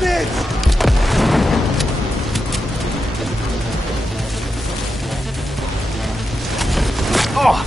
Damn it! Oh!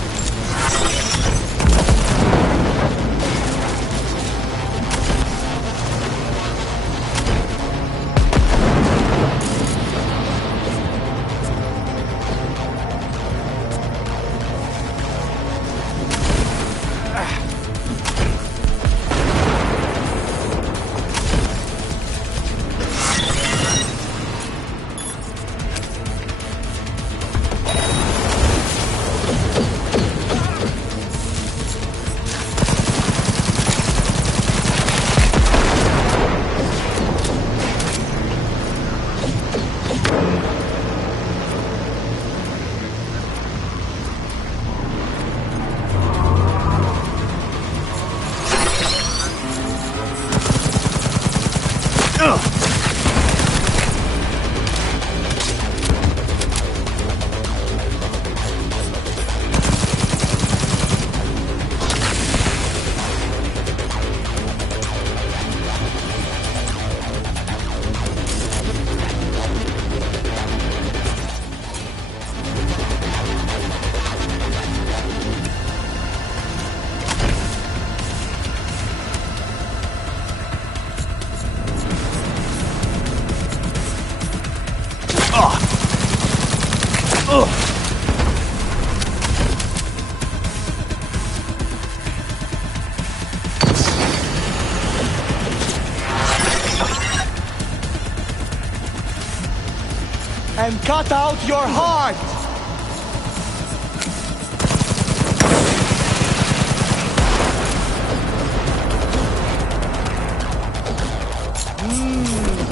And cut out your heart!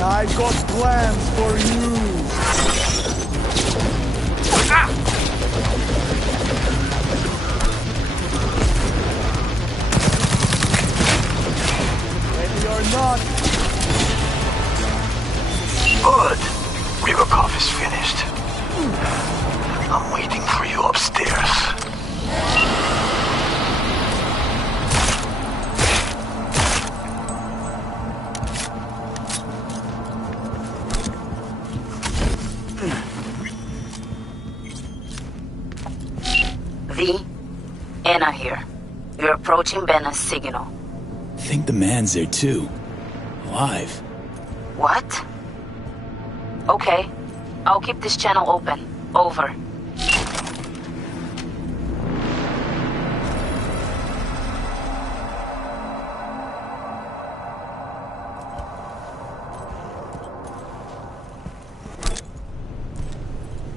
I got plans for you! Ready or not? Good. Rybakov is finished. I'm waiting for you upstairs. V, Anna here. You're approaching Benna's signal. I think the man's there too. Alive. What? Okay. I'll keep this channel open. Over.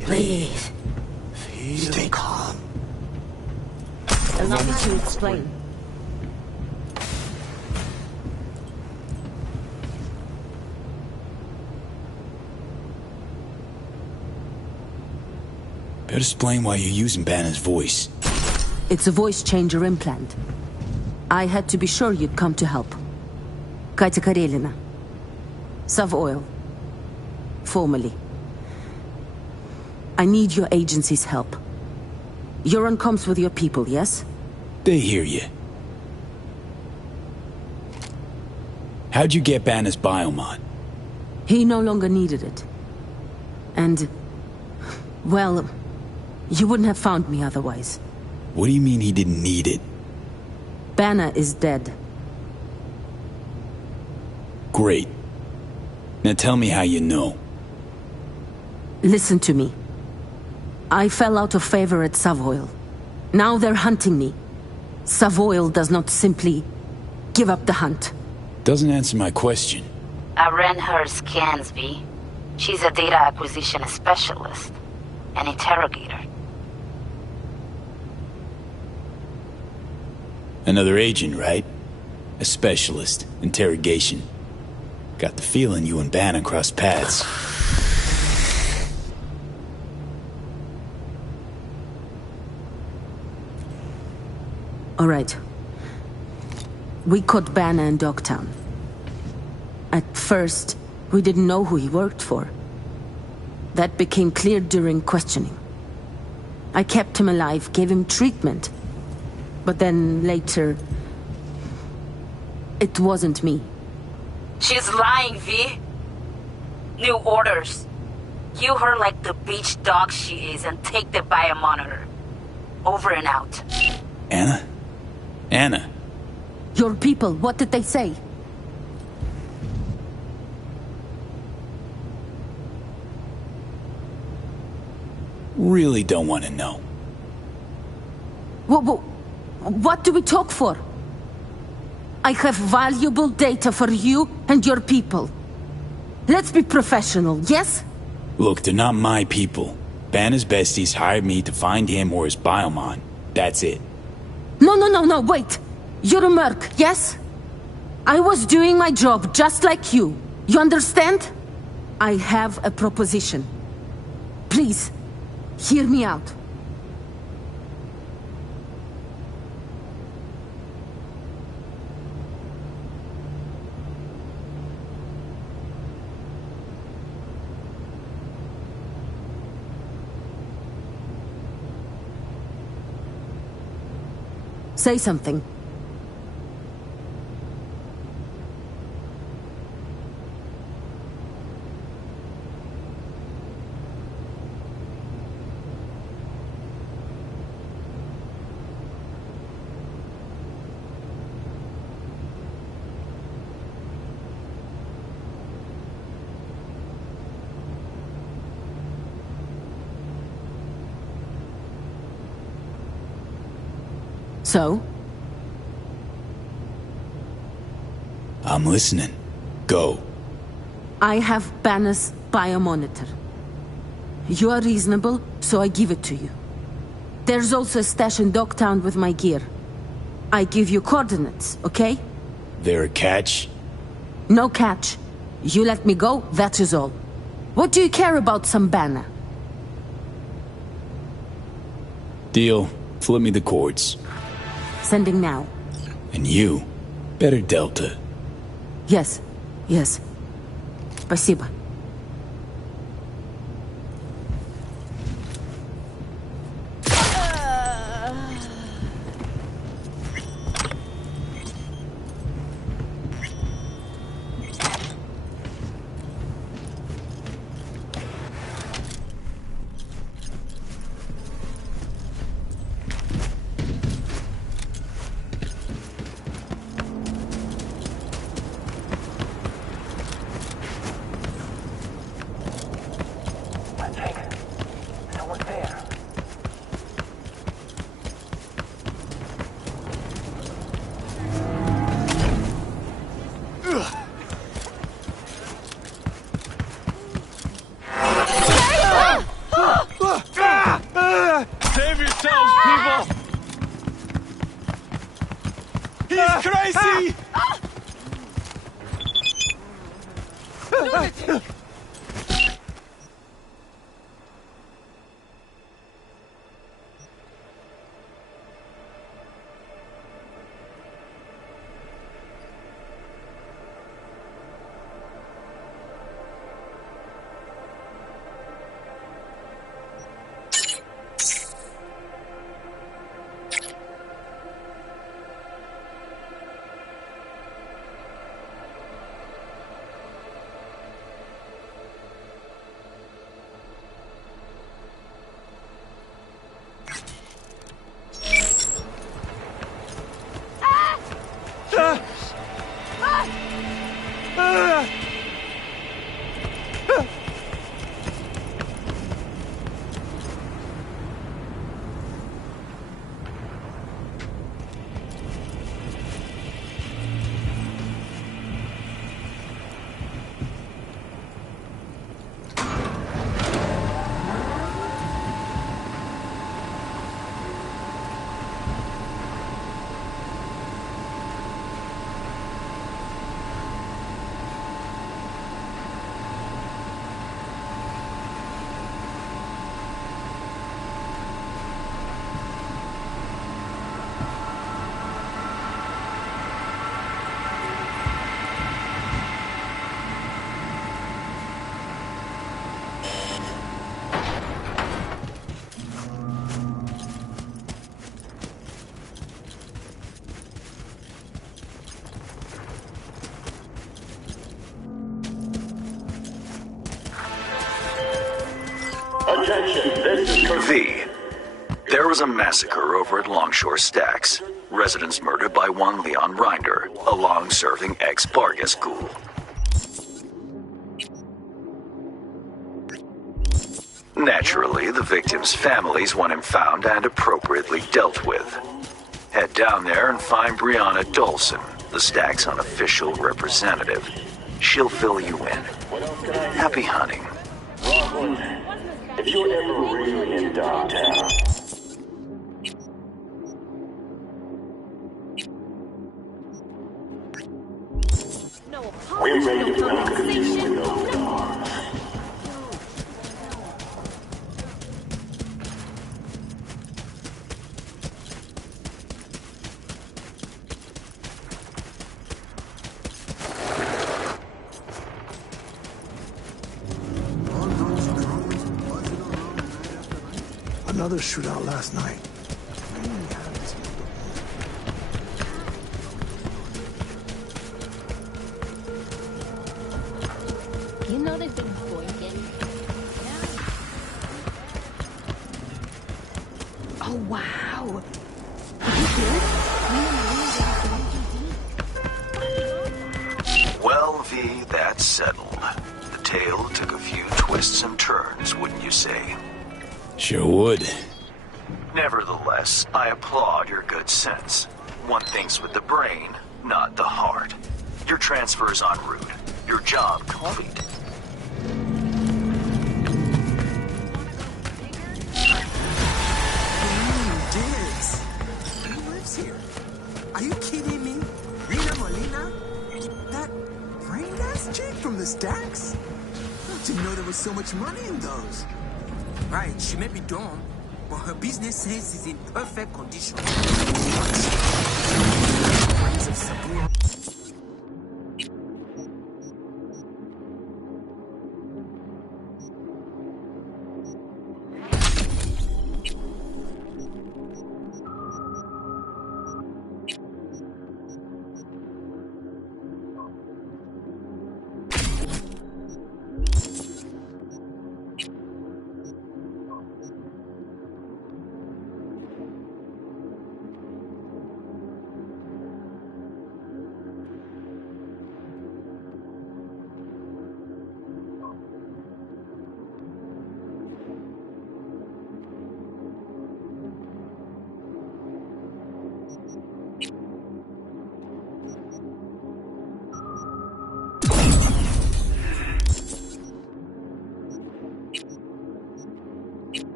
Please. Stay calm. Allow me to explain. Better explain why you're using Banner's voice. It's a voice changer implant. I had to be sure you'd come to help. Katya Karelina. Sav Oil. Formerly. I need your agency's help. You're on comms with your people, yes? They hear you. How'd you get Banner's biomod? He no longer needed it. And... well... you wouldn't have found me otherwise. What do you mean he didn't need it? Banner is dead. Great. Now tell me how you know. Listen to me. I fell out of favor at Savoil. Now they're hunting me. Savoil does not simply give up the hunt. Doesn't answer my question. I ran her scans, V. She's a data acquisition specialist. An interrogator. Another agent, right? A specialist. Interrogation. Got the feeling you and Banner crossed paths. All right. We caught Banner in Dogtown. At first, we didn't know who he worked for. That became clear during questioning. I kept him alive, gave him treatment. But then later... it wasn't me. She's lying, V. New orders. Kill her like the beach dog she is and take the biomonitor. Over and out. Anna? Anna. Your people, what did they say? Really don't want to know. What do we talk for? I have valuable data for you and your people. Let's be professional, yes? Look, they're not my people. Banner's besties hired me to find him or his biomon. That's it. No, wait. You're a merc, yes? I was doing my job just like you. You understand? I have a proposition. Please, hear me out. Say something. So? I'm listening. Go. I have Banner's biomonitor. You are reasonable, so I give it to you. There's also a stash in Dogtown with my gear. I give you coordinates, okay? There a catch? No catch. You let me go, that is all. What do you care about some Banner? Deal. Flip me the cords. Sending now. And you, better Delta. Yes. Спасибо. Save yourselves, people! He's crazy! V. There was a massacre over at Longshore Stacks. Residents murdered by one Leon Rinder, a long-serving ex-Vargas ghoul. Naturally, the victims' families want him found and appropriately dealt with. Head down there and find Brianna Dolson, the Stacks' unofficial representative. She'll fill you in. Happy hunting. If you're ever really in Dogtown. We're ready to welcome you with open arms. Another shootout last night. You know they've been boinking. Oh, wow. Well, V, that's settled. The tale took a few twists and turns, wouldn't you say? Sure would. Nevertheless, I applaud your good sense. One thinks with the brain, not the heart. Your transfer's en route. Your job complete. Diggs! Who lives here? Are you kidding me? Rita Molina? That brain-ass chick from the Stacks? Didn't know there was so much money in those. Right, she may be dumb, but her business sense is in perfect condition. Brains of Sabura.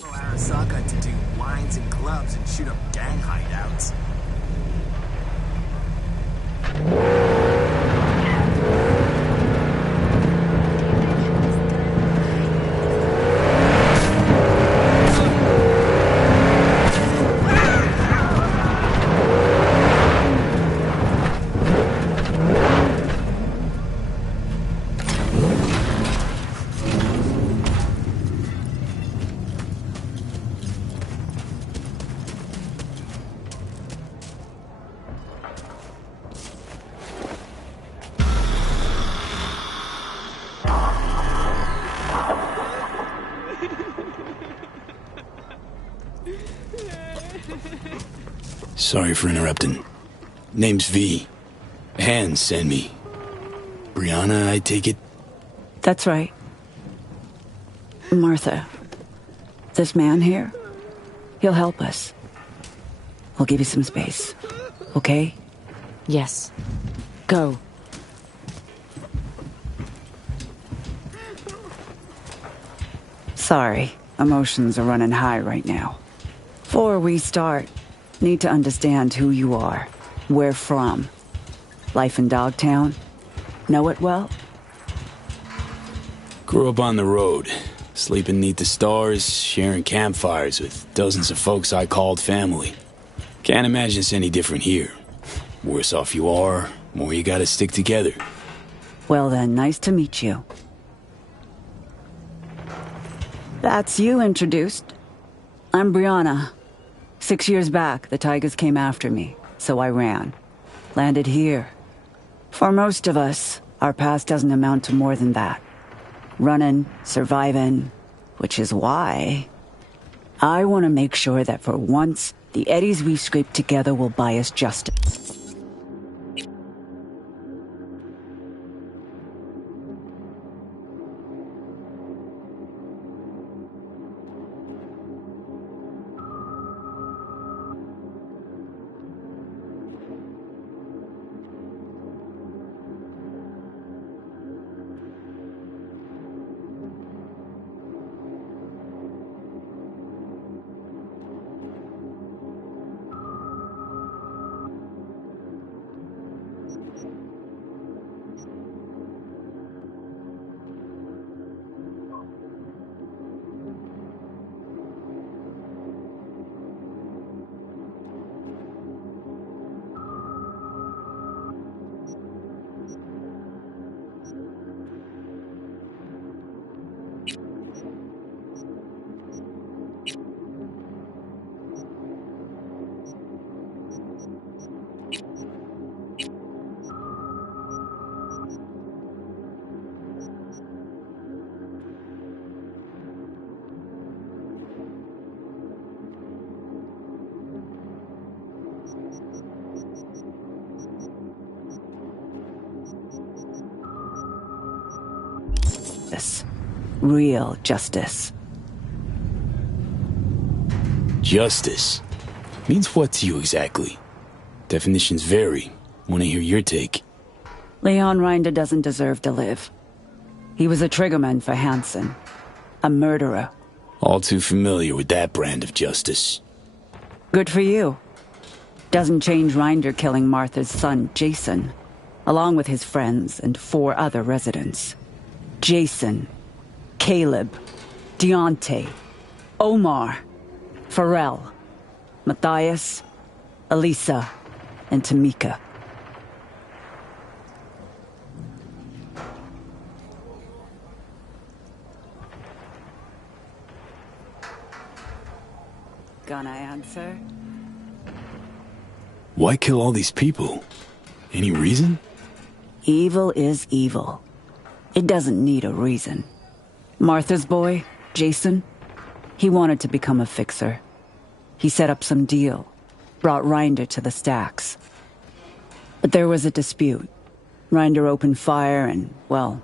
Arasaka to do wines and clubs and shoot up gang hideouts. Sorry for interrupting. Name's V. Hands send me. Brianna, I take it? That's right. Martha, this man here, he'll help us. We'll give you some space, okay? Yes. Go. Sorry, emotions are running high right now. Before we start, need to understand who you are, where from. Life in Dogtown? Know it well? Grew up on the road, sleeping neath the stars, sharing campfires with dozens of folks I called family. Can't imagine it's any different here. Worse off you are, more you gotta stick together. Well then, nice to meet you. That's you introduced. I'm Brianna. 6 years back, the Tigers came after me, so I ran. Landed here. For most of us, our past doesn't amount to more than that. running, surviving, which is why I want to make sure that for once, the eddies we've scraped together will buy us justice. Real justice. Justice? Means what to you exactly? Definitions vary. Want to hear your take. Leon Rinder doesn't deserve to live. He was a triggerman for Hansen. A murderer. All too familiar with that brand of justice. Good for you. Doesn't change Rinder killing Martha's son, Jason, along with his friends and 4 other residents. Jason, Caleb, Deontay, Omar, Pharrell, Matthias, Elisa, and Tamika. Gonna answer? Why kill all these people? Any reason? Evil is evil. It doesn't need a reason. Martha's boy, Jason, he wanted to become a fixer. He set up some deal, brought Rinder to the stacks. But there was a dispute. Rinder opened fire and, well,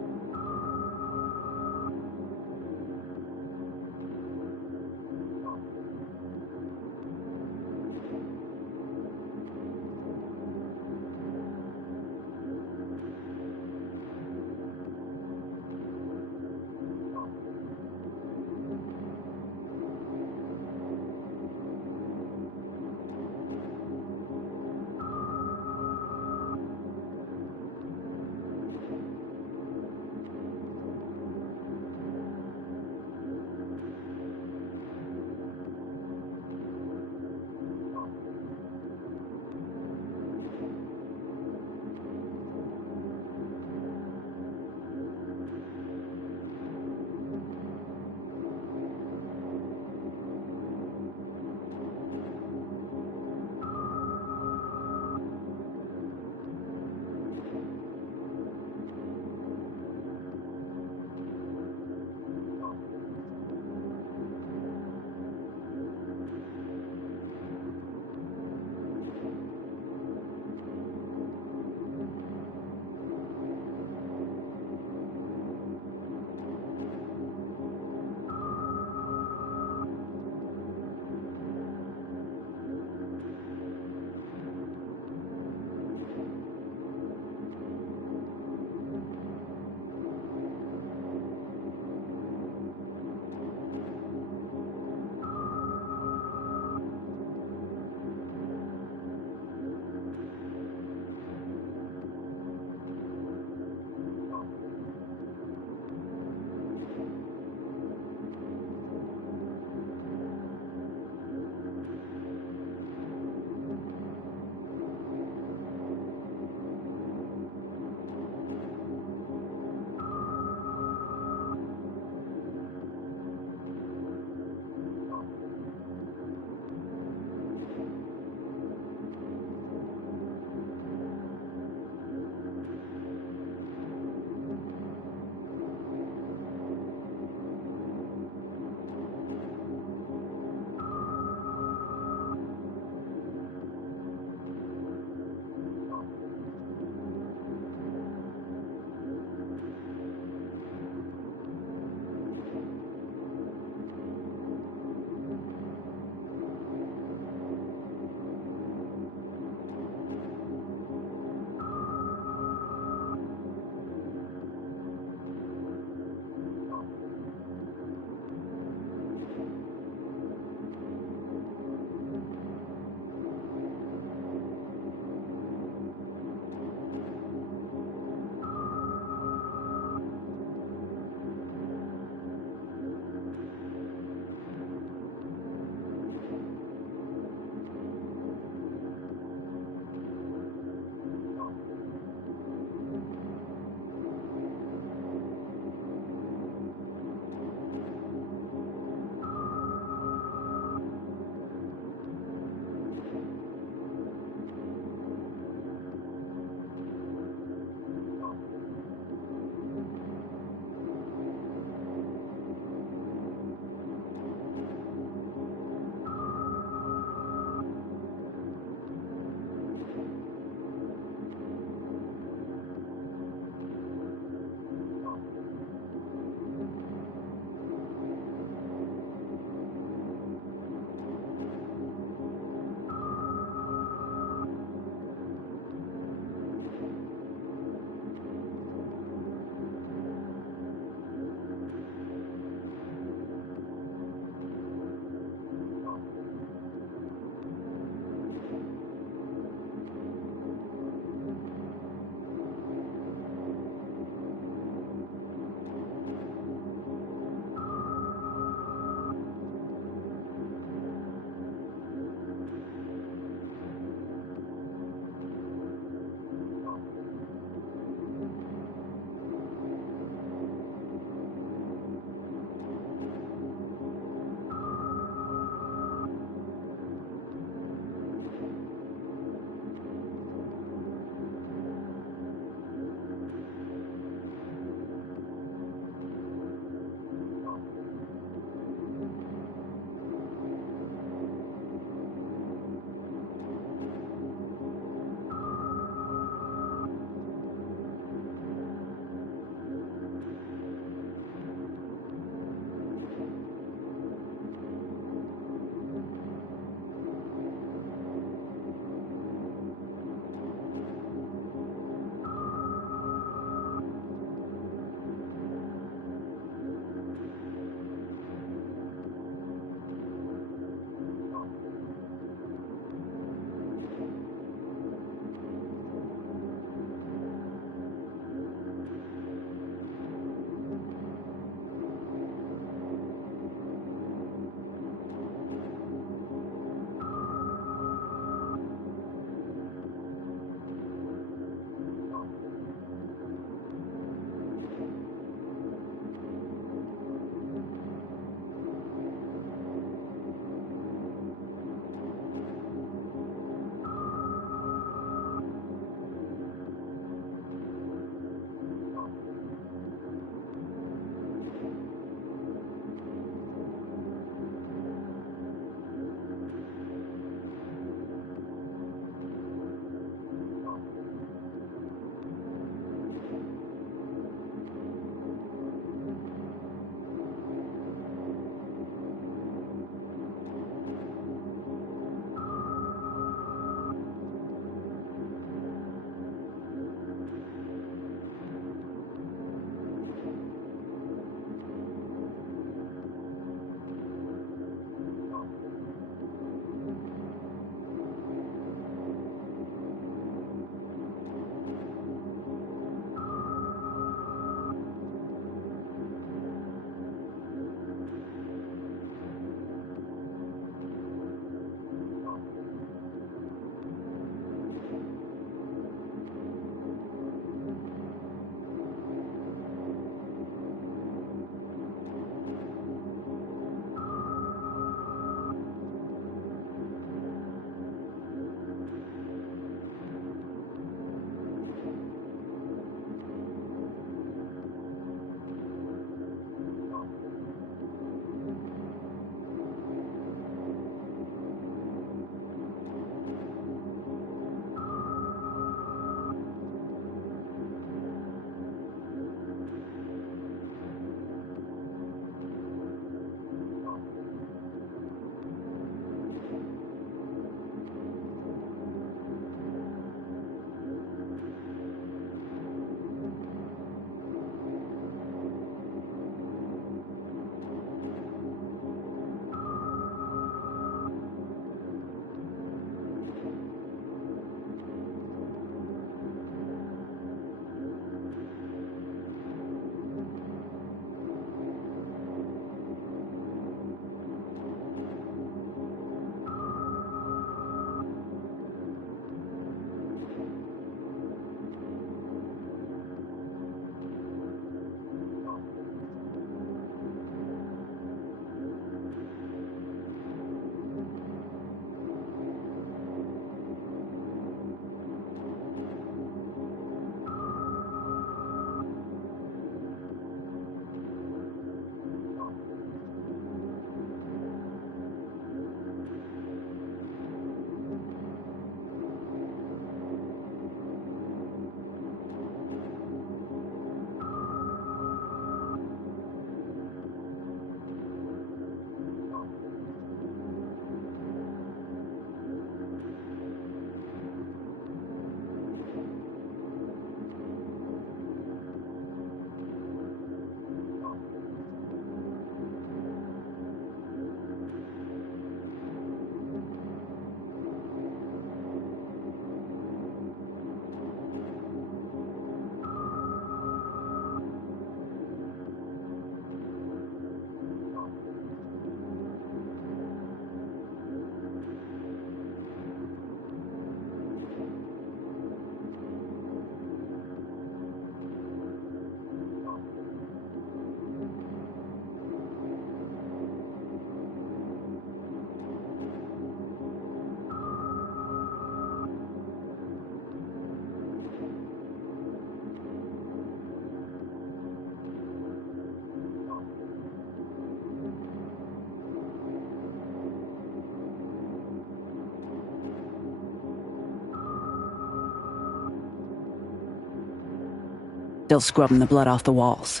Still scrubbing the blood off the walls.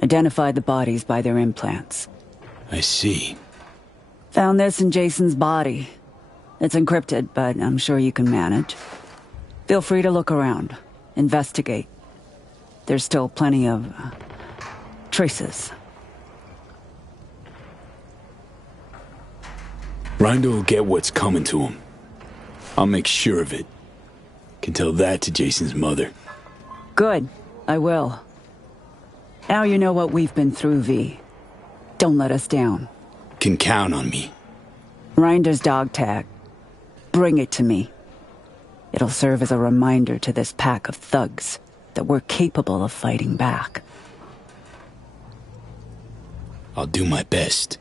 Identified the bodies by their implants. I see. Found this in Jason's body. It's encrypted, but I'm sure you can manage. Feel free to look around. Investigate. There's still plenty of... traces. Reinder will get what's coming to him. I'll make sure of it. Can tell that to Jason's mother. Good. I will. Now you know what we've been through, V. Don't let us down. Can count on me. Reinder's dog tag. Bring it to me. It'll serve as a reminder to this pack of thugs that we're capable of fighting back. I'll do my best.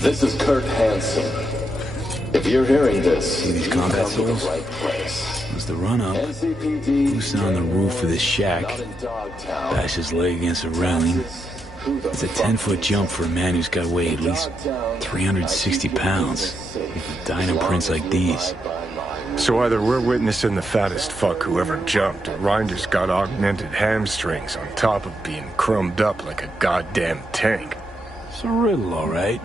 This is Kurt Hansen. If you're hearing this, See these you've combat come to the souls? right place. Was the run-up. NCPD, Loosen on the roof of this shack. not in Dogtown. Bash his leg against a railing. Who the It's a fuck 10-foot jump for a man who's got to weigh at least 360 pounds. With dino prints like these. So either we're witnessing the fattest fuck who ever jumped, or Reinder's got augmented hamstrings on top of being crumbed up like a goddamn tank. It's a riddle, all right.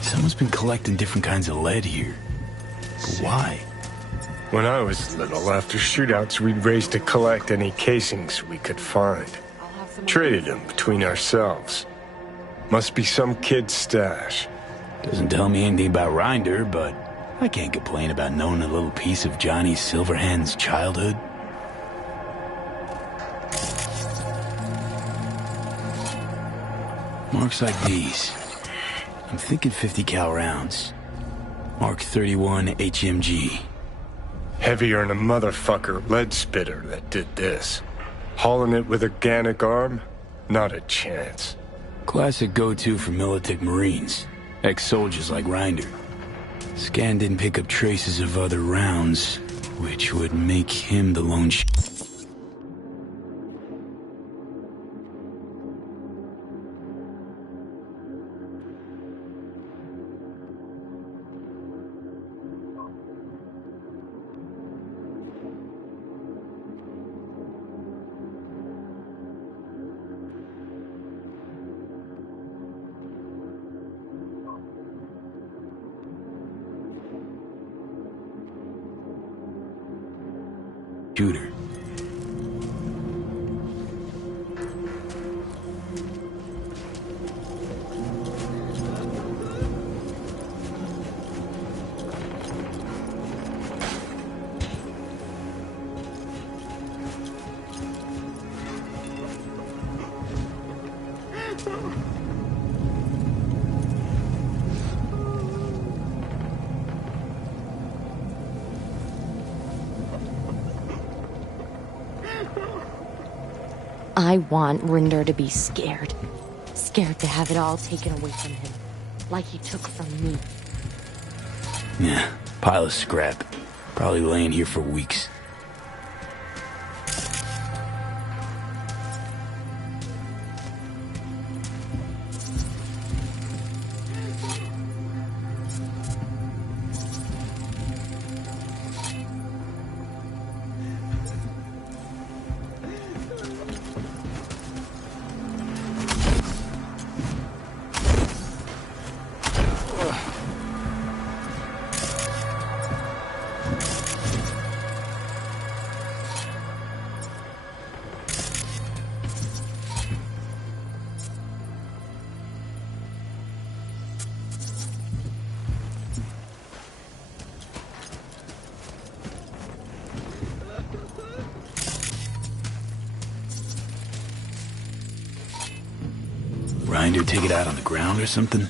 Someone's been collecting different kinds of lead here. But why? When I was little, after shootouts, we'd race to collect any casings we could find. Traded them between ourselves. Must be some kid's stash. Doesn't tell me anything about Reinder, but I can't complain about knowing a little piece of Johnny Silverhand's childhood. Marks like these. I'm thinking 50 cal rounds. Mark 31 HMG. Heavier than a motherfucker lead spitter that did this. Hauling it with a Organic arm? Not a chance. Classic go-to for Militech Marines. Ex-soldiers like Reinder. Scan didn't pick up traces of other rounds, which would make him the lone shooter. I want Rinder to be scared. Scared to have it all taken away from him. Like he took from me. Yeah, pile of scrap. Probably laying here for weeks. Rinder take it out on the ground or something?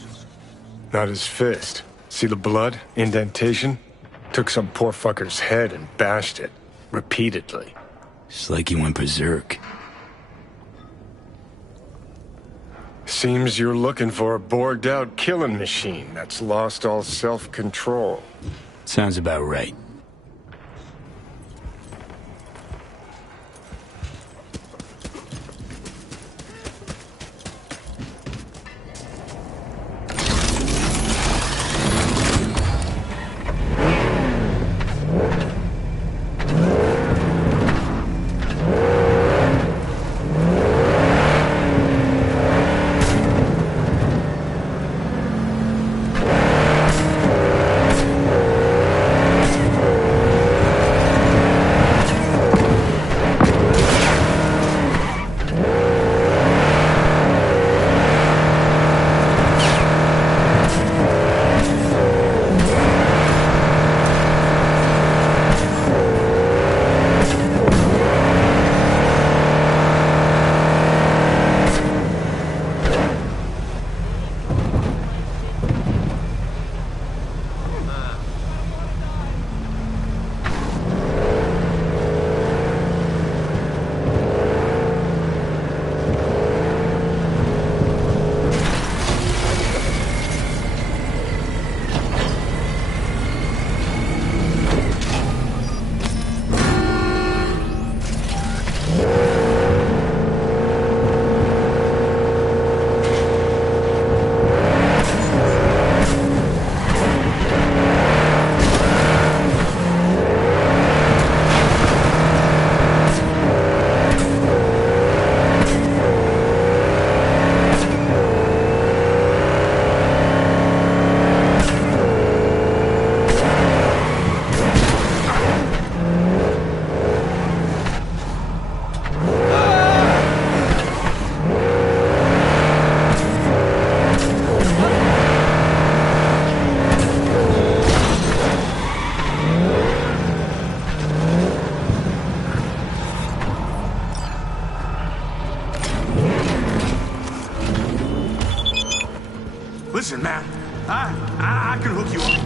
Not his fist. See the blood? Indentation? Took some poor fucker's head and bashed it. Repeatedly. It's like he went berserk. Seems you're looking for a bored-out killing machine that's lost all self-control. Sounds about right. Listen, man, I can hook you up.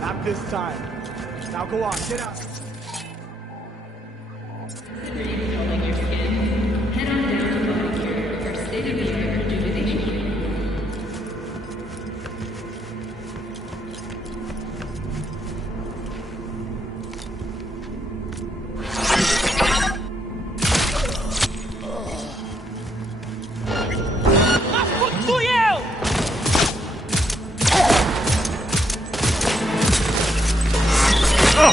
Not this time. Now go on, get out. Head on down to Bobby Care for state-of-the-art rejuvenation. Oh!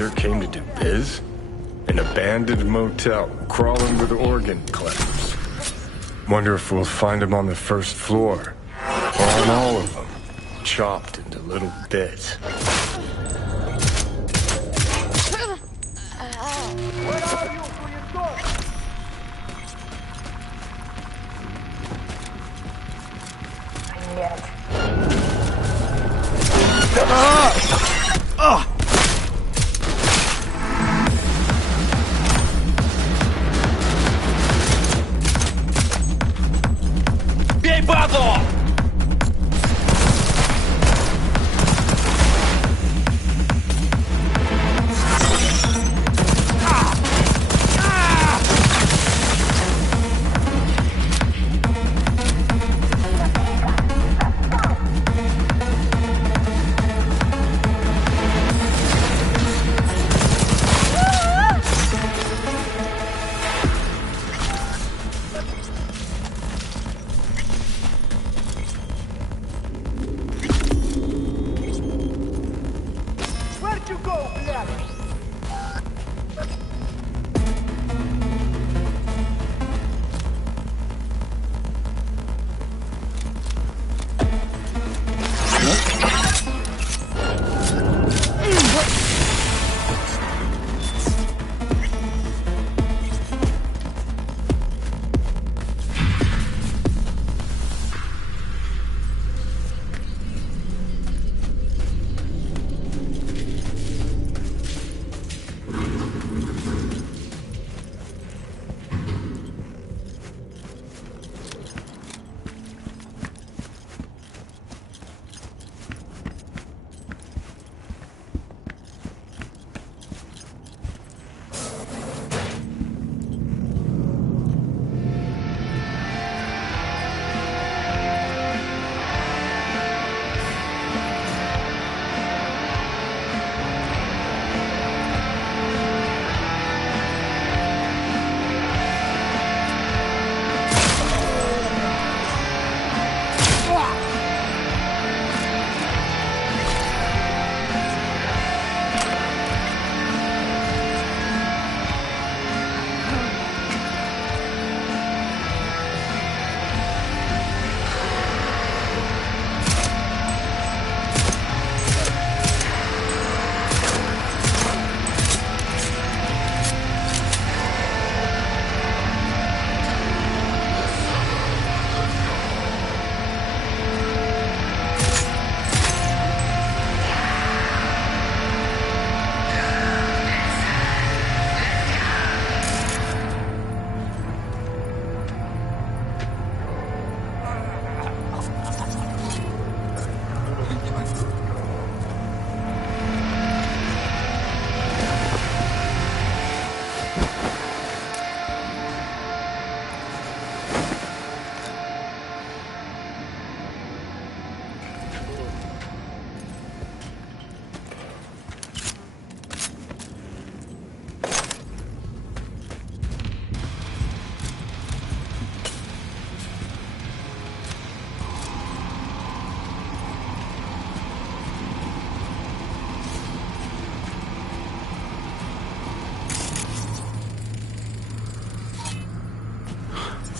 Commander came to do biz? An abandoned motel, crawling with organ collectors. Wonder if we'll find him on the first floor. Or on all of them, chopped into little bits. Бей базу!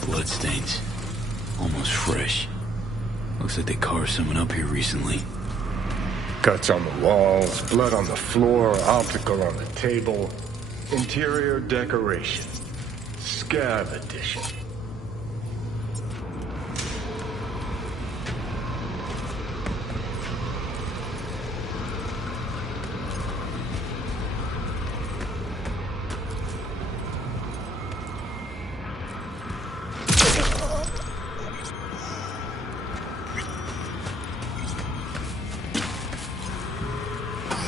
Bloodstains. Almost fresh. Looks like they carved someone up here recently. Cuts on the walls, blood on the floor, optical on the table. Interior decoration. Scav edition.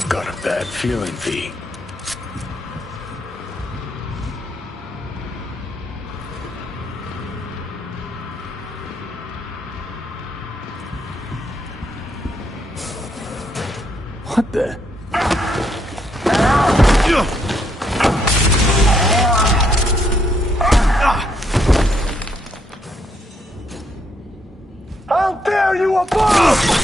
Got a bad feeling, V. What the? How dare you above!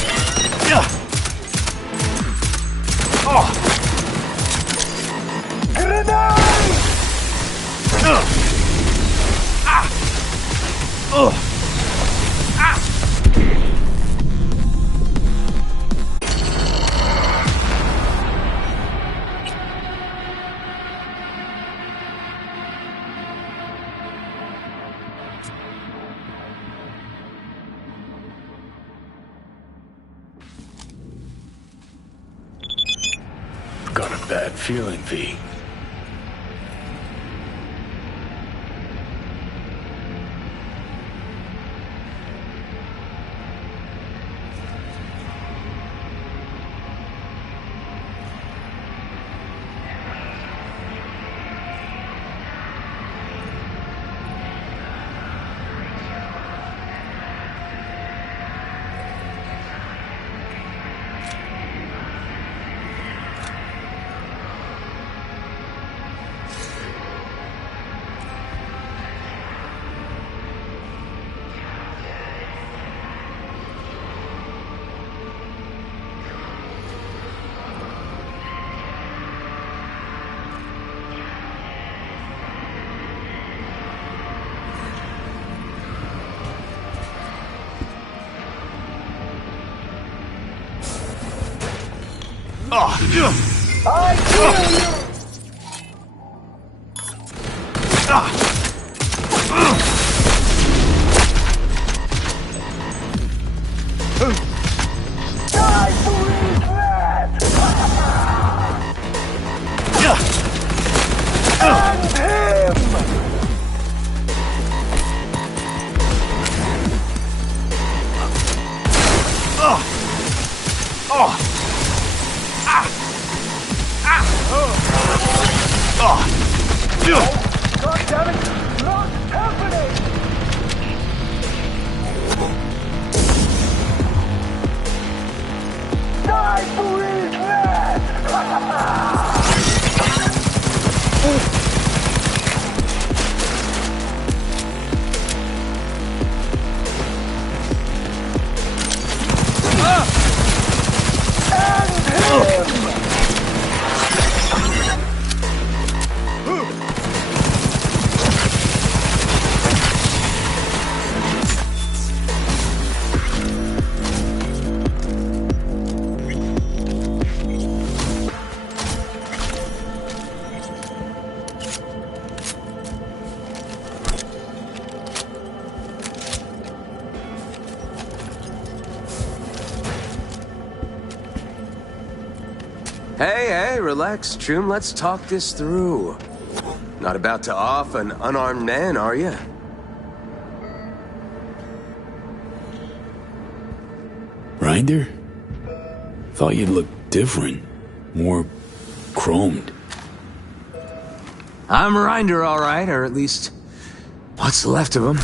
Got a bad feeling, V. I kill you! Die for regret! And him! God damn it! What's happening? Die for regret! And him! Hey, relax, Choom. Let's talk this through. Not about to off an unarmed man, are you? Rinder? Thought you'd look different. More chromed. I'm Rinder, all right, or at least what's left of him.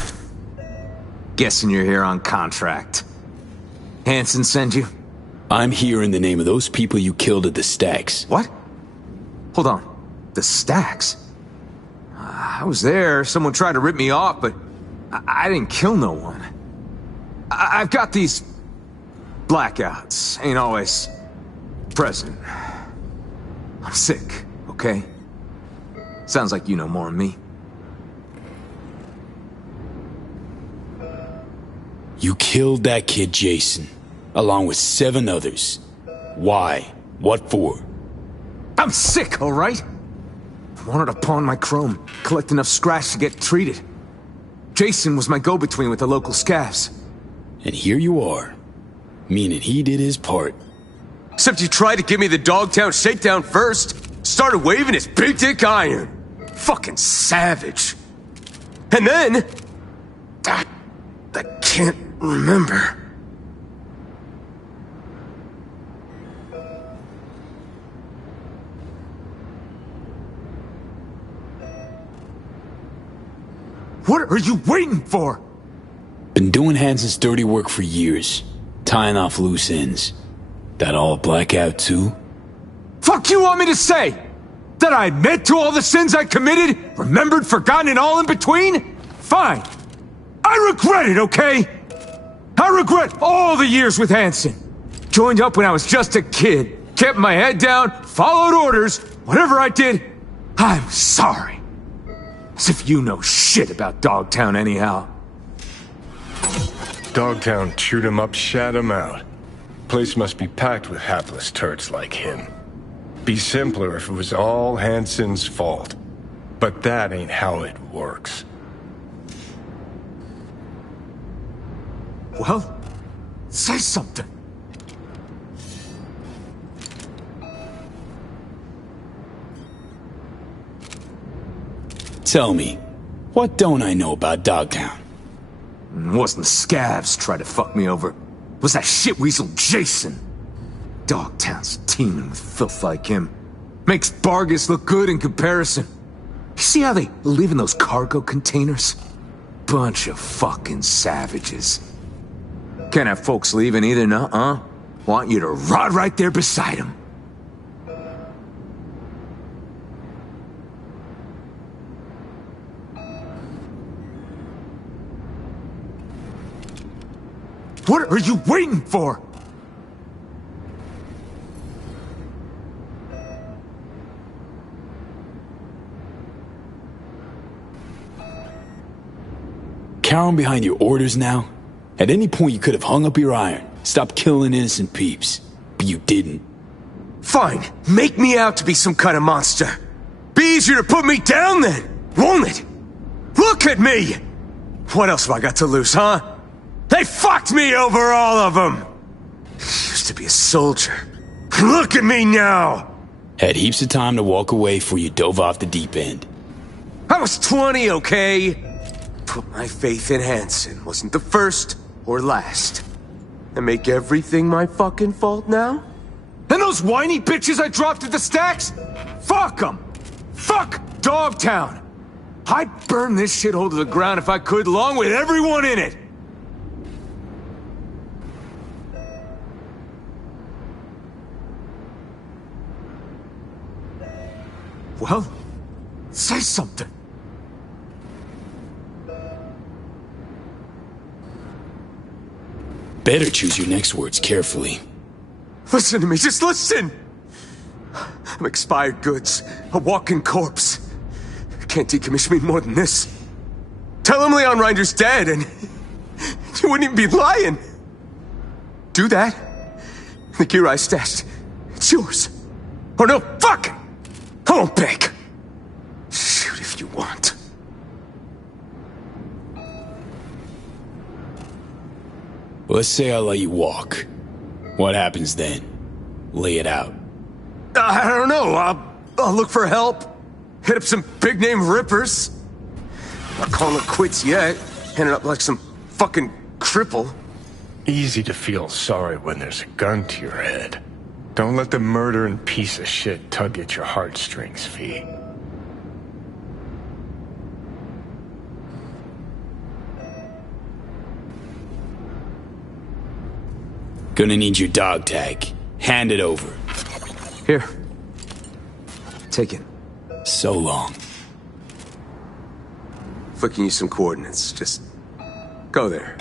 Guessing you're here on contract. Hansen sent you? I'm here in the name of those people you killed at the Stacks. What? Hold on. The Stacks? I was there. Someone tried to rip me off, but I didn't kill no one. I've got these blackouts. Ain't always present. I'm sick, okay? Sounds like you know more than me. You killed that kid, Jason, along with 7 others. Why? What for? I'm sick, all right? I wanted to pawn my chrome, collect enough scratch to get treated. Jason was my go-between with the local scavs. And here you are, meaning he did his part. Except you tried to give me the Dogtown shakedown first. Started waving his big dick iron. Fucking savage. And then... I can't remember. What are you waiting for? Been doing Hansen's dirty work for years. Tying off loose ends. That all a blackout too? Fuck you want me to say? That I admit to all the sins I committed? Remembered, forgotten, and all in between? Fine. I regret it, okay? I regret all the years with Hansen. Joined up when I was just a kid. Kept my head down, followed orders. Whatever I did, I'm sorry. As if you know shit about Dogtown anyhow. Dogtown chewed him up, shat him out. Place must be packed with hapless turds like him. Be simpler if it was all Hansen's fault. But that ain't how it works. Well, say something. Tell me, what don't I know about Dogtown? It wasn't the scavs tried to fuck me over. It was that shitweasel Jason. Dogtown's teeming with filth like him. Makes Bargus look good in comparison. You see how they live in those cargo containers? Bunch of fucking savages. Can't have folks leaving either, nuh-uh. Want you to rot right there beside them. What are you waiting for? Cowering behind your orders now? At any point you could have hung up your iron, stopped killing innocent peeps. But you didn't. Fine, make me out to be some kind of monster. Be easier to put me down then, won't it? Look at me! What else have I got to lose, huh? They fucked me over, all of them! Used to be a soldier. Look at me now! Had heaps of time to walk away before you dove off the deep end. I was 20, okay? Put my faith in Hansen. Wasn't the first or last. And make everything my fucking fault now? And those whiny bitches I dropped at the stacks? Fuck them! Fuck Dogtown! I'd burn this shithole to the ground if I could, along with everyone in it! Well, say something. Better choose your next words carefully. Listen to me, just listen! I'm expired goods, a walking corpse. Can't decommission me more than this. Tell him Leon Rinder's dead and you wouldn't even be lying. Do that. The gear I stashed, it's yours. Or no, fuck! I won't beg. Shoot if you want. Let's say I let you walk. What happens then? Lay it out. I don't know. I'll look for help. Hit up some big-name rippers. Not calling it quits yet. Ended up like some fucking cripple. Easy to feel sorry when there's a gun to your head. Don't let the murdering piece of shit tug at your heartstrings, V. Gonna need your dog tag. Hand it over. Here. Take it. So long. Flicking you some coordinates. Just go there.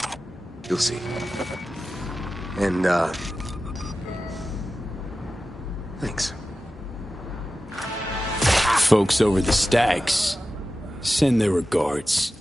You'll see. And, thanks. Folks over the stacks send their regards.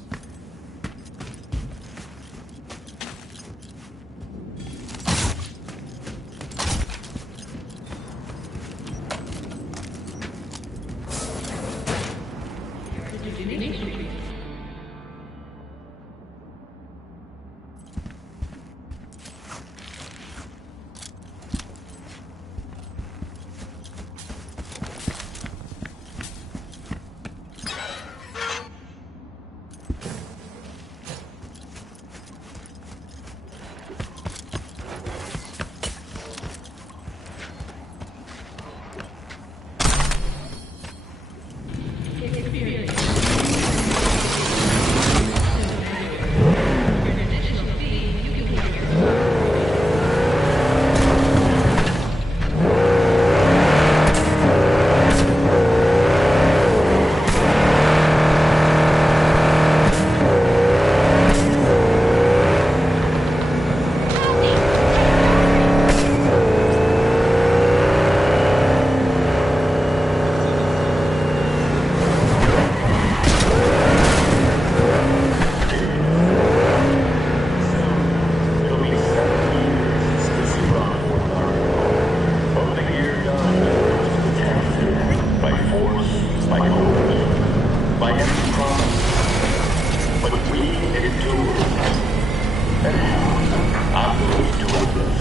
I'm going to do this.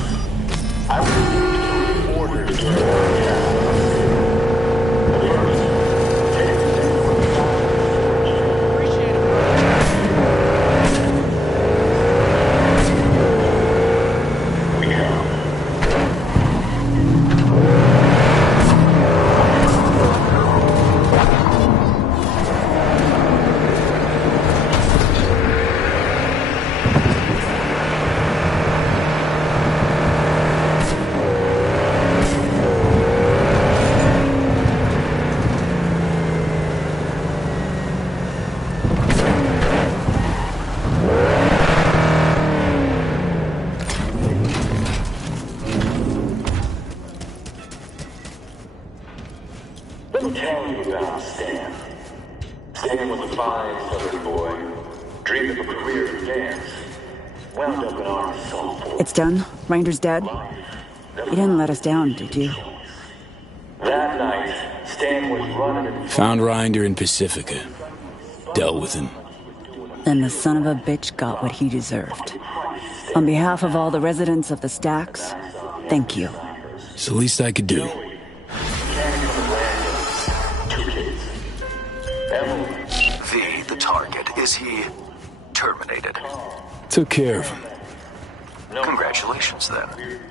I will need orders to turn down. But first, take appreciate it, we come. Let me tell you about Stan. Stan was a fine Southern boy, dreamed of a career in dance, wound up in our soulful. It's done? Rinder's dead? You didn't let us down, did you? That night, Stan was running. Found Rinder in Pacifica. Dealt with him. And the son of a bitch got what he deserved. On behalf of all the residents of the Stacks, thank you. It's the least I could do. The target. Is he terminated? Took care of him. Congratulations, then.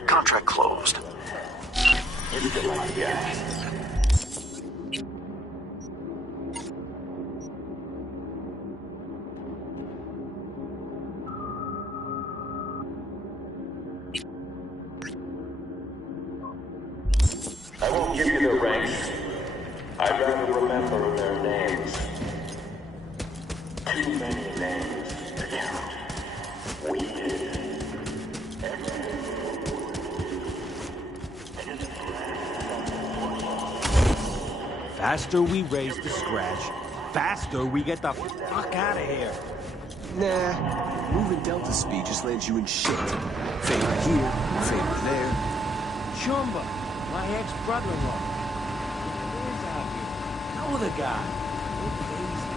Contract closed. I won't give you the ranks. I'd rather remember their names. Too many names to count. We did. Faster we raise the scratch, faster we get the fuck out of here. Nah, moving Delta speed just lands you in shit. Favor here, favor there. Chumba, my ex-brother-in-law. He lives out here. Know the guy. We're crazy.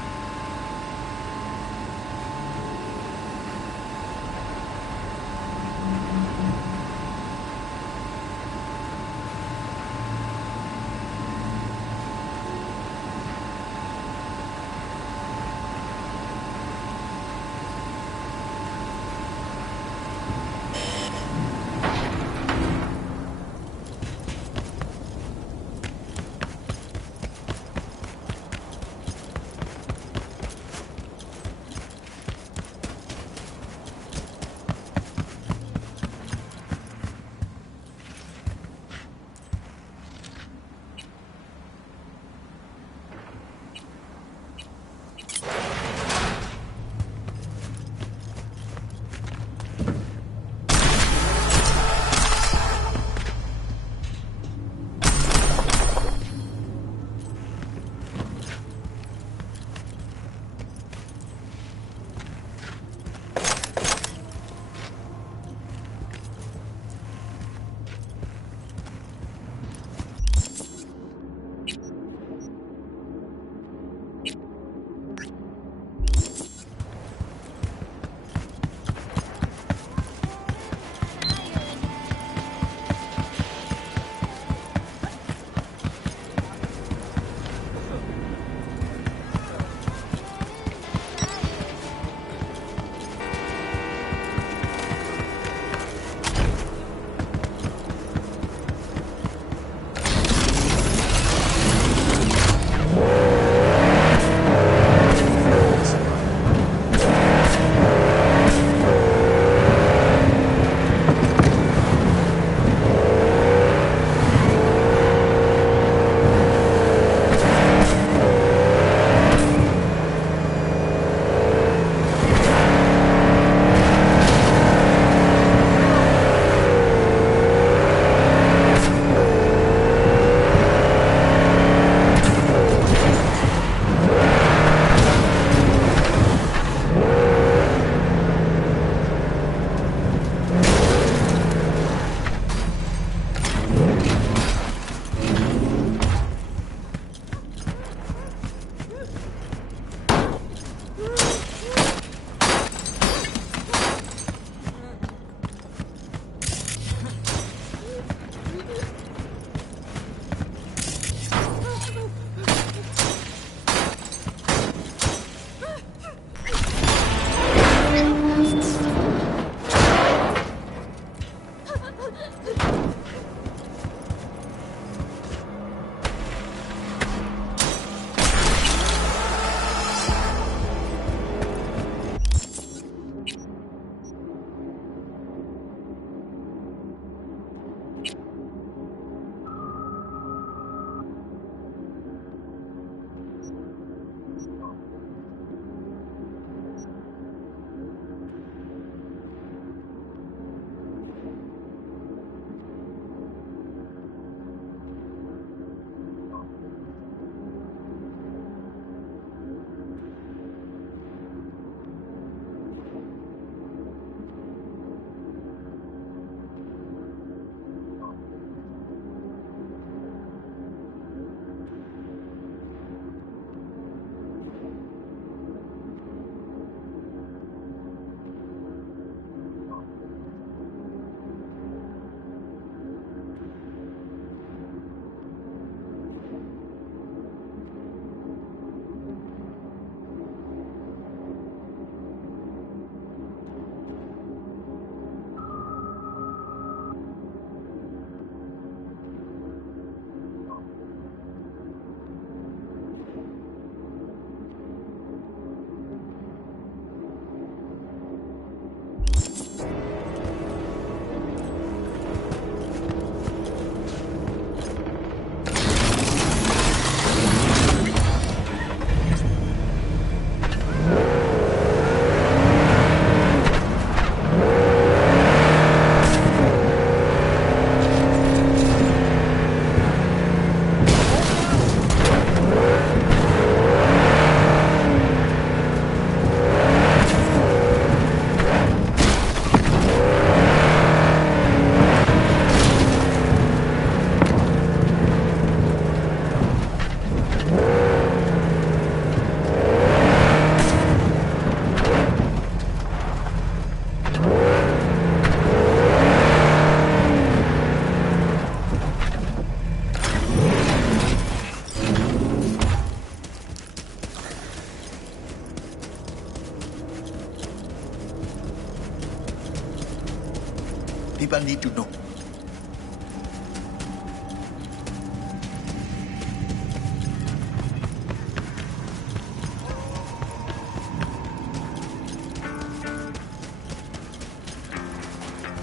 people need to know.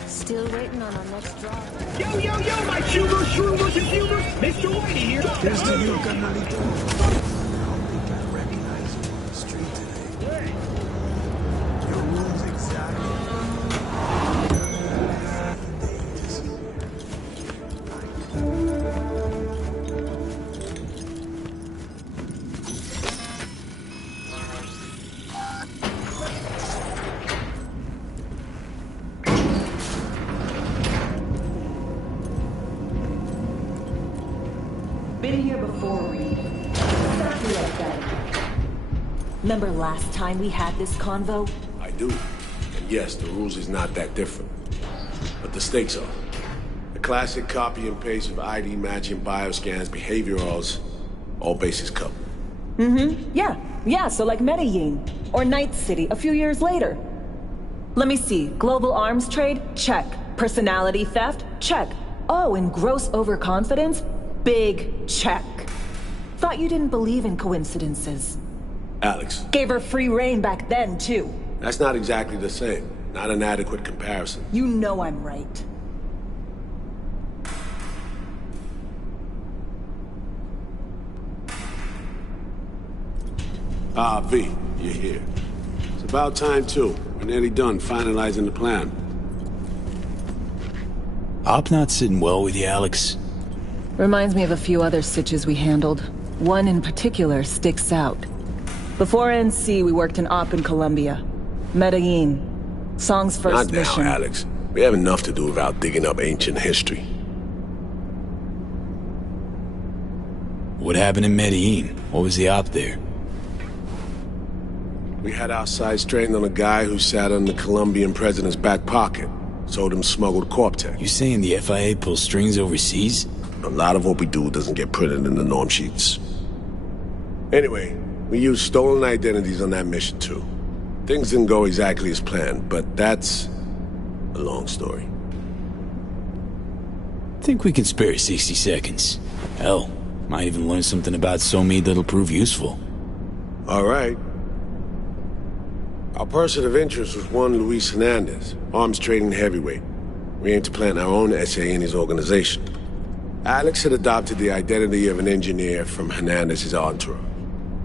Still waiting on our next draw. Yo, my shroomers and fumers! Mr. Whitey here! Here's to you, carnalito. I don't think I recognize you on the street today. Your room's exactly. Been here before, Reed. Exactly like that. Remember last time we had this convo? I do. And yes, the rules is not that different. But the stakes are. The classic copy and paste of ID matching, bioscans, behaviorals, all bases covered. Mm-hmm. Yeah, so like Medellin. Or Night City a few years later. Let me see. Global arms trade? Check. Personality theft? Check. Oh, and gross overconfidence? Big check. Thought you didn't believe in coincidences. Alex. Gave her free reign back then, too. That's not exactly the same. Not an adequate comparison. You know I'm right. Ah, V, you're here. It's about time, too. We're nearly done finalizing the plan. Op not sitting well with you, Alex. Reminds me of a few other stitches we handled. One in particular sticks out. Before NC, we worked in Op in Colombia. Medellin. Song's first mission. Not now, Alex. We have enough to do without digging up ancient history. What happened in Medellin? What was the Op there? We had our sights trained on a guy who sat on the Colombian president's back pocket. Sold him smuggled Corp-Tech. You saying the FIA pulls strings overseas? A lot of what we do doesn't get printed in the norm sheets. Anyway, we used stolen identities on that mission too. Things didn't go exactly as planned, but that's a long story. Think we can spare 60 seconds. Hell, might even learn something about Somi that'll prove useful. All right. Our person of interest was one Luis Hernandez, arms trading heavyweight. We aim to plant our own SA in his organization. Alex had adopted the identity of an engineer from Hernandez's entourage.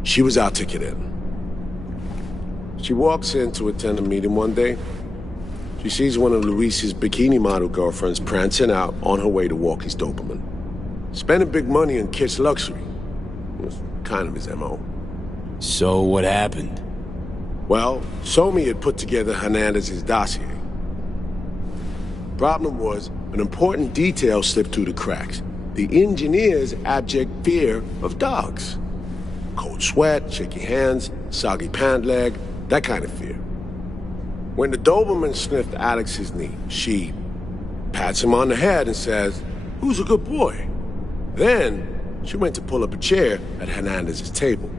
She was our ticket in. She walks in to attend a meeting one day. She sees one of Luis's bikini model girlfriends prancing out on her way to walk his Doberman. Spending big money on kitsch luxury. It was kind of his MO. So what happened? Well, Somi had put together Hernandez's dossier. Problem was, an important detail slipped through the cracks. The engineer's abject fear of dogs. Cold sweat, shaky hands, soggy pant leg, that kind of fear. When the Doberman sniffed Alex's knee, she pats him on the head and says, "Who's a good boy?" Then, she went to pull up a chair at Hernandez's table.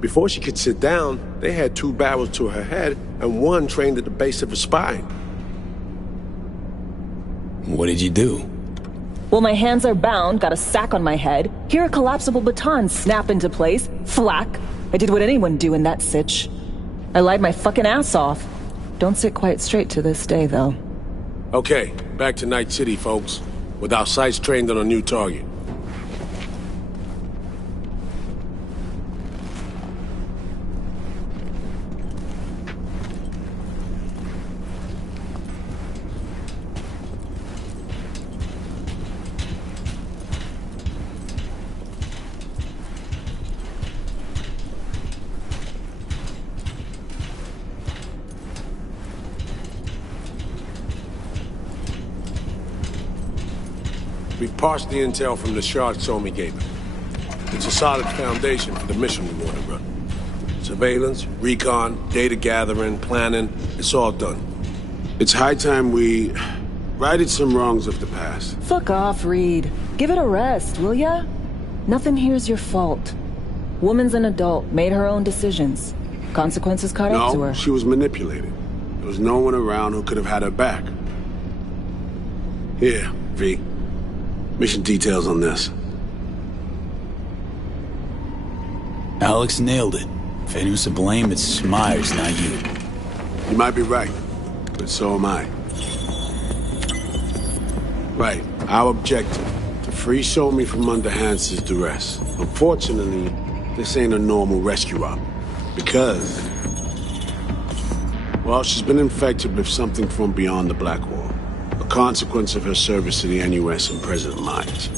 Before she could sit down, they had two barrels to her head and one trained at the base of her spine. What did you do? Well, my hands are bound, got a sack on my head. Here a collapsible baton snap into place. Flack. I did what anyone do in that sitch. I lied my fucking ass off. Don't sit quite straight to this day, though. Okay, back to Night City, folks. With our sights trained on a new target. We've parsed the intel from the shard Somi gave him. It's a solid foundation for the mission we want to run. Surveillance, recon, data gathering, planning, it's all done. It's high time we righted some wrongs of the past. Fuck off, Reed. Give it a rest, will ya? Nothing here's your fault. Woman's an adult, made her own decisions. Consequences caught up to her. No, she was manipulated. There was no one around who could have had her back. Here, V. Mission details on this. Alex nailed it. If anyone's to blame, it's Myers, not you. You might be right, but so am I. Right, our objective, to free Somi from under Hansen's duress. Unfortunately, this ain't a normal rescue op. Because, well, she's been infected with something from beyond the Black Wall. A consequence of her service to the NUS and President Myers.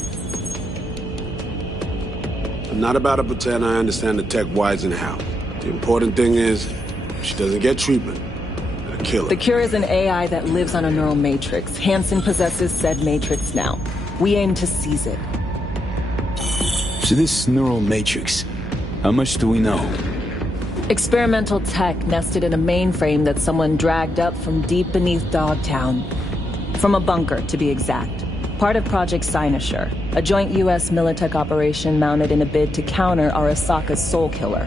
I'm not about to pretend I understand the tech whys and how. The important thing is, if she doesn't get treatment, it'll kill her. The cure is an AI that lives on a neural matrix. Hansen possesses said matrix now. We aim to seize it. So this neural matrix, how much do we know? Experimental tech nested in a mainframe that someone dragged up from deep beneath Dogtown. From a bunker, to be exact. Part of Project Cynosure, a joint U.S. Militech operation mounted in a bid to counter Arasaka's Soul Killer.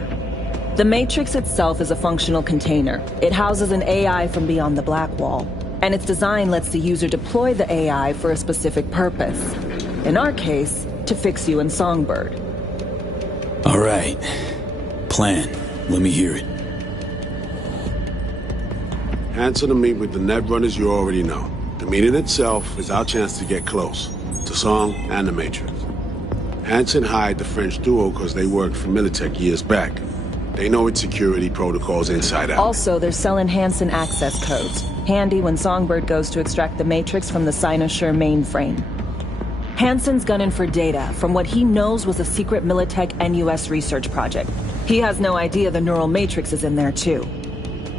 The Matrix itself is a functional container. It houses an AI from beyond the Black Wall, and its design lets the user deploy the AI for a specific purpose. In our case, to fix you and Songbird. All right. Plan. Let me hear it. Hansen to meet with the Netrunners you already know. The meeting itself is our chance to get close to Song and the Matrix. Hansen hired the French duo because they worked for Militech years back. They know its security protocols inside out. Also, they're selling Hansen access codes. Handy when Songbird goes to extract the Matrix from the Cynosure mainframe. Hansen's gunning for data from what he knows was a secret Militech NUS research project. He has no idea the neural matrix is in there too.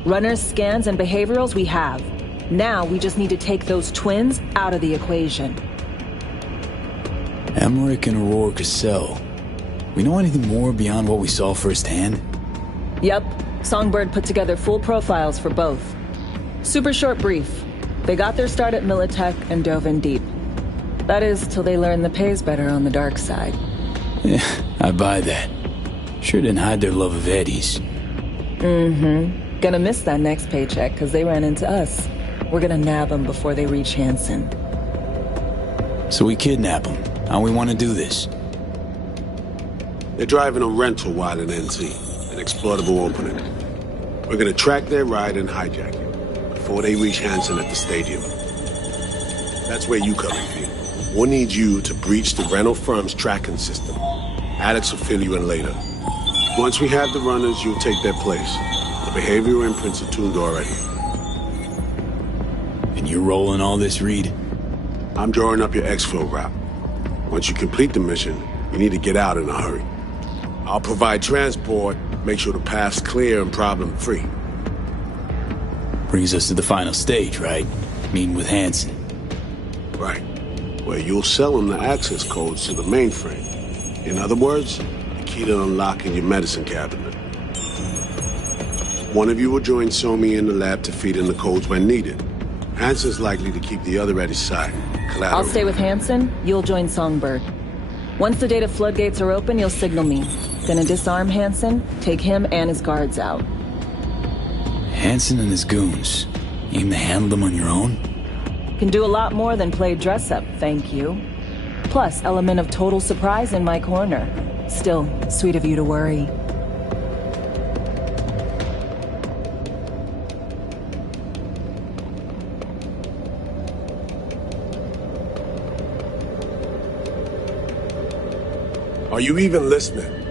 Runners, scans, and behaviorals we have. Now we just need to take those twins out of the equation. Emmerich and Aurora Cassell. We know anything more beyond what we saw firsthand? Yep. Songbird put together full profiles for both. Super short brief. They got their start at Militech and dove in deep. That is, till they learned the pay's better on the dark side. Yeah, I buy that. Sure didn't hide their love of Eddie's. Mm-hmm. Gonna miss that next paycheck, because they ran into us. We're gonna nab them before they reach Hansen. So we kidnap them. How we want to do this? They're driving a rental while in NC, an exploitable opening. We're gonna track their ride and hijack it before they reach Hansen at the stadium. That's where you come in, V. We'll need you to breach the rental firm's tracking system. Alex will fill you in later. Once we have the runners, you'll take their place. The behavioral imprints are tuned already. And you're rolling all this, Reed? I'm drawing up your exfil route. Once you complete the mission, you need to get out in a hurry. I'll provide transport, make sure the path's clear and problem-free. Brings us to the final stage, right? Meeting with Hansen. Right. Where you'll sell him the access codes to the mainframe. In other words, the key to unlocking your medicine cabinet. One of you will join Somi in the lab to feed in the codes when needed. Hansen's likely to keep the other at his side. Collateral. I'll stay with Hansen, you'll join Songbird. Once the data floodgates are open, you'll signal me. Gonna disarm Hansen, take him and his guards out. Hansen and his goons. You aim to handle them on your own? Can do a lot more than play dress-up, thank you. Plus, element of total surprise in my corner. Still, sweet of you to worry. Are you even listening?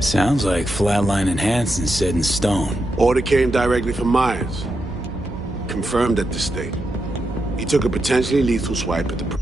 Sounds like Flatline and Hansen set in stone. Order came directly from Myers. Confirmed at the state. He took a potentially lethal swipe at the...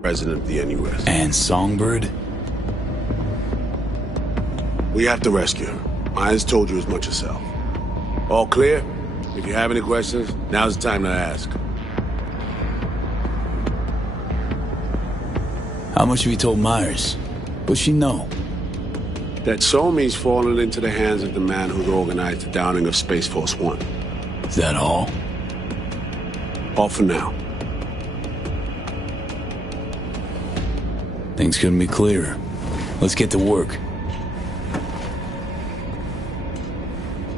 President of the NUS. And Songbird? We have to rescue her. Myers told you as much herself. All clear? If you have any questions, now's the time to ask. How much have you told Myers? What's she know? That Somi's fallen into the hands of the man who'd organized the downing of Space Force One. Is that all? All for now. Things couldn't be clearer. Let's get to work.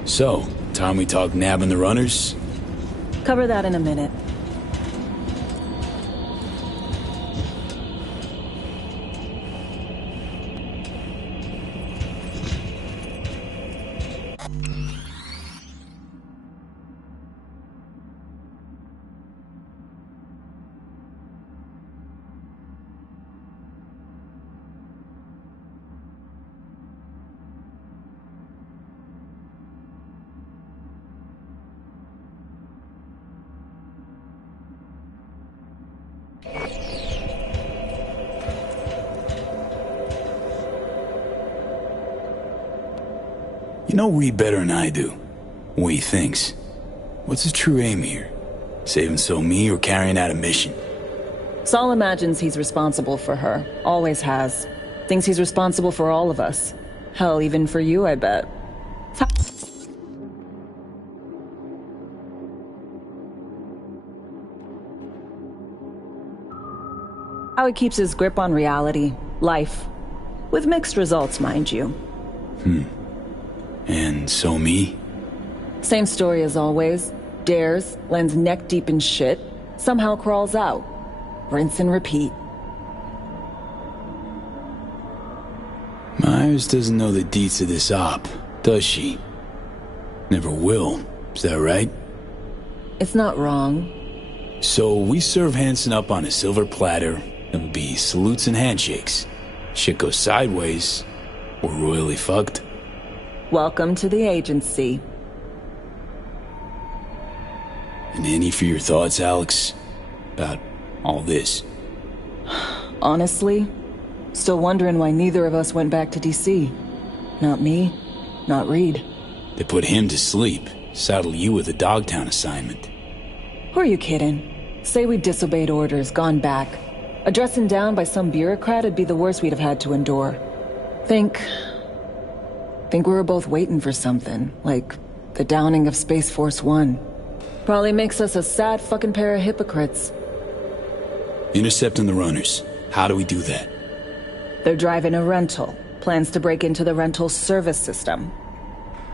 So, time we talk nabbing the runners? Cover that in a minute. You know Reed better than I do. What he thinks. What's his true aim here? Saving So-Mi or carrying out a mission? Saul imagines he's responsible for her. Always has. Thinks he's responsible for all of us. Hell, even for you, I bet. How he keeps his grip on reality, life. With mixed results, mind you. And So-Mi? Same story as always. Dares, lands neck deep in shit, somehow crawls out. Rinse and repeat. Myers doesn't know the deets of this op, does she? Never will, is that right? It's not wrong. So we serve Hansen up on a silver platter. It'll be salutes and handshakes. Shit goes sideways, we're royally fucked. Welcome to the agency. And any for your thoughts, Alex? About all this? Honestly, still wondering why neither of us went back to DC. Not me, not Reed. They put him to sleep, saddle you with a Dogtown assignment. Who are you kidding? Say we disobeyed orders, gone back. A dressing down by some bureaucrat would be the worst we'd have had to endure. Think we were both waiting for something, like the downing of Space Force One. Probably makes us a sad fucking pair of hypocrites. Intercepting the runners. How do we do that? They're driving a rental. Plans to break into the rental service system.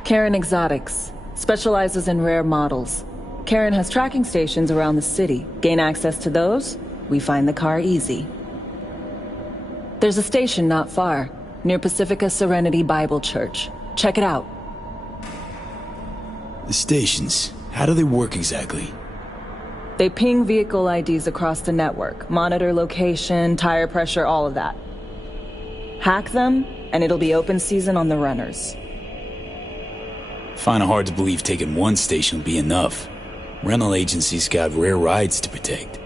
Karen Exotics. Specializes in rare models. Karen has tracking stations around the city. Gain access to those, we find the car easy. There's a station not far, near Pacifica Serenity Bible Church. Check it out. The stations, how do they work exactly? They ping vehicle IDs across the network, monitor location, tire pressure, all of that. Hack them, and it'll be open season on the runners. Find it hard to believe taking one station will be enough. Rental agencies got rare rides to protect.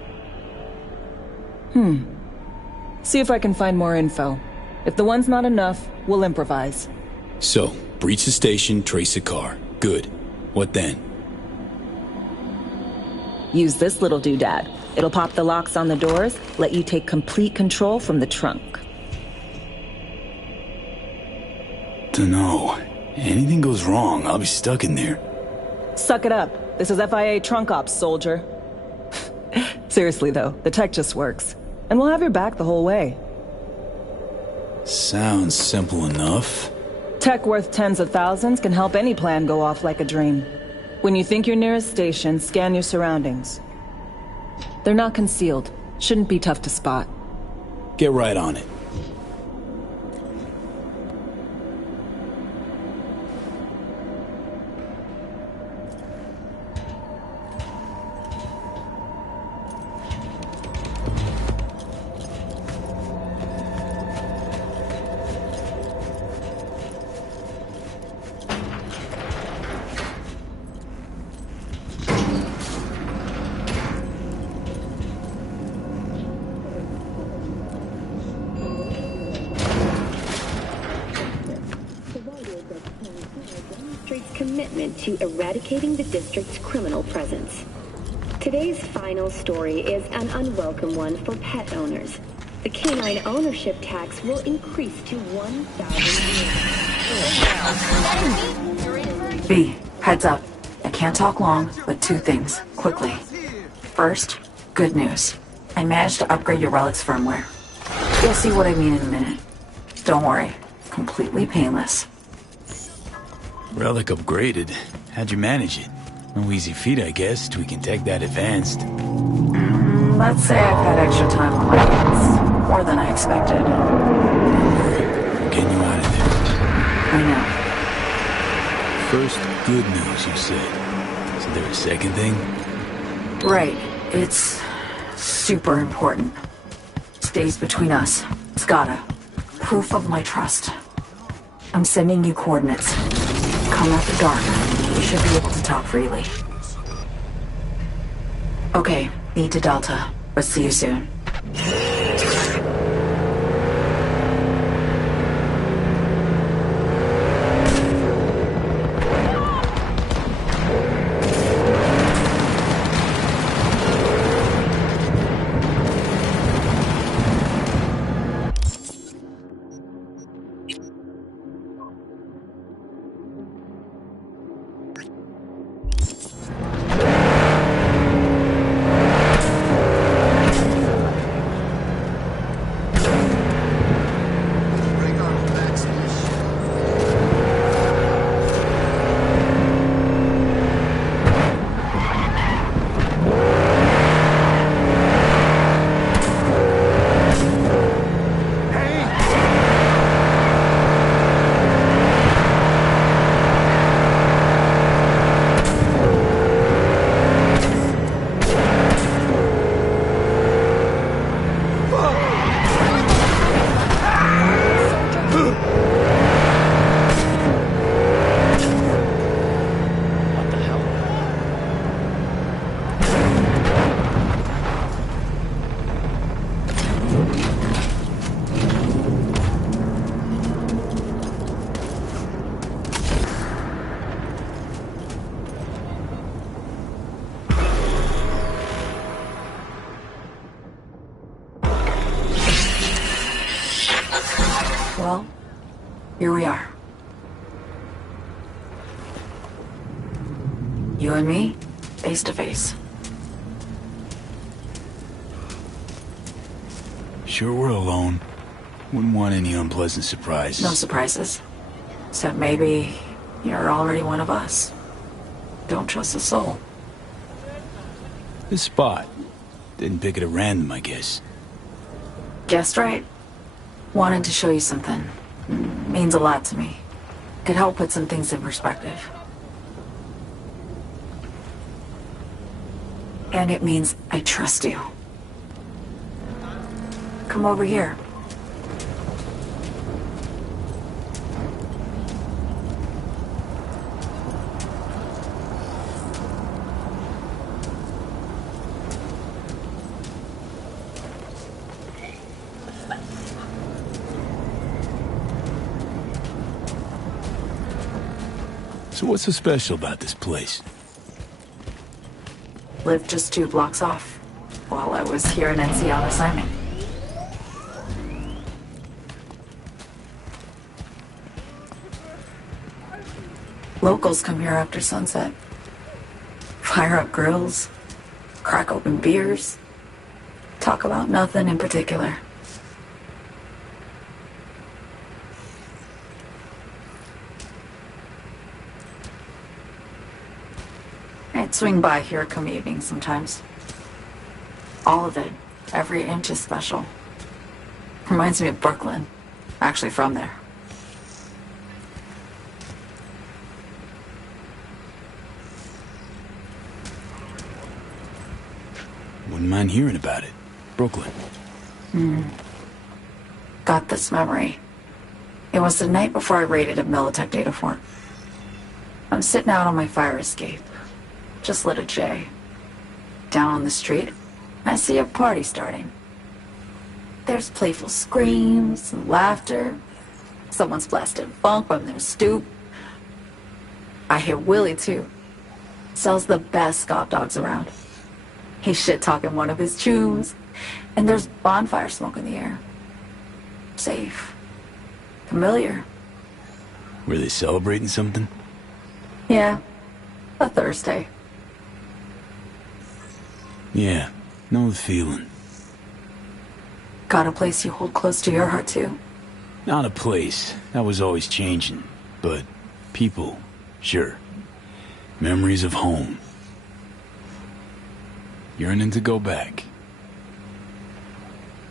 See if I can find more info. If the one's not enough, we'll improvise. So, breach the station, trace the car. Good. What then? Use this little doodad. It'll pop the locks on the doors, let you take complete control from the trunk. Dunno. Anything goes wrong, I'll be stuck in there. Suck it up. This is FIA trunk ops, soldier. Seriously though, the tech just works. And we'll have your back the whole way. Sounds simple enough. Tech worth tens of thousands can help any plan go off like a dream. When you think your nearest station, scan your surroundings. They're not concealed. Shouldn't be tough to spot. Get right on it. Commitment to eradicating the district's criminal presence. Today's final story is an unwelcome one for pet owners. The canine ownership tax will increase to 1,000 B, heads up. I can't talk long, but two things, quickly. First, good news. I managed to upgrade your Relic's firmware. You'll see what I mean in a minute. Don't worry, completely painless. Relic upgraded. How'd you manage it? No easy feat, I guess, tweaking tech that advanced. Let's say I've had extra time on my hands. More than I expected. We're getting you out of there. I know. First, good news, you said. Is there a second thing? Right. It's super important. Stays between us. It's gotta. Proof of my trust. I'm sending you coordinates. Come after dark. We should be able to talk freely. Okay, need to Delta, but see you soon. here we are. You and me, face to face. Sure we're alone. Wouldn't want any unpleasant surprises. No surprises. Except maybe you're already one of us. Don't trust a soul. This spot. Didn't pick it at random, I guess. Guessed right. Wanted to show you something. Means a lot to me. Could help put some things in perspective. And it means I trust you. Come over here. So what's so special about this place? Lived just 2 blocks off, while I was here in NC on assignment. Locals come here after sunset. Fire up grills, crack open beers, talk about nothing in particular. I'd swing by here come evening sometimes. All of it, every inch is special. Reminds me of Brooklyn. Actually from there. Wouldn't mind hearing about it. Brooklyn. Got this memory. It was the night before I raided a Militech data fort. I'm sitting out on my fire escape. Just lit a J. Down on the street, I see a party starting. There's playful screams and laughter. Someone's blasting funk from their stoop. I hear Willie, too. Sells the best Scott dogs around. He's shit-talking one of his tunes, and there's bonfire smoke in the air. Safe. Familiar. Were they celebrating something? Yeah. A Thursday. Yeah, know the feeling. Got a place you hold close to your heart, too? Not a place. That was always changing. But people, sure. Memories of home. Yearning to go back.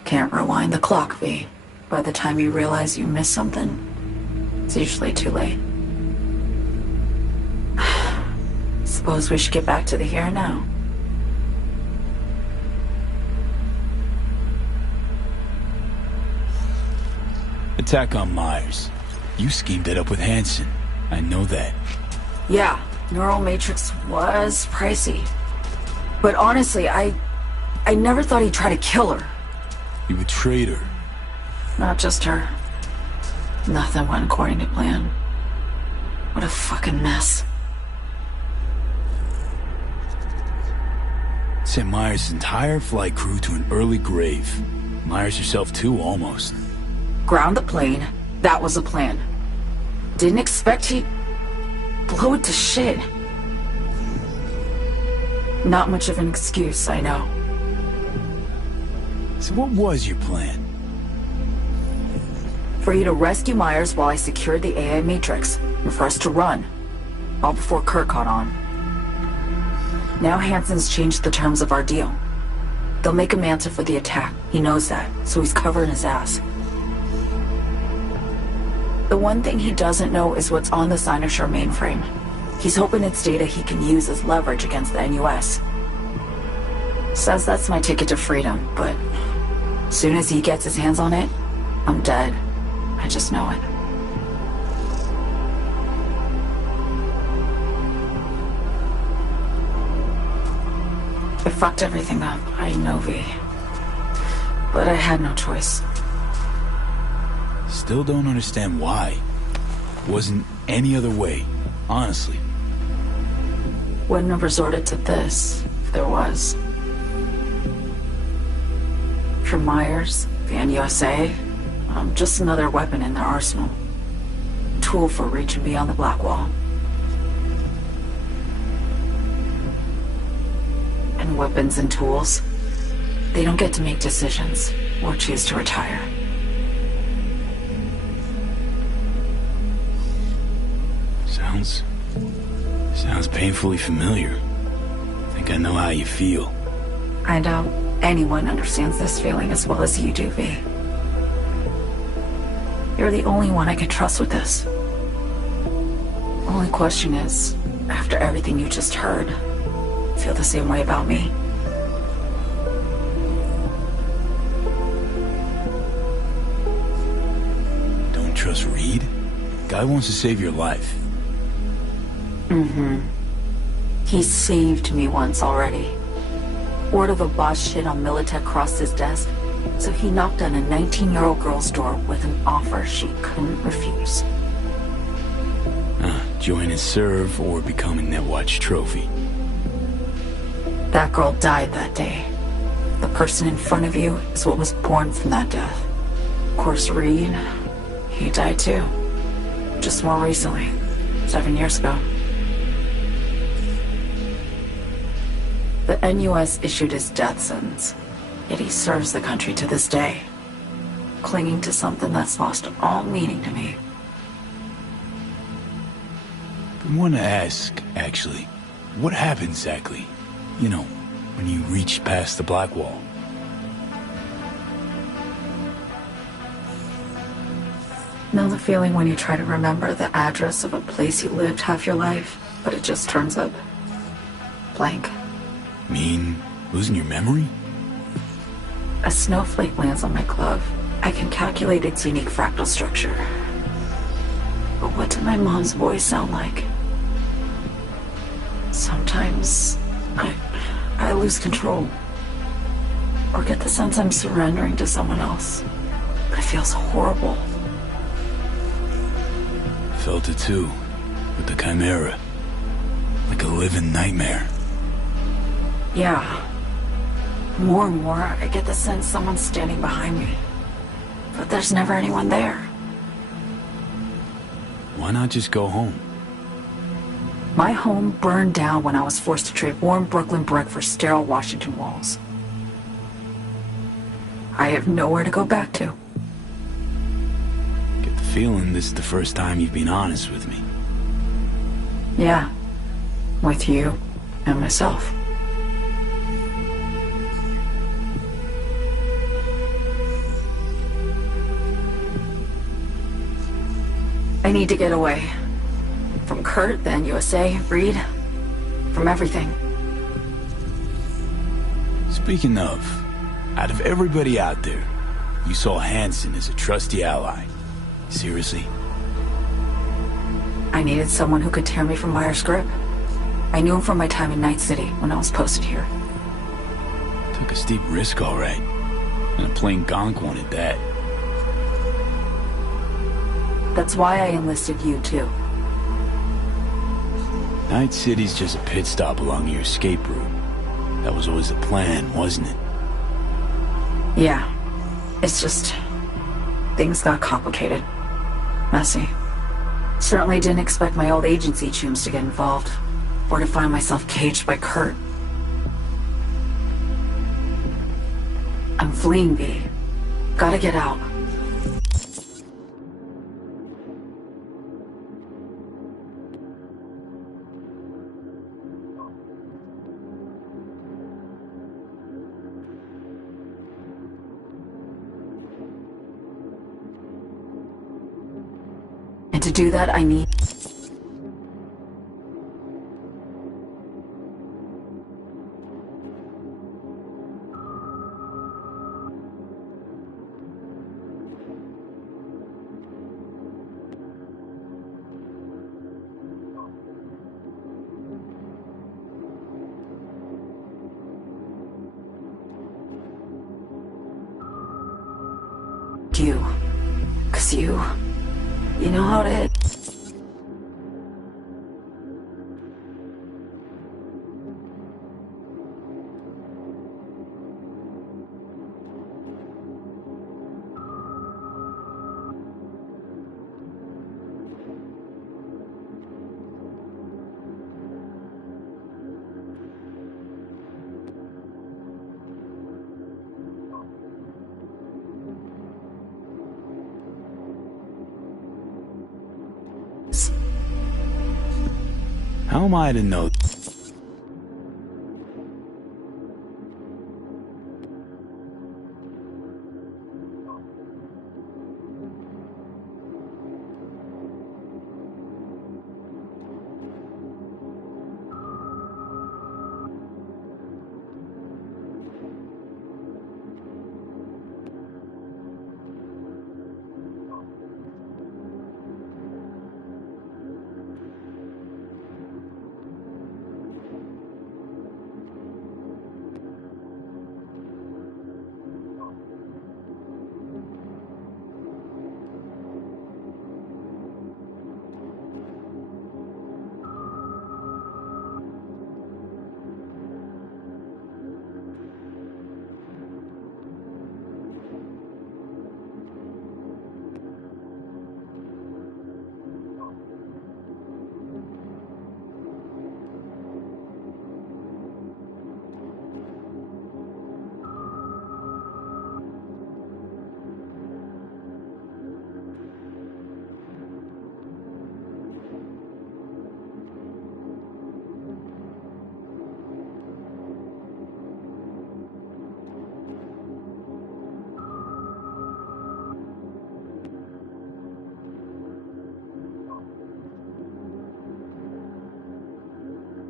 Can't rewind the clock, V. By the time you realize you missed something, it's usually too late. Suppose we should get back to the here and now. Attack on Myers. You schemed it up with Hansen. I know that. Yeah, Neural Matrix was pricey. But honestly, I never thought he'd try to kill her. You betrayed her. Not just her. Nothing went according to plan. What a fucking mess. Sent Myers' entire flight crew to an early grave. Myers herself too, almost. Ground the plane. That was the plan. Didn't expect he'd blow it to shit. Not much of an excuse, I know. So what was your plan? For you to rescue Myers while I secured the AI Matrix, and for us to run. All before Kurt caught on. Now Hansen's changed the terms of our deal. They'll make him answer for the attack. He knows that, so he's covering his ass. The one thing he doesn't know is what's on the Cynosure mainframe. He's hoping it's data he can use as leverage against the NUS. Says that's my ticket to freedom, but as soon as he gets his hands on it, I'm dead. I just know it. I fucked everything up, I know, V. But I had no choice. Still don't understand why. Wasn't any other way, honestly. Wouldn't have resorted to this, if there was. For Myers, the NUSA, I'm just another weapon in their arsenal. tool for reaching beyond the black wall. And weapons and tools, they don't get to make decisions or choose to retire. Sounds painfully familiar. I think I know how you feel. I doubt anyone understands this feeling as well as you do, V. You're the only one I can trust with this. Only question is, after everything you just heard, feel the same way about me? Don't trust Reed? Guy wants to save your life. Mm-hmm. He saved me once already. Word of a boss shit on Militech crossed his desk, so he knocked on a 19-year-old girl's door with an offer she couldn't refuse. Join and serve or become a Netwatch trophy. That girl died that day. The person in front of you is what was born from that death. Of course, Reed, he died too. Just more recently, 7 years ago. The NUS issued his death sentence, yet he serves the country to this day, clinging to something that's lost all meaning to me. I want to ask, actually, what happened exactly? You know, when you reached past the black wall. Know the feeling when you try to remember the address of a place you lived half your life, but it just turns up blank? Mean losing your memory? A snowflake lands on my glove. I can calculate its unique fractal structure. But what did my mom's voice sound like? Sometimes I lose control. Or get the sense I'm surrendering to someone else. But it feels horrible. Felt it too, with the Chimera. Like a living nightmare. Yeah. More and more, I get the sense someone's standing behind me. But there's never anyone there. Why not just go home? My home burned down when I was forced to trade warm Brooklyn brick for sterile Washington walls. I have nowhere to go back to. Get the feeling this is the first time you've been honest with me. Yeah. With you and myself. I need to get away. From Kurt, then USA, Reed. From everything. Speaking of, out of everybody out there, you saw Hansen as a trusty ally. Seriously? I needed someone who could tear me from Myers' grip. I knew him from my time in Night City when I was posted here. Took a steep risk, all right. And a plain gonk wanted that. That's why I enlisted you, too. Night City's just a pit stop along your escape route. That was always the plan, wasn't it? Yeah. It's just... things got complicated. Messy. Certainly didn't expect my old agency chooms to get involved. Or to find myself caged by Kurt. I'm fleeing, V. Gotta get out. And to do that, I need... you. 'Cause you know how to... How am I to know?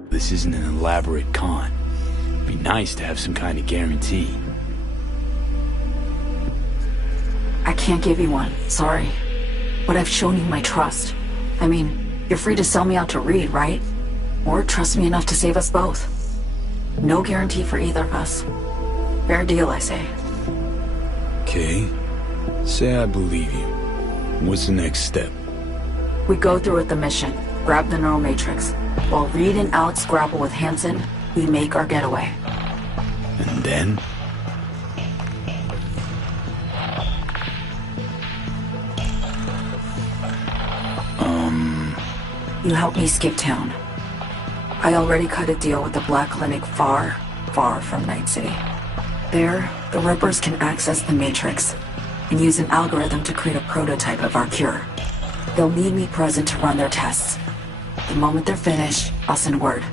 This isn't an elaborate con. It'd be nice to have some kind of guarantee. I can't give you one, sorry. But I've shown you my trust. I mean, you're free to sell me out to Reed, right? Or trust me enough to save us both. No guarantee for either of us. Fair deal, I say. Okay. Say I believe you. What's the next step? We go through with the mission, grab the neural matrix. While Reed and Alex grapple with Hansen, we make our getaway. And then? You help me skip town. I already cut a deal with the Black Clinic far, far from Night City. There, the Rippers can access the Matrix and use an algorithm to create a prototype of our cure. They'll need me present to run their tests. The moment they're finished, I'll send word.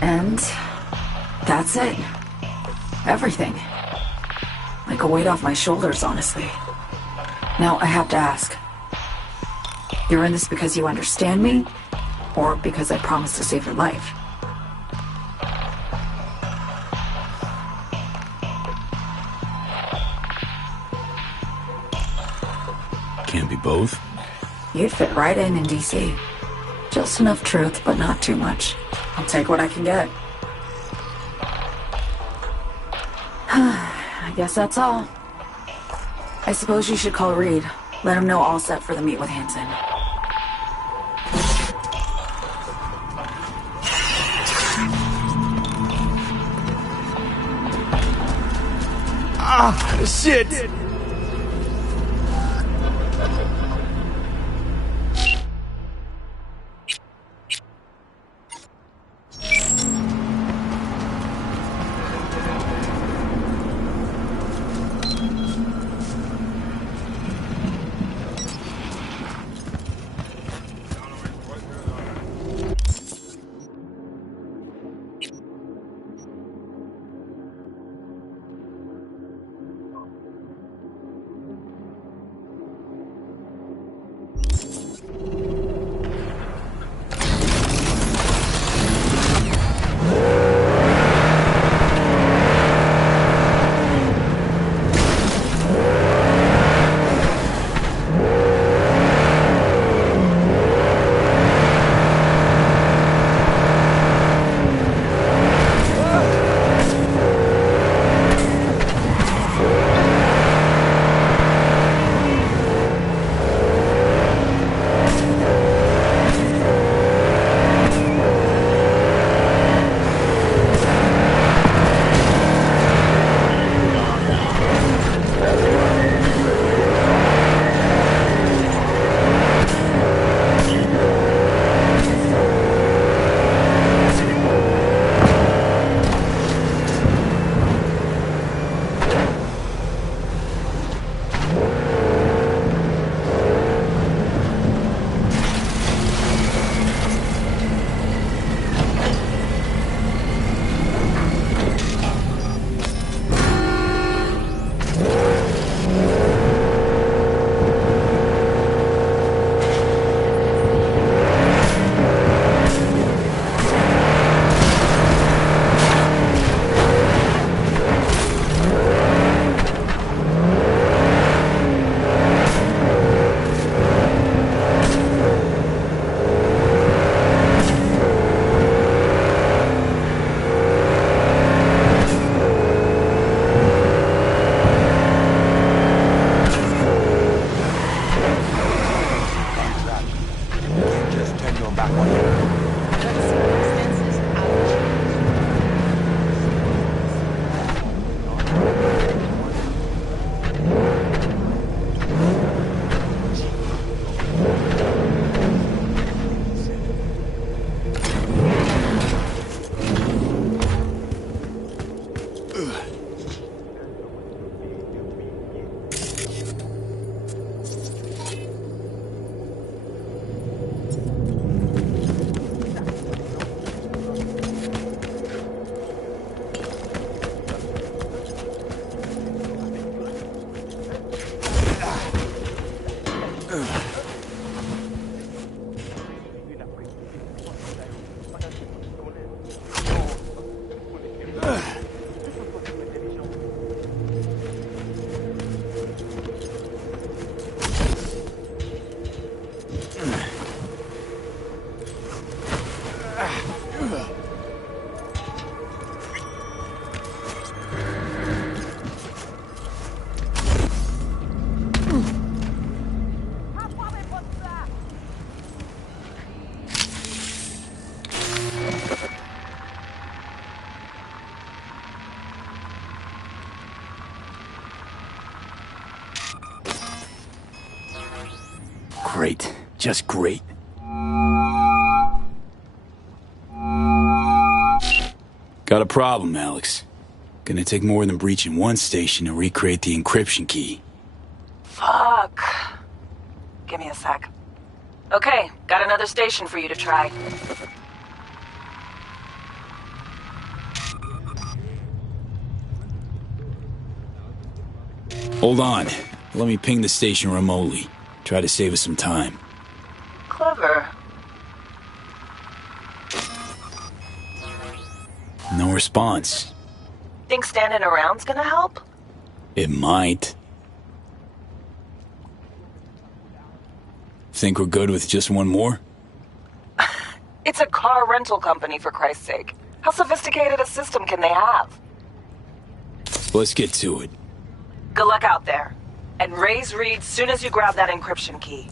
And that's it. Everything. Like a weight off my shoulders, honestly. Now, I have to ask. You're in this because you understand me? Or because I promised to save your life? Can't be both. You'd fit right in DC. Just enough truth, but not too much. I'll take what I can get. I guess that's all. I suppose you should call Reed. Let him know all set for the meet with Hansen. Ah, shit! Great. Just great. Got a problem, Alex. Gonna take more than breaching one station to recreate the encryption key. Fuck. Give me a sec. Okay, got another station for you to try. Hold on. Let me ping the station remotely. Try to save us some time. Clever. No response. Think standing around's gonna help? It might. Think we're good with just one more? It's a car rental company, for Christ's sake. How sophisticated a system can they have? Let's get to it. Good luck out there. And raise Reed soon as you grab that encryption key.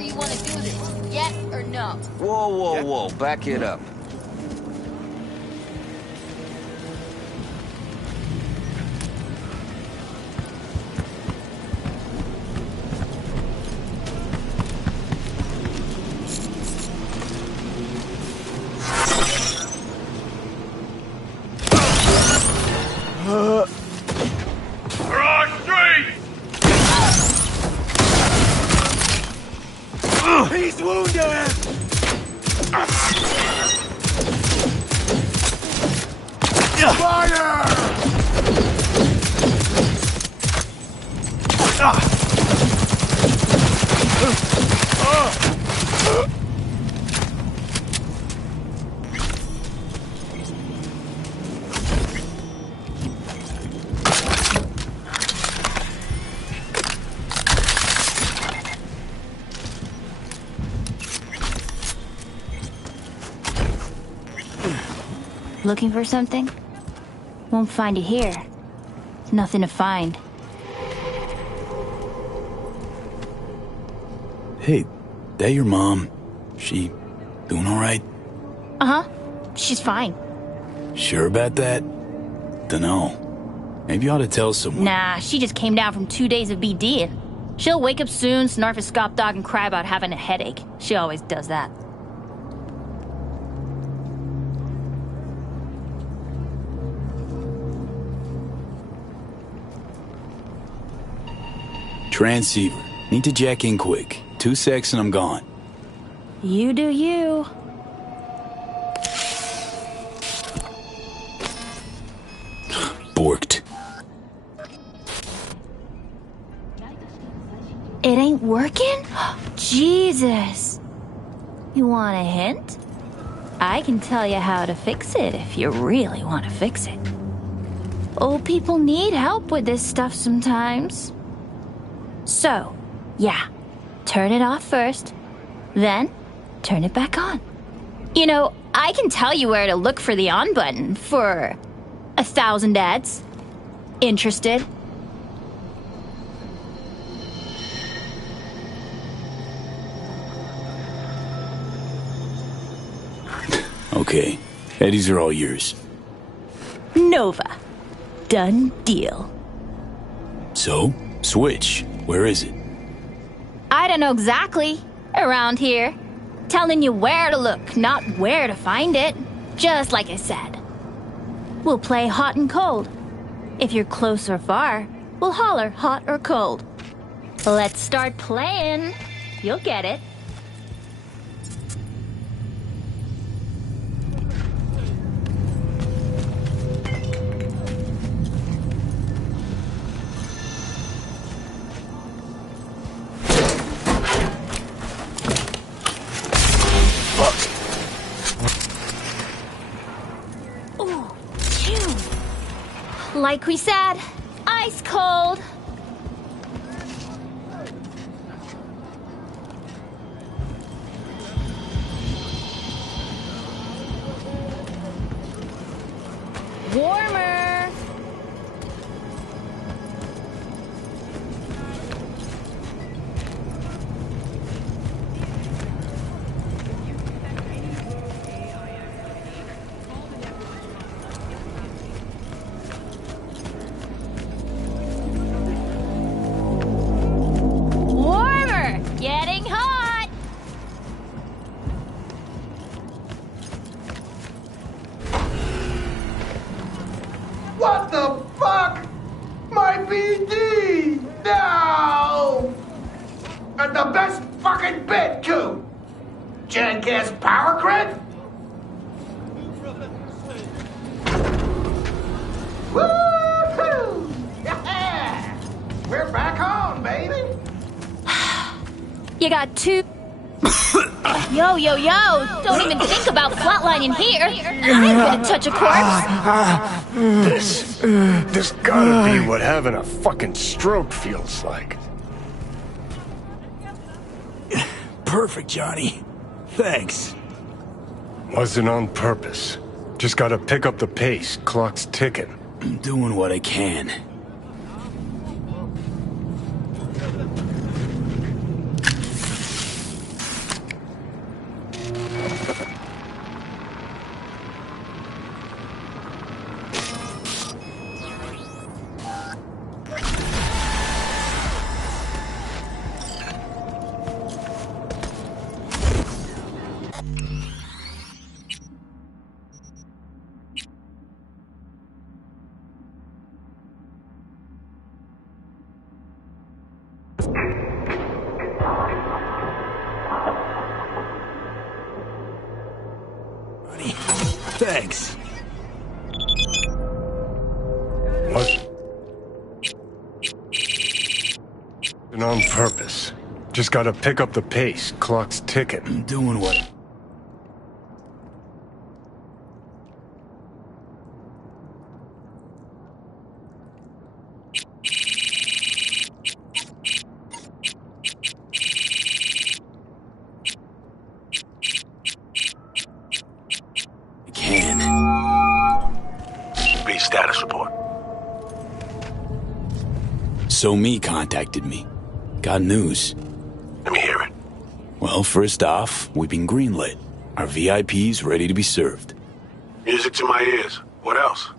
you want to do this. Yes or no? Whoa, whoa, whoa. Back it up. He's wounded! Fire! Looking for something? Won't find it here. Nothing to find. Hey, that your mom? She doing all right? Uh-huh. She's fine. Sure about that? Dunno. Maybe you ought to tell someone. Nah, she just came down from 2 days of BDing. She'll wake up soon, snarf a scop dog, and cry about having a headache. She always does that. Transceiver. Need to jack in quick. 2 secs and I'm gone. You do you. Borked. It ain't working? Jesus. You want a hint? I can tell you how to fix it if you really want to fix it. Old people need help with this stuff sometimes. So, yeah, turn it off first, then turn it back on. You know, I can tell you where to look for the on button for 1,000 ads. Interested? Okay, Eddies are all yours. Nova. Done deal. So, switch. Where is it? I don't know exactly. Around here. Telling you where to look, not where to find it. Just like I said. We'll play hot and cold. If you're close or far, we'll holler hot or cold. Let's start playing. You'll get it. Like we said, ice cold. Warmer. Getting hot! What the fuck? My BD! No! And the best fucking bit, too! Jackass power grid? Woo-hoo! Yeah! We're back on, baby! You got 2... Yo, yo, yo! Don't even think about flatlining here! I ain't gonna touch a corpse! This gotta be what having a fucking stroke feels like. Perfect, Johnny. Thanks. Wasn't on purpose. Just gotta pick up the pace. Clock's ticking. I'm doing what I can. Thanks. What? And on purpose. Just gotta pick up the pace. Clock's ticking. I'm doing what? I can. B, status report. So Me contacted me. Got news. Let me hear it. Well, first off, we've been greenlit. Our VIP's ready to be served. Music to my ears. What else?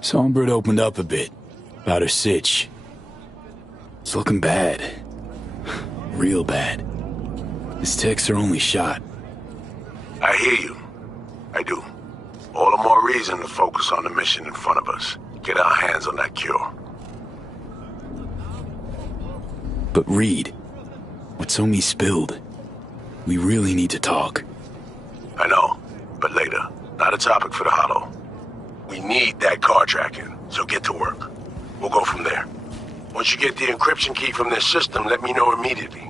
Songbird opened up a bit about her sitch. It's looking bad. Real bad. His tech's her only shot. I hear you. I do. All the more reason to focus on the mission in front of us. Get our hands on that cure. But Reed, what So Me spilled, we really need to talk. I know, but later. Not a topic for the Hollow. We need that car tracking, so get to work. We'll go from there. Once you get the encryption key from their system, let me know immediately.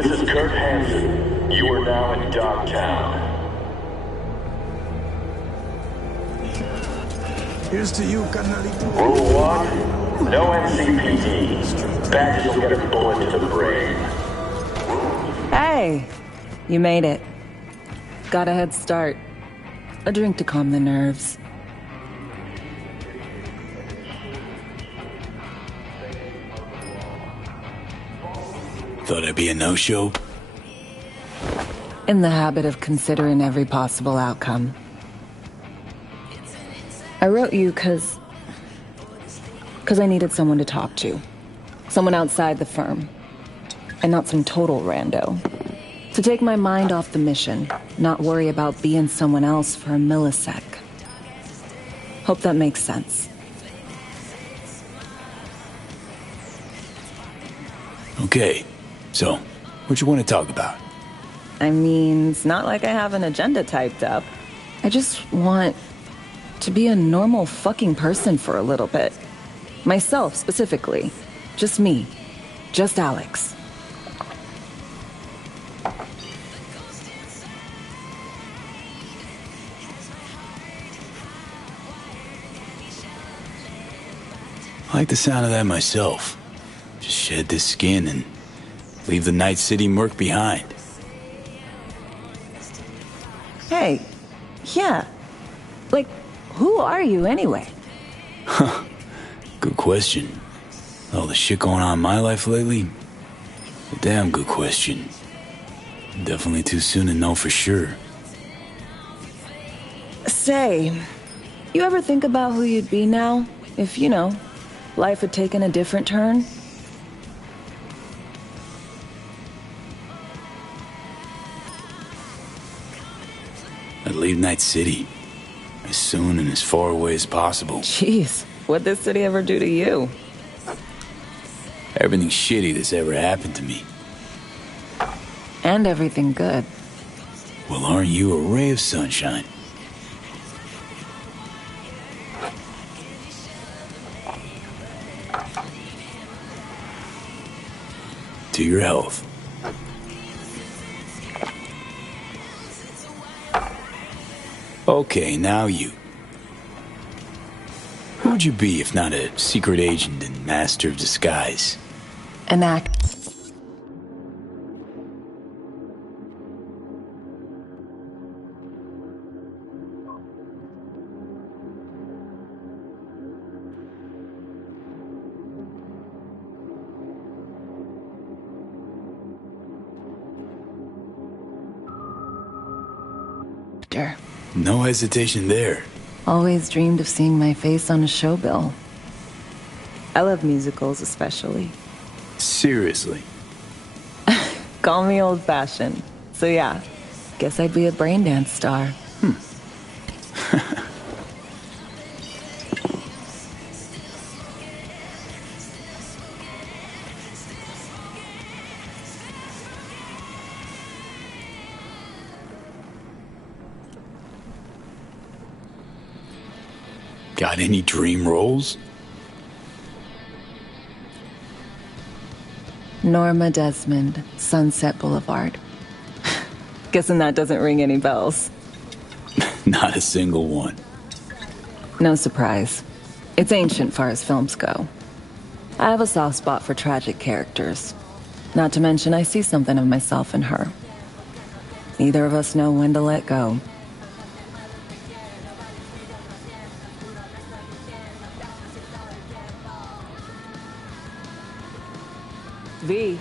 This is Kurt Hansen. You are now in Dogtown. Here's to you, carnalito. Rule 1, no NCPD. Badges will get a bullet to the brain. Hey, you made it. Got a head start. A drink to calm the nerves. Thought I'd be a no-show? In the habit of considering every possible outcome. I wrote you because I needed someone to talk to. Someone outside the firm. And not some total rando. To take my mind off the mission, not worry about being someone else for a millisec. Hope that makes sense. Okay, so, what you want to talk about? I mean, it's not like I have an agenda typed up. I just want to be a normal fucking person for a little bit. Myself, specifically. Just me. Just Alex. I like the sound of that myself. Just shed this skin and leave the Night City murk behind. Hey, yeah. Like, who are you anyway? Huh. Good question. All the shit going on in my life lately? A damn good question. Definitely too soon to know for sure. Say, you ever think about who you'd be now? If, you know, life had taken a different turn? I'd leave Night City. As soon and as far away as possible. Jeez, what'd this city ever do to you? Everything shitty that's ever happened to me. And everything good. Well, aren't you a ray of sunshine? To your health. Okay, now you. Who'd you be if not a secret agent and master of disguise? An act. No hesitation there. Always dreamed of seeing my face on a show bill. I love musicals, especially. Seriously? Call me old-fashioned. So yeah, guess I'd be a braindance star. Got any dream roles? Norma Desmond, Sunset Boulevard. Guessing that doesn't ring any bells. Not a single one. No surprise. It's ancient far as films go. I have a soft spot for tragic characters. Not to mention I see something of myself in her. Neither of us know when to let go. V.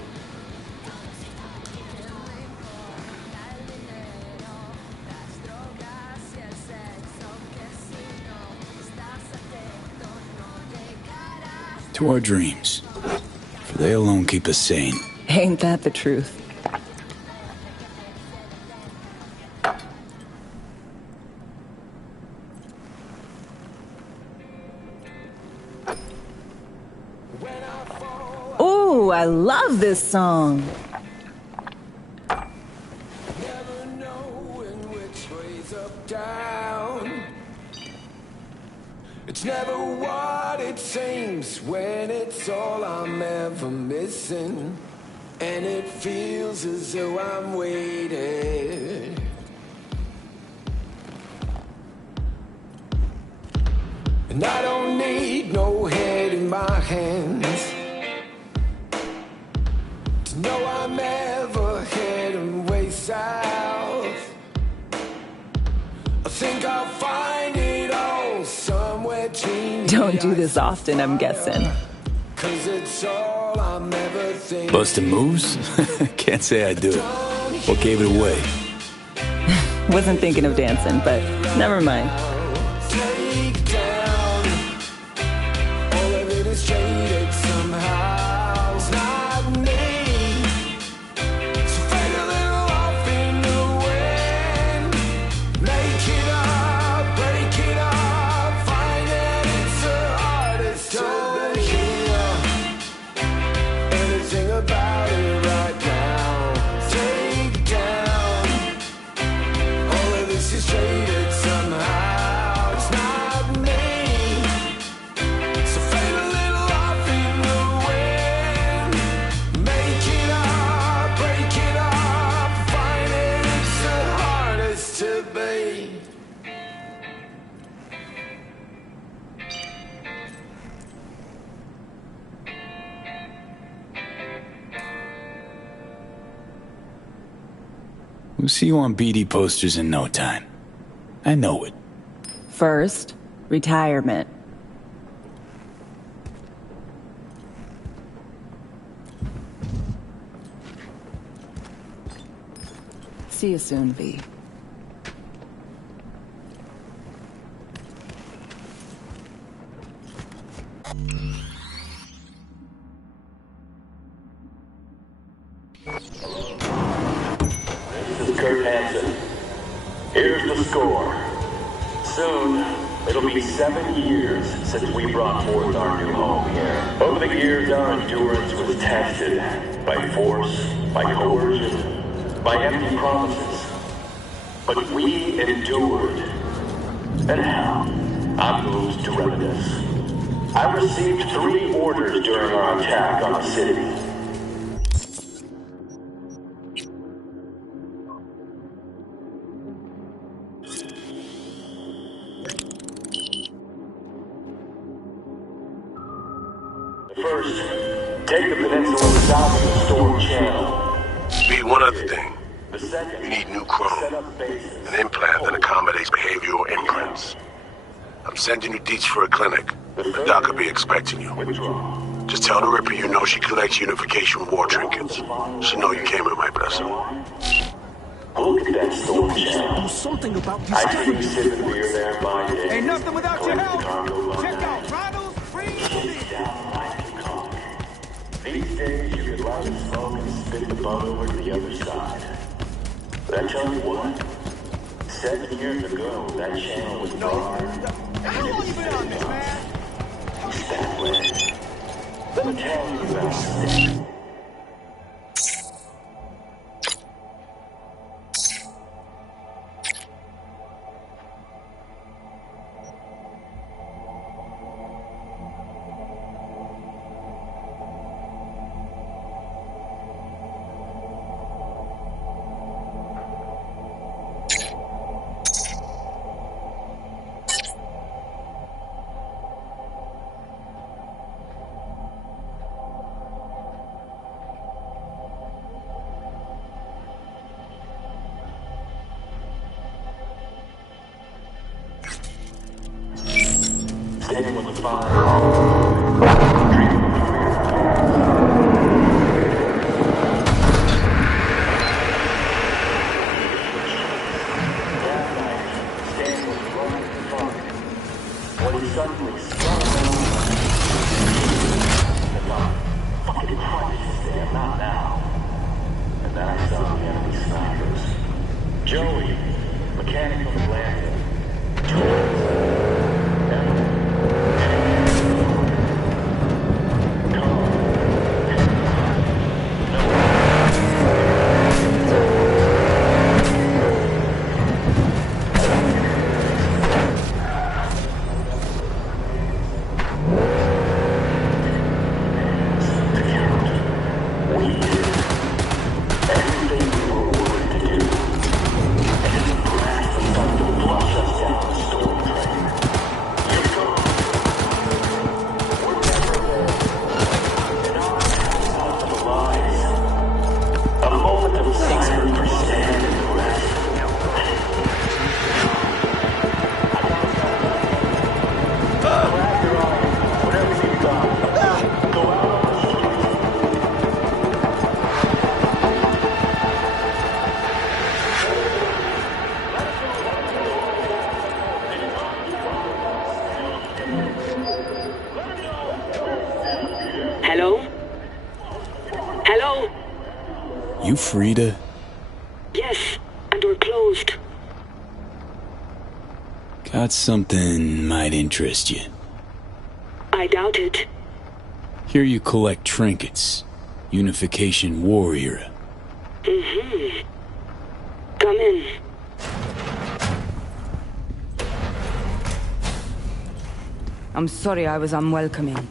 To our dreams, for they alone keep us sane. Ain't that the truth? Ooh, I love this song. It's never what it seems when it's all I'm ever missing. and it feels as though I'm waiting. And I don't need no head in my hands to know I'm ever heading way south. I think I'll find it all somewhere between. Don't do this often, I'm guessing. 'Cause it's all I'm ever thinking. Busting moves? Can't say I do it. What gave it away? Wasn't thinking of dancing, but never mind. Take down all of it is traded somehow. It's not me. So fade a little off in the wind. Make it up, break it up. Find that it's the hardest to hear. Anything about it right now. Take down all of this is traded somehow. It's not me. So fade a little off in the wind. Make it up, break it up. Find it, it's the hardest to be. We'll see you on BD posters in no time. I know it. First, retirement. See you soon, V. This is Kurt Hansen. Here's the score. Soon, it'll be 7 years since we brought forth our new home here. Over the years, our endurance was tested by force, by coercion, by empty promises. But we endured. And now, I'm moved to reminisce. I received 3 orders during our attack on the city. First, take the peninsula south of the Storm Channel. Speed, one other thing. The second, You need new chrome. An implant that accommodates behavioral imprints. I'm sending you deets for a clinic. The doc will be expecting you. Just tell the Ripper you know she collects unification war trinkets. She know you came with my blessing. Look at that Storm Channel. Do something about these I see you sipping beer there by day. Ain't nothing without your Collect the help. cargo by Check night. out Ronald's free. These days, you could light a smoke and spit the bug over to the other side. But I tell you what, 7 years ago, that channel was barred. How long you been on this, man? It's that way. Let me tell you about it. Standing with the fire. Dreaming of that night, standing with the road in front, when he suddenly spun around. I thought, fucking Christ, Stan, not now. And then I saw the enemy snipers. Joey, mechanic from Atlanta. Joey. We You Frida? Yes, and we're closed. Got something might interest you. I doubt it. Here you collect trinkets. Unification War era. Mm-hmm. Come in. I'm sorry I was unwelcoming.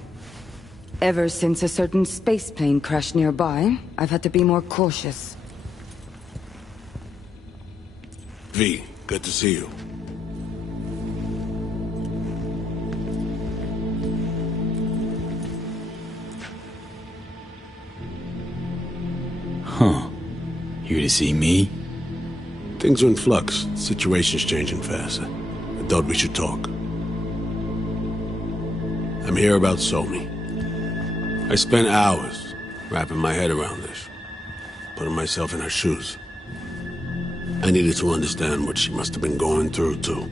Ever since a certain space plane crashed nearby, I've had to be more cautious. V, good to see you. Huh. Here to see me? Things are in flux. Situation's changing fast. I thought we should talk. I'm here about Somi. I spent hours wrapping my head around this, putting myself in her shoes. I needed to understand what she must have been going through, too.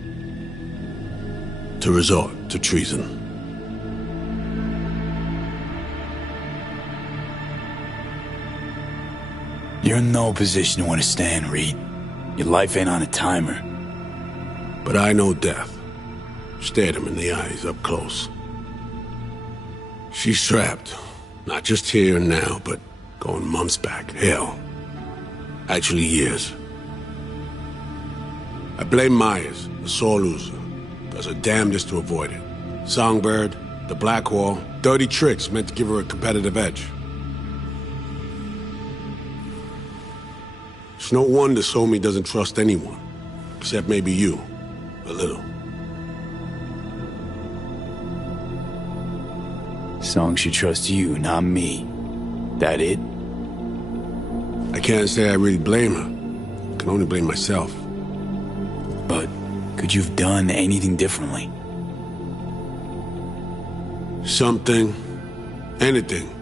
To resort to treason. You're in no position to understand, Reed. Your life ain't on a timer. But I know death. Stared him in the eyes up close. She's trapped. Not just here and now, but going months back. Hell. Actually years. I blame Myers, the sore loser. Does her damnedest to avoid it. Songbird, the Blackwall, dirty tricks meant to give her a competitive edge. It's no wonder Somi doesn't trust anyone. Except maybe you. A little. Song should trust you, not me. That it? I can't say I really blame her. I can only blame myself. But could you have done anything differently? Something. Anything.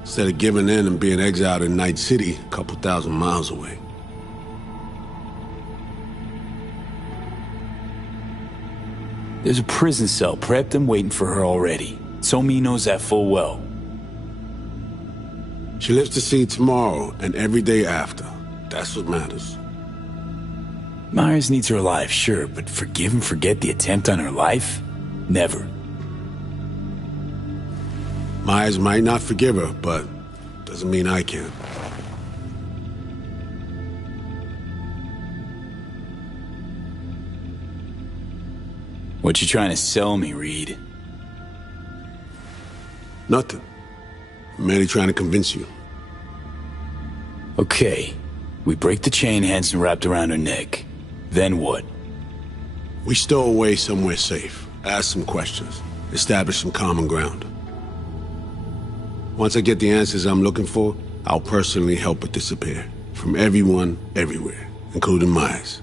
Instead of giving in and being exiled in Night City, a couple thousand miles away. There's a prison cell prepped and waiting for her already. Somi knows that full well. She lives to see tomorrow and every day after. That's what matters. Myers needs her alive, sure, but forgive and forget the attempt on her life? Never. Myers might not forgive her, but doesn't mean I can. What you trying to sell me, Reed? Nothing. I'm merely trying to convince you. Okay. We break the chain Hansen wrapped around her neck. Then what? We stow away somewhere safe. Ask some questions. Establish some common ground. Once I get the answers I'm looking for, I'll personally help her disappear. From everyone, everywhere. Including Myers.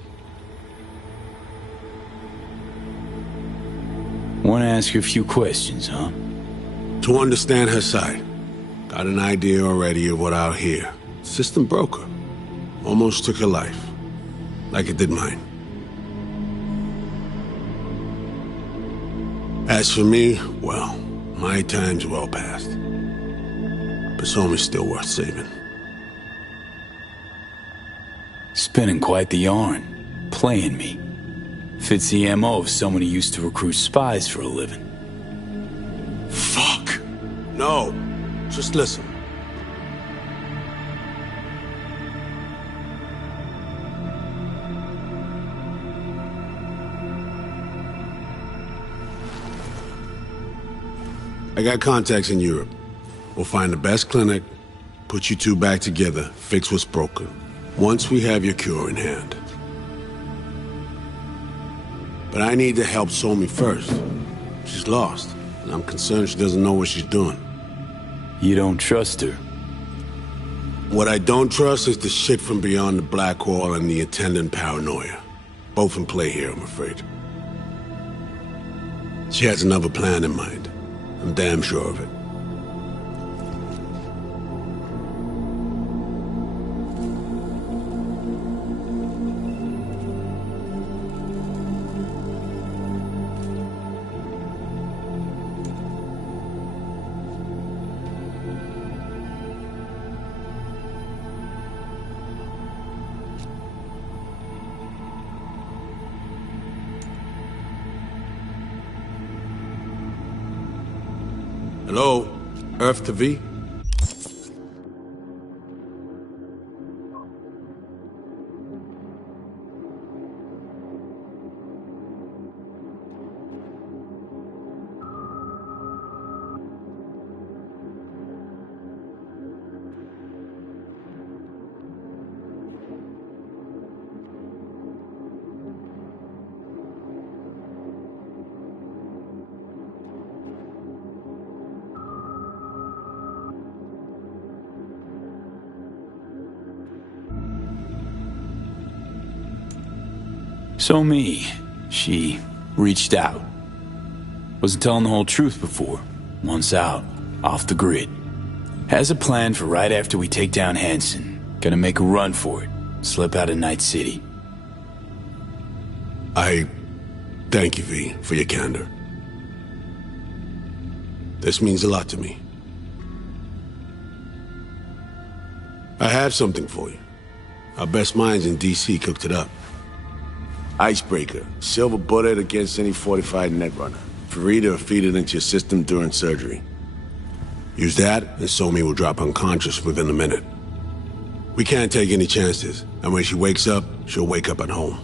Want to ask you a few questions, huh? To understand her side. Got an idea already of what I'll hear. System broke her. Almost took her life. Like it did mine. As for me, well, my time's well past. But Somi's still worth saving. Spinning quite the yarn. Playing me. Fits the MO of someone who used to recruit spies for a living. Fuck! No. Just listen. I got contacts in Europe. We'll find the best clinic, put you two back together, fix what's broken. Once we have your cure in hand. But I need to help Somi first. She's lost, and I'm concerned she doesn't know what she's doing. You don't trust her? What I don't trust is the shit from beyond the Blackwall and the attendant paranoia. Both in play here, I'm afraid. She has another plan in mind. I'm damn sure of it. Hello? Earth to V? So she reached out. Wasn't telling the whole truth before. Once out, off the grid. Has a plan for right after we take down Hansen. Gonna make a run for it. Slip out of Night City. I thank you, V, for your candor. This means a lot to me. I have something for you. Our best minds in DC cooked it up. Icebreaker, silver bullet against any fortified netrunner. Farida will feed it into your system during surgery. Use that, and Somi will drop unconscious within a minute. We can't take any chances, and when she wakes up, she'll wake up at home.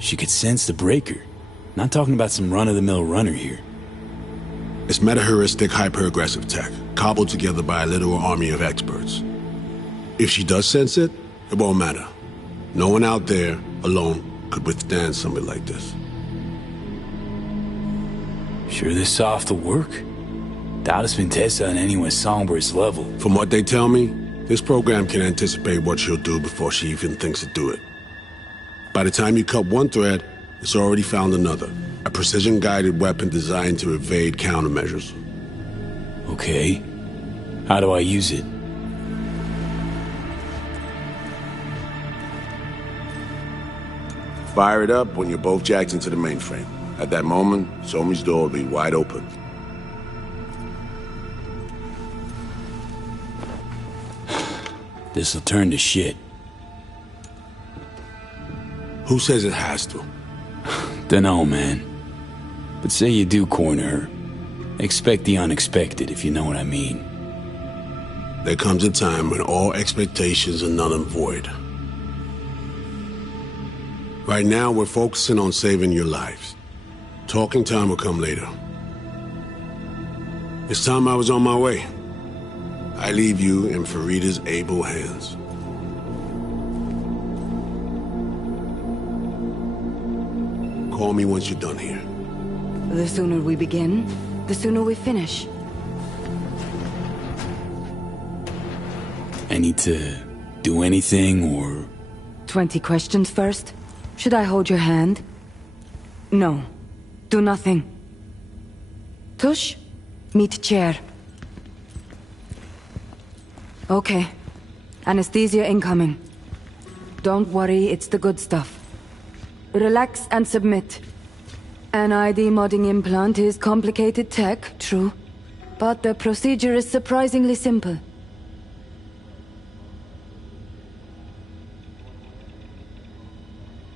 She could sense the breaker. Not talking about some run-of-the-mill runner here. It's meta-heuristic hyper-aggressive tech, cobbled together by a literal army of experts. If she does sense it, it won't matter. No one out there, alone, could withstand something like this. Sure this soft will work? Doubt it's been tested on anyone Songbird's level. From what they tell me, this program can anticipate what she'll do before she even thinks to do it. By the time you cut one thread, it's already found another. A precision-guided weapon designed to evade countermeasures. Okay. How do I use it? Fire it up when you're both jacked into the mainframe. At that moment, Somi's door will be wide open. This'll turn to shit. Who says it has to? Dunno, man. But say you do corner her. Expect the unexpected, if you know what I mean. There comes a time when all expectations are null and void. Right now, we're focusing on saving your lives. Talking time will come later. It's time I was on my way. I leave you in Farida's able hands. Call me once you're done here. The sooner we begin, the sooner we finish. I need to do anything, or... 20 questions first? Should I hold your hand? No. Do nothing. Tush, meet chair. Okay. Anesthesia incoming. Don't worry, it's the good stuff. Relax and submit. An ID modding implant is complicated tech, true. But the procedure is surprisingly simple.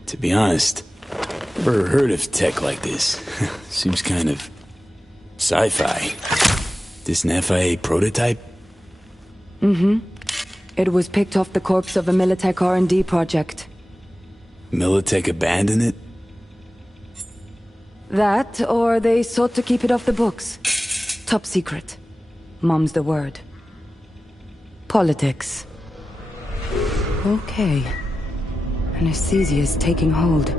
To be honest, never heard of tech like this. Seems kind of sci-fi. This an FIA prototype? Mm-hmm. It was picked off the corpse of a Militech R&D project. Militech abandoned it? That, or they sought to keep it off the books. Top secret. Mom's the word. Politics. Okay. Anesthesia's taking hold.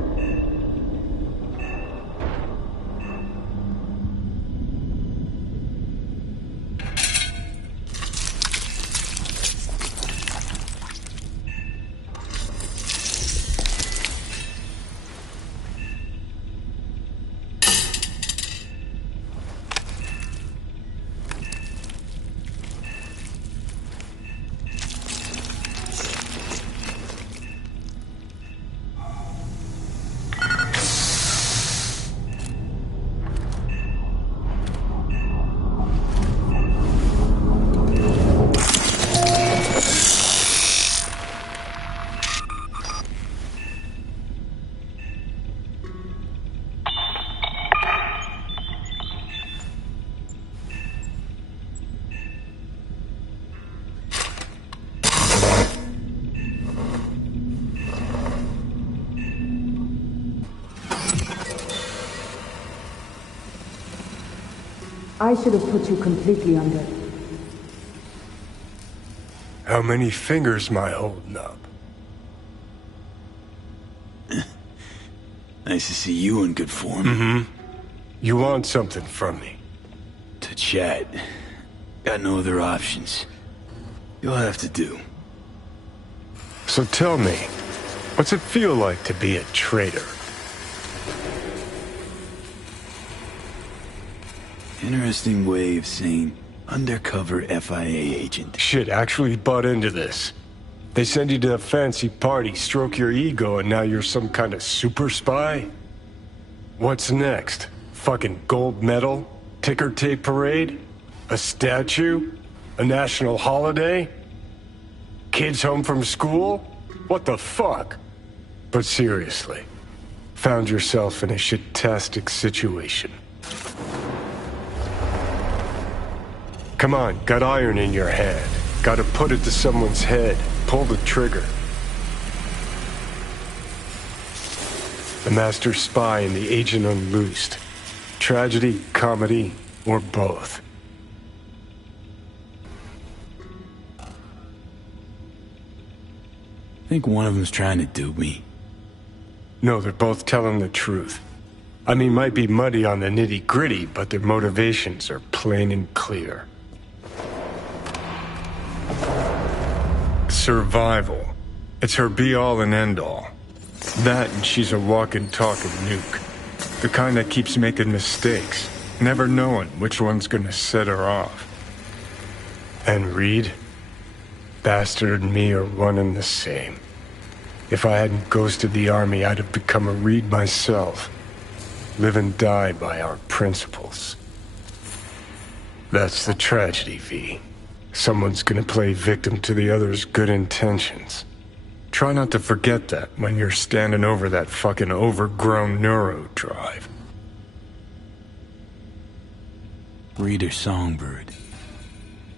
I should have put you completely under. How many fingers am I holding up? Nice to see you in good form. Mm-hmm. You want something from me? To chat. Got no other options. You'll have to do. So tell me, what's it feel like to be a traitor? Interesting way of saying undercover FIA agent. Shit, actually butt into this. They send you to a fancy party, stroke your ego, and now you're some kind of super spy? What's next? Fucking gold medal? Ticker tape parade? A statue? A national holiday? Kids home from school? What the fuck? But seriously, found yourself in a shit-tastic situation. Come on, got iron in your hand. Gotta put it to someone's head. Pull the trigger. The master spy and the agent unloosed. Tragedy, comedy, or both. Think one of them's trying to dupe me. No, they're both telling the truth. I mean, might be muddy on the nitty-gritty, but their motivations are plain and clear. Survival. It's her be-all and end-all. That and she's a walking, talking nuke. The kind that keeps making mistakes, never knowing which one's gonna set her off. And Reed? Bastard and me are one and the same. If I hadn't ghosted the army, I'd have become a Reed myself. Live and die by our principles. That's the tragedy, V. Someone's gonna play victim to the other's good intentions. Try not to forget that when you're standing over that fucking overgrown neuro drive. Reader Songbird.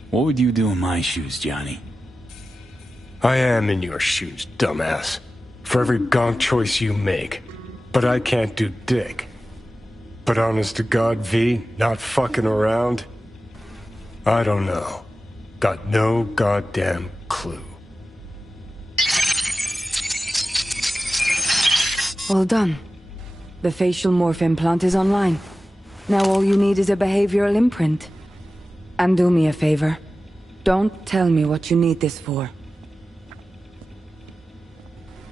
What would you do in my shoes, Johnny? I am in your shoes, dumbass. For every gonk choice you make. But I can't do dick. But honest to God, V, not fucking around? I don't know. Got no goddamn clue. All done. The facial morph implant is online. Now all you need is a behavioral imprint. And do me a favor. Don't tell me what you need this for.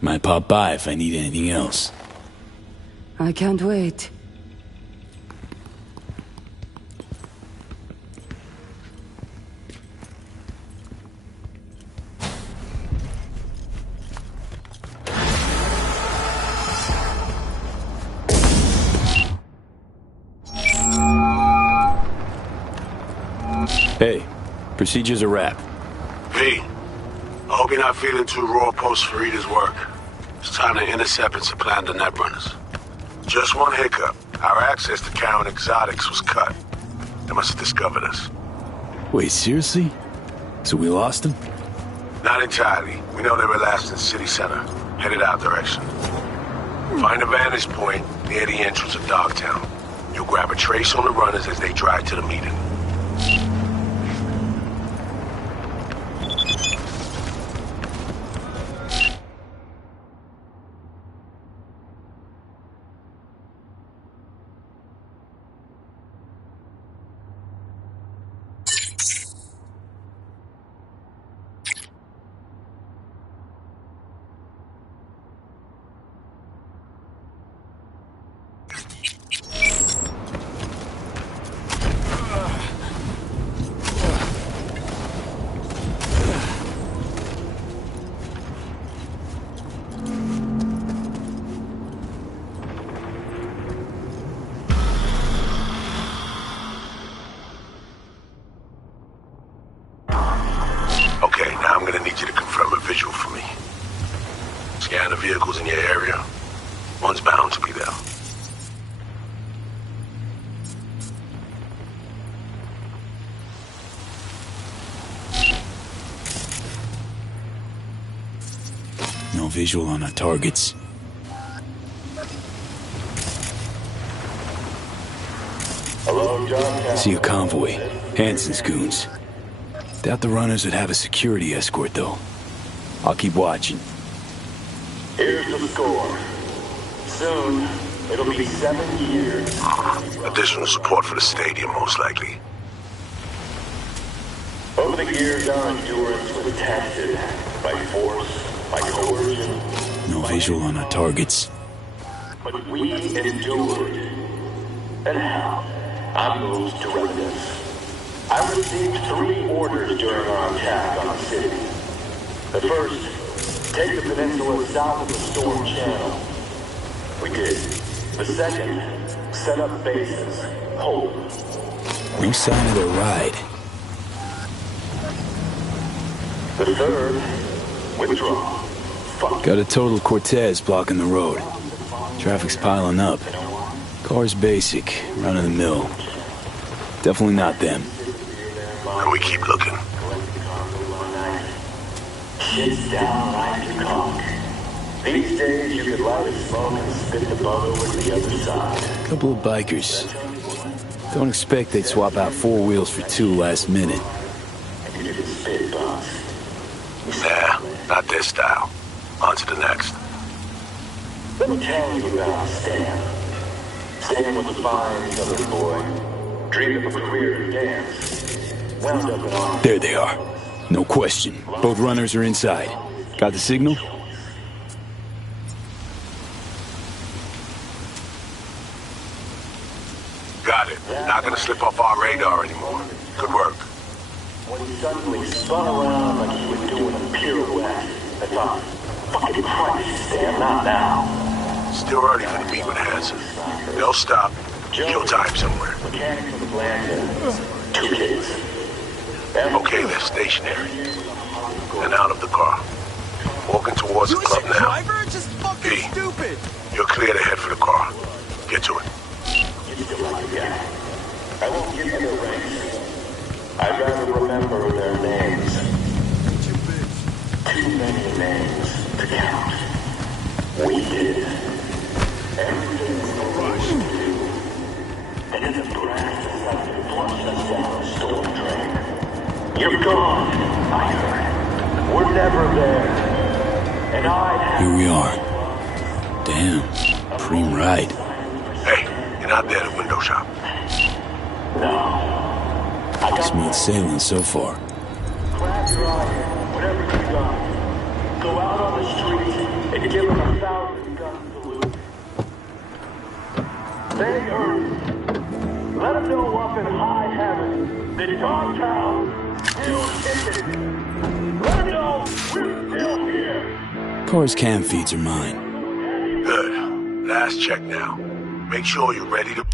Might pop by if I need anything else. I can't wait. Hey, procedure's a wrap. V, I hope you're not feeling too raw post Farida's work. It's time to intercept and supplant the Netrunners. Just one hiccup. Our access to Karen Exotics was cut. They must have discovered us. Wait, seriously? So we lost them? Not entirely. We know they were last in City Center, headed our direction. Find a vantage point near the entrance of Dogtown. You'll grab a trace on the runners as they drive to the meeting. Scan the vehicles in your area. One's bound to be there. No visual on our targets. Hello, See a convoy. Hansen's goons. Doubt the runners would have a security escort, though. I'll keep watching. Here's the score. Soon, it'll be 7 years. Additional support for the stadium, most likely. Over the years, our endurance was tested by force, by coercion. No visual on our targets. But we endured. And now, I moved to residence. I received 3 orders during our attack on the city. The first, take the peninsula south of the Storm Channel. We did. The second, set up bases. Hold. No sign of their ride. The third, withdraw. Got a total Cortez blocking the road. Traffic's piling up. Car's basic, run-of-the-mill. Definitely not them. And we keep looking. Shit's downright to cock. These days, you could light a smoke and spit the bug over to the other side. Couple of bikers. Don't expect they'd swap out 4 wheels for 2 last minute. And you can spit, boss. Nah, not this style. On to the next. Let me tell you about Stan. Stan was a fine southern boy. Dreamed of a career in dance. Wound up in arms. There they are. No question. Both runners are inside. Got the signal? Got it. Not gonna slip off our radar anymore. Good work. When he suddenly spun around like he was doing a pirouette, I thought, fucking Christ, Stan, not now. Still early for the meet with Hansen. They'll stop. Kill time somewhere. Mechanic from Atlanta. 2 kids. Okay, they're stationary. And out of the car. Walking towards the club now. Driver? Just fucking B, stupid. you're clear to head for the car. Get to it. You still like a guy. I won't give you their ranks. I'd rather remember their names. Too many names to count. We did. Everything was rushed. And in the brass decided to flush us down a storm drain. You're gone, I heard. We're never there. And Here we are. Damn. Preem ride. Hey, you're not there at the window shop. Smooth sailing so far. Grab your eye, whatever you got. Go out on the street and give them 1,000 guns to loot. Stay Earth. Let them know up in high heaven that Dogtown still kicking. Let them know we're still here. Car's cam feeds are mine. Good. Last check now. Make sure you're ready to...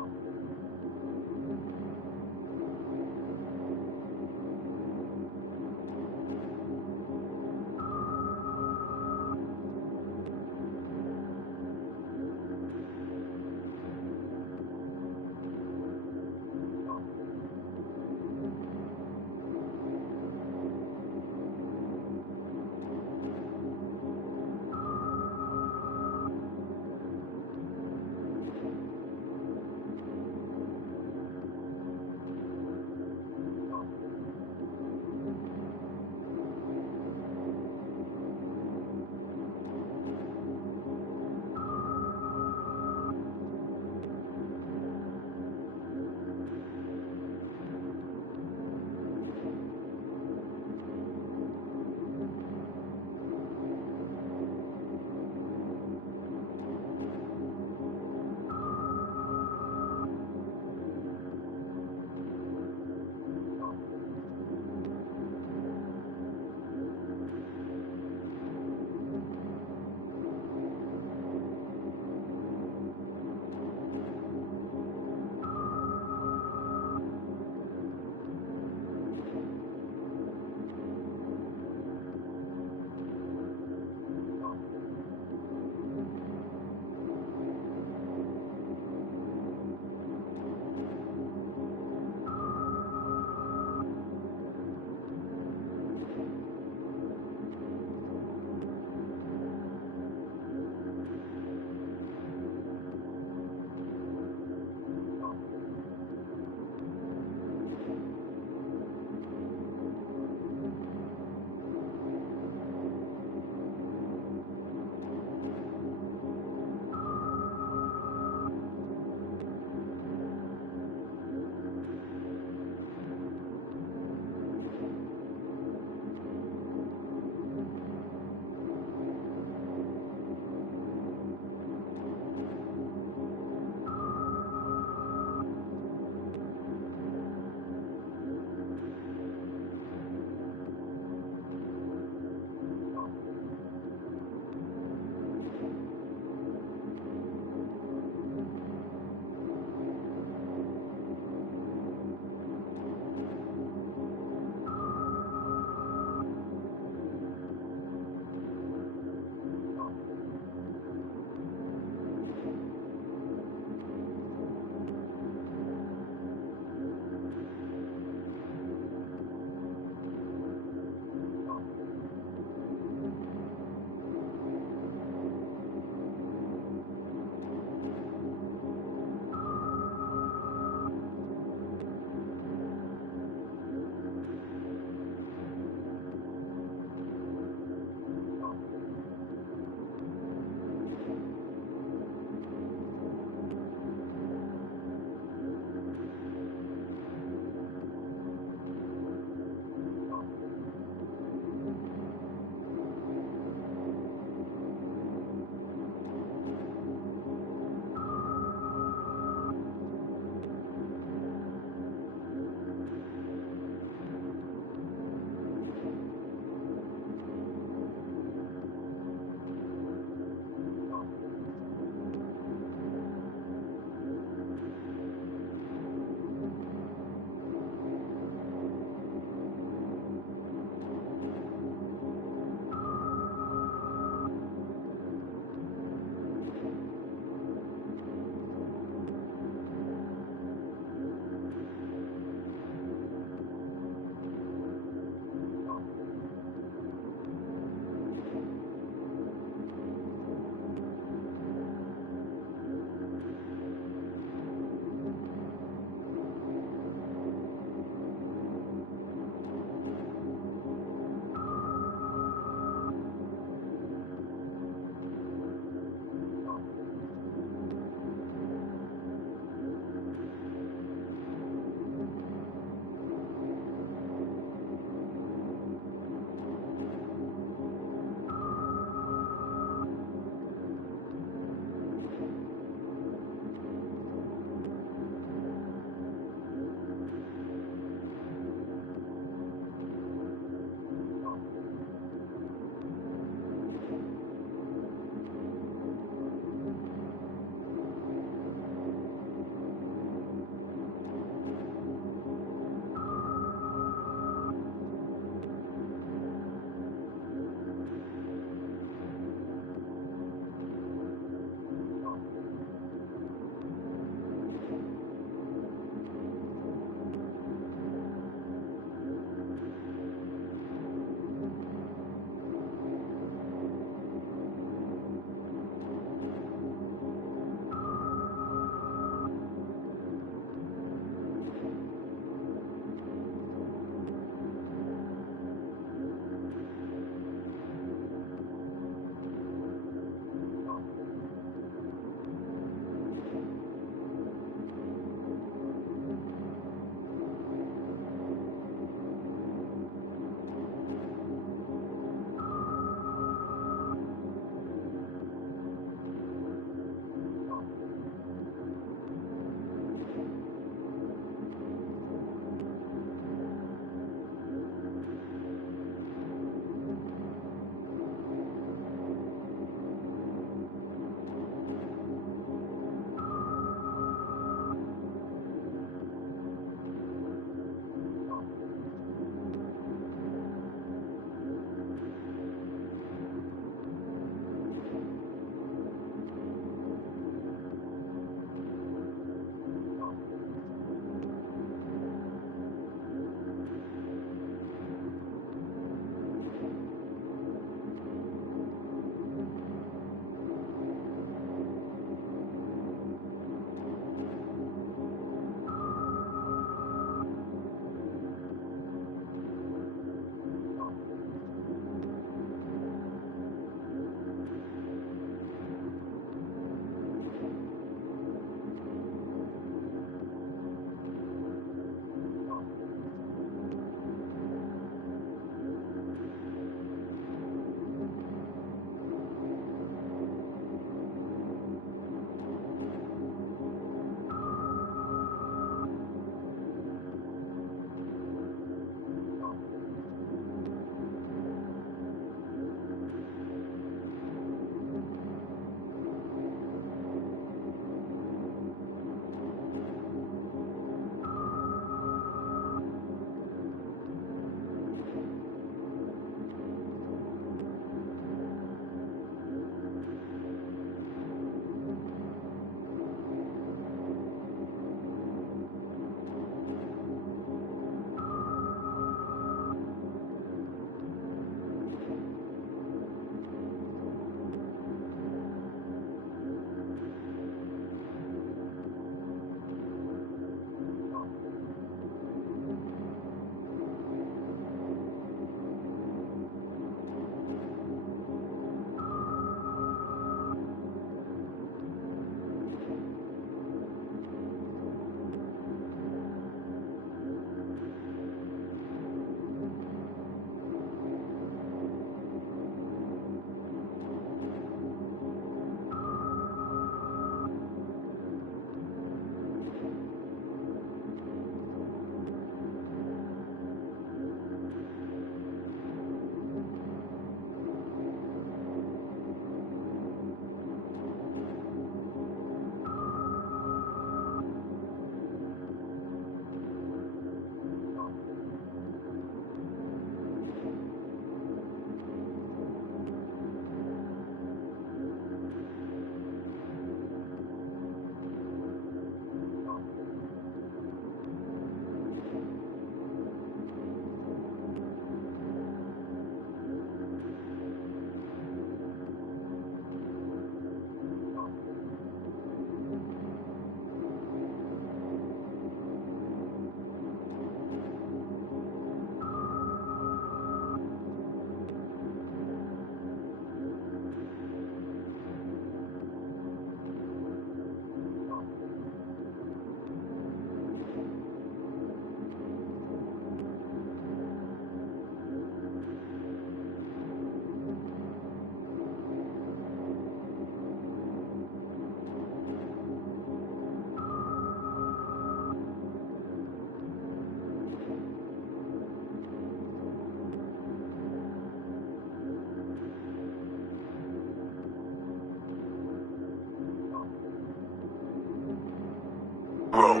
Roll.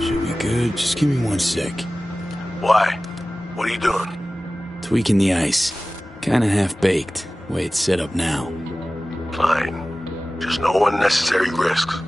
Should be good. Just give me 1 sec. Why? What are you doing? Tweaking the ice. Kinda half-baked, way it's set up now. Fine. Just no unnecessary risks.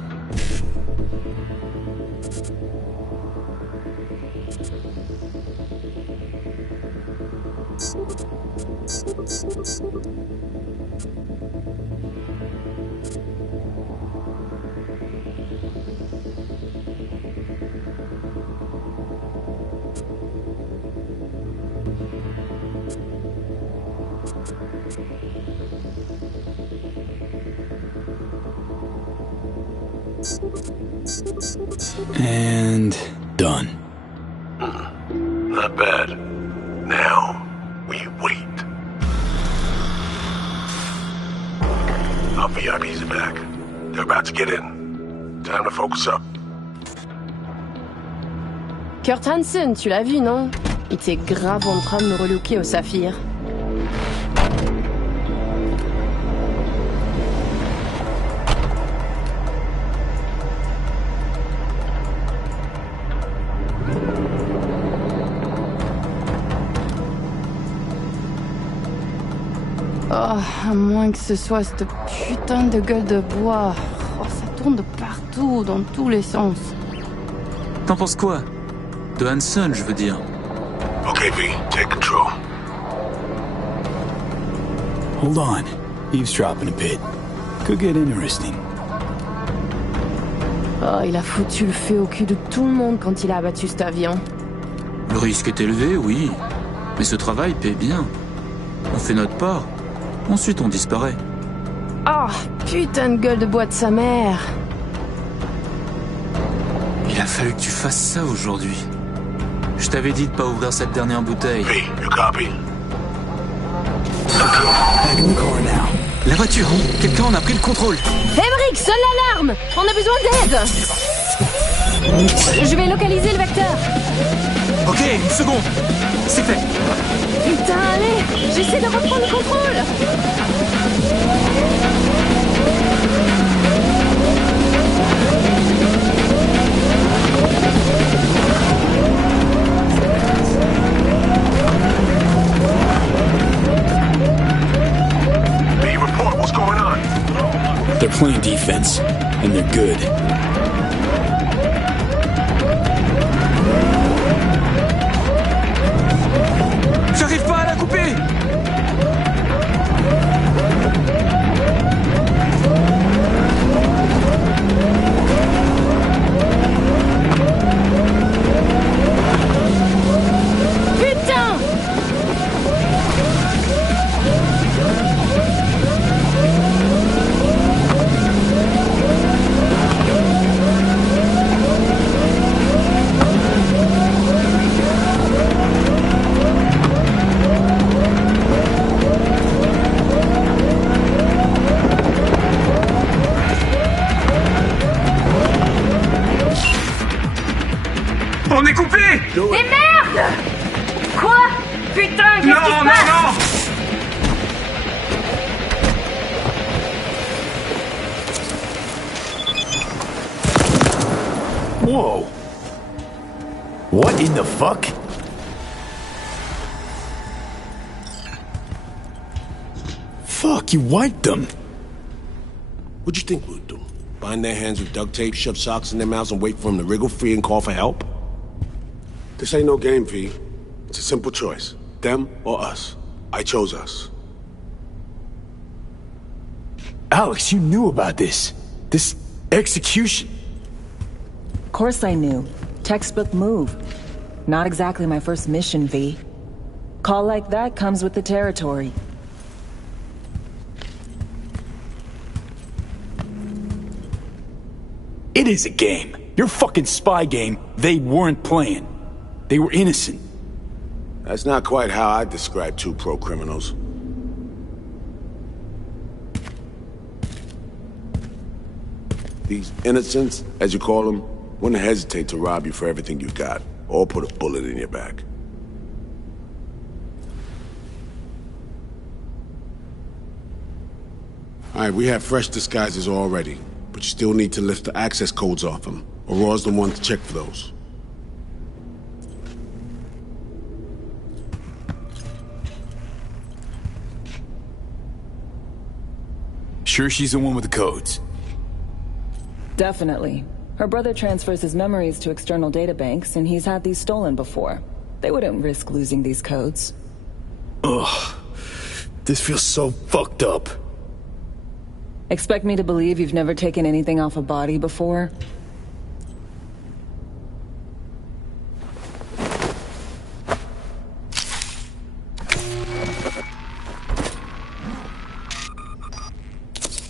And done. Not bad. Now, we wait. Our VIPs are back. They're about to get in. Time to focus up. Kurt Hansen, tu l'as vu, non? Il était grave en train de me relooker au saphir. Oh, à moins que ce soit cette putain de gueule de bois. Oh, ça tourne de partout, dans tous les sens. T'en penses quoi? De Hansen, je veux dire. Okay, V, take control. Hold on. Eavesdropping a bit. Could get interesting. Oh, il a foutu le feu au cul de tout le monde quand il a abattu cet avion. Le risque est élevé, oui. Mais ce travail paie bien. On fait notre part. Ensuite, on disparaît. Oh, putain de gueule de bois de sa mère. Il a fallu que tu fasses ça aujourd'hui. Je t'avais dit de pas ouvrir cette dernière bouteille. V, you copy? Back in the car now. La voiture, quelqu'un en a pris le contrôle. Emmerich, sonne l'alarme. On a besoin d'aide. Je vais localiser le vecteur. Ok, une seconde. C'est fait. Putain, allez, j'essaie de reprendre le contrôle. V, report, what's going on? They're playing defense, and they're good. J'arrive pas à la couper. Putain! On est coupé. Mais merde! Quoi? Putain, qu'est-ce qui se passe? Non. Whoa! What in the fuck? Fuck, you wiped them! What'd you think we'd do? Bind their hands with duct tape, shove socks in their mouths, and wait for them to wriggle free and call for help? This ain't no game, V. It's a simple choice. Them or us. I chose us. Alex, you knew about this. This execution. Of course I knew. Textbook move. Not exactly my first mission, V. Call like that comes with the territory. It is a game. Your fucking spy game, they weren't playing. They were innocent. That's not quite how I describe two pro-criminals. These innocents, as you call them, wouldn't hesitate to rob you for everything you got, or put a bullet in your back. Alright, we have fresh disguises already, but you still need to lift the access codes off them. Aurora's the one to check for those. Sure she's the one with the codes? Definitely. Her brother transfers his memories to external databanks, and he's had these stolen before. They wouldn't risk losing these codes. Ugh. This feels so fucked up. Expect me to believe you've never taken anything off a body before?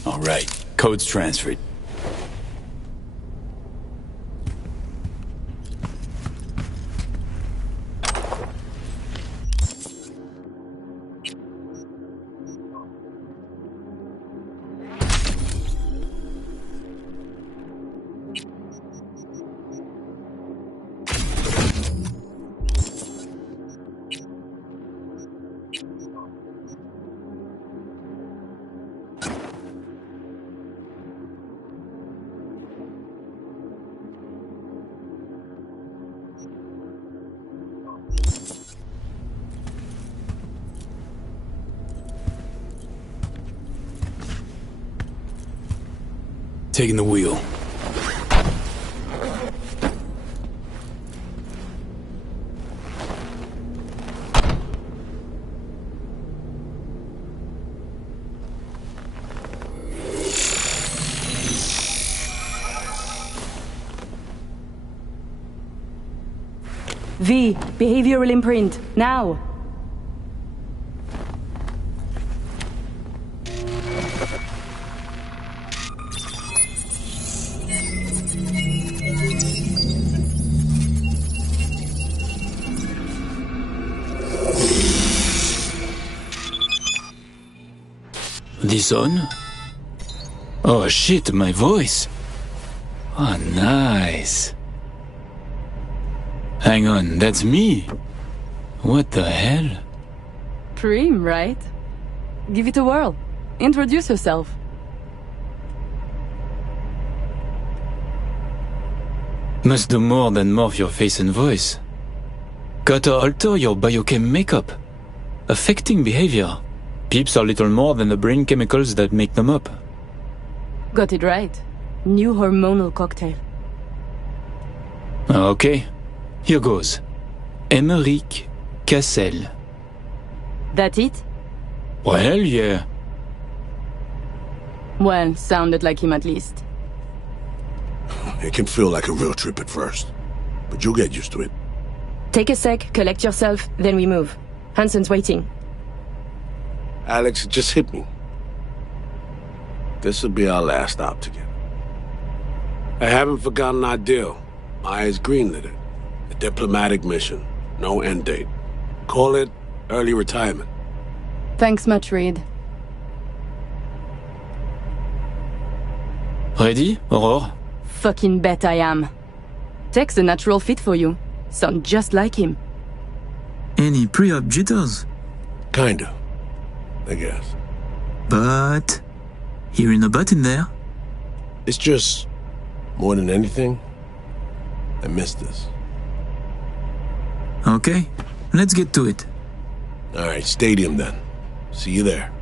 All right, code's transferred. Taking the wheel. V, behavioral imprint, now! This on? Oh shit, my voice. Oh, nice. Hang on, that's me. What the hell? Prim, right? Give it a whirl. Introduce yourself. Must do more than morph your face and voice. Gotta alter your biochem makeup. Affecting behavior. Peeps are little more than the brain chemicals that make them up. Got it right. New hormonal cocktail. Okay, here goes. Emeric Cassel. That it? Well, yeah. Well, sounded like him at least. It can feel like a real trip at first, but you'll get used to it. Take a sec, collect yourself, then we move. Hansen's waiting. Alex, it just hit me. This'll be our last stop together. I haven't forgotten our deal. Myers greenlit it. A diplomatic mission. No end date. Call it early retirement. Thanks much, Reed. Ready, Aurore? Fucking bet I am. Tech's a natural fit for you. Sound just like him. Any pre-op jitters? Kinda, I guess. But... hearing a butt in there? It's just, more than anything, I miss this. Okay, let's get to it. Alright, stadium then. See you there.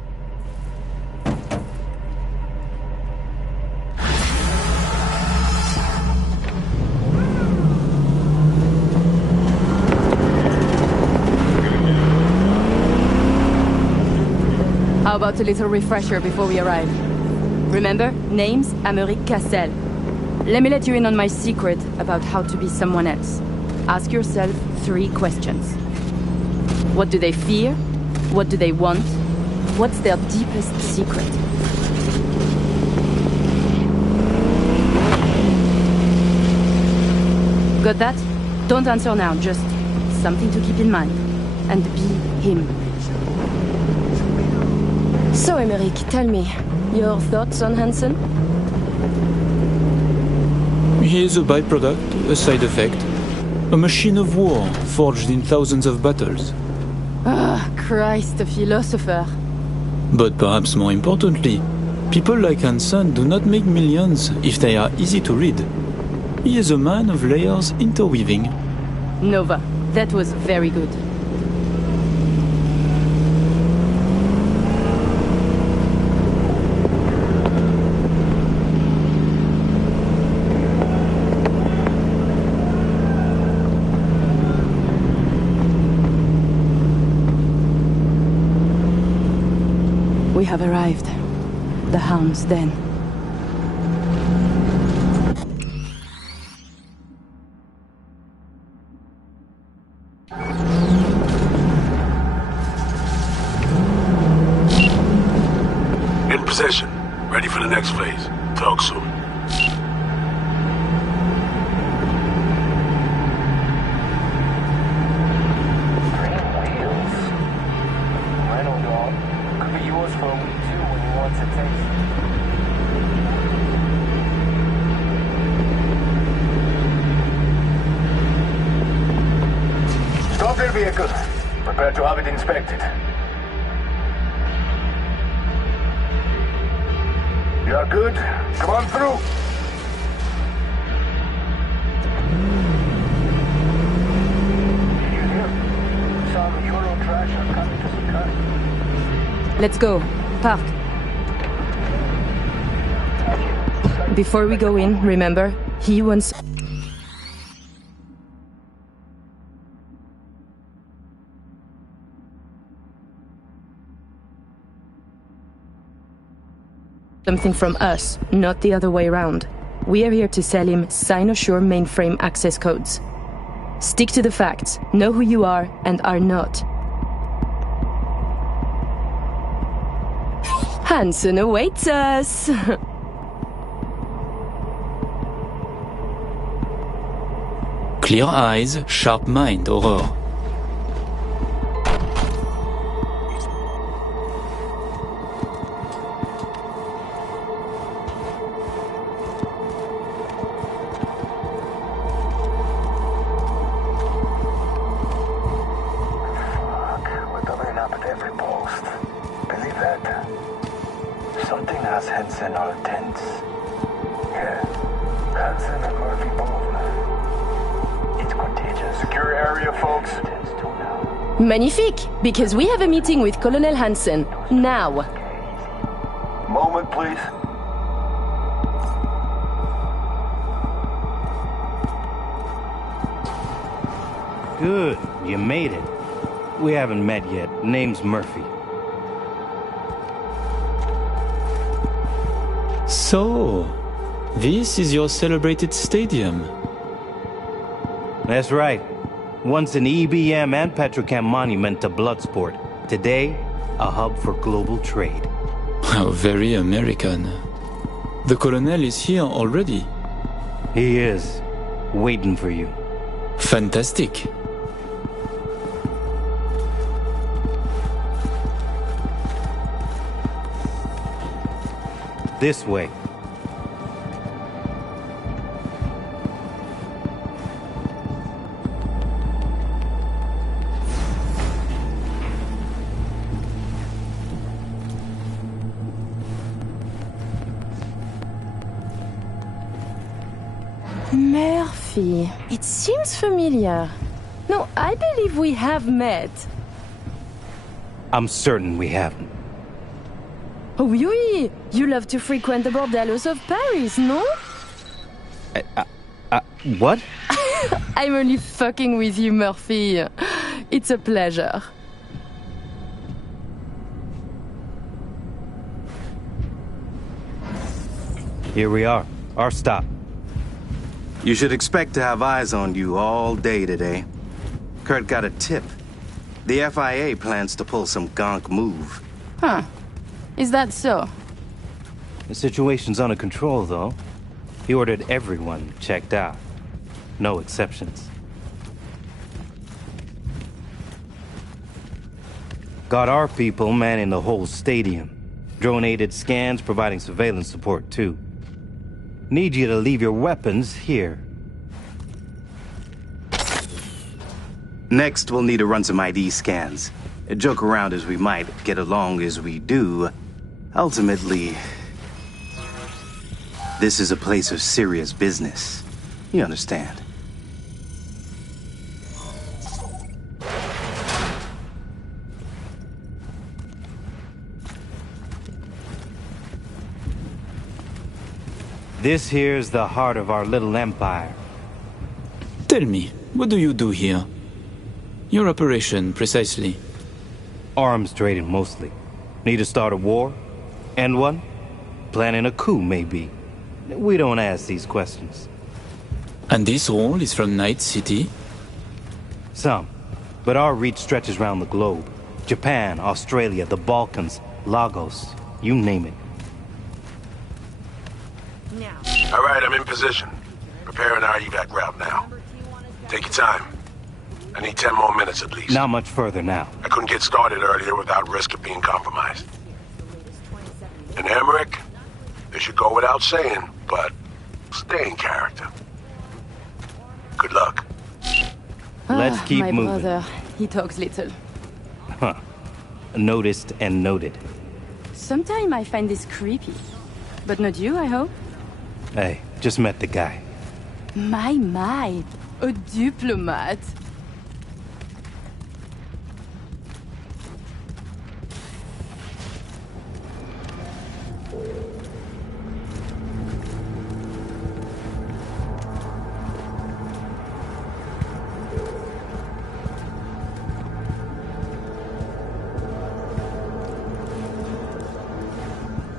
How about a little refresher before we arrive? Remember, name's Emeric Cassel. Let me let you in on my secret about how to be someone else. Ask yourself 3 questions. What do they fear? What do they want? What's their deepest secret? Got that? Don't answer now, just something to keep in mind. And be him. So, Emeric, tell me, your thoughts on Hansen? He is a byproduct, a side effect. A machine of war, forged in thousands of battles. Ah, Christ, a philosopher. But perhaps more importantly, People like Hansen do not make millions if they are easy to read. He is a man of layers interweaving. Nova, that was very good. We have arrived. The Hound's Den. In position. Ready for the next phase. Talk soon. Stop your vehicle. Prepare to have it inspected. You are good? Come on through. You hear? Some Euro trash are coming to the car. Let's go. Park. Before we go in, remember, he wants... something from us, not the other way around. We are here to sell him Cynosure mainframe access codes. Stick to the facts, know who you are and are not. Hansen awaits us! Clear eyes, sharp mind, Aurore. We're doubling up at every post. Believe that. Something has Hansen all tense. Yeah. Hansen and Murphy both. It's contagious. Secure area, folks. Magnifique! Because we have a meeting with Colonel Hansen. Now. Moment, please. Good. You made it. We haven't met yet. Name's Murphy. So, this is your celebrated stadium. That's right. Once an EBM and Petrochem monument to Bloodsport. Today, a hub for global trade. How very American. The Colonel is here already. He is. Waiting for you. Fantastic. This way. Murphy. It seems familiar. No, I believe we have met. I'm certain we haven't. Oh, oui! You love to frequent the bordellos of Paris, no? What? I'm only fucking with you, Murphy. It's a pleasure. Here we are. Our stop. You should expect to have eyes on you all day today. Kurt got a tip. The FIA plans to pull some gonk move. Huh. Is that so? The situation's under control, though. He ordered everyone checked out. No exceptions. Got our people manning the whole stadium. Drone-aided scans providing surveillance support, too. Need you to leave your weapons here. Next, we'll need to run some ID scans. Joke around as we might, get along as we do. Ultimately, This is a place of serious business. You understand? This here's the heart of our little empire. Tell me, what do you do here? Your operation, precisely. Arms trading, mostly. Need to start a war? End one? Planning a coup, maybe. We don't ask these questions. And this role is from Night City? Some. But our reach stretches around the globe. Japan, Australia, the Balkans, Lagos, you name it. All right, I'm in position. Preparing our evac route now. Take your time. I need 10 more minutes at least. Not much further now. I couldn't get started earlier without risk of being compromised. And Emmerich, this should go without saying, but stay in character. Good luck. Let's keep my moving. brother, he talks little. Huh. Noticed and noted. Sometimes I find this creepy. But not you, I hope? Hey, just met the guy. My, a diplomat.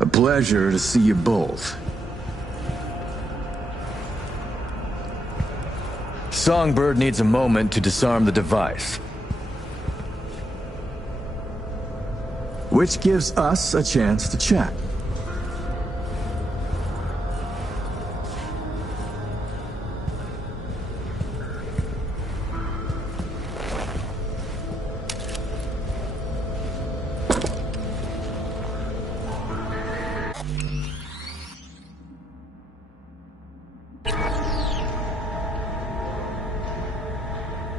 A pleasure to see you both. Songbird needs a moment to disarm the device. Which gives us a chance to chat.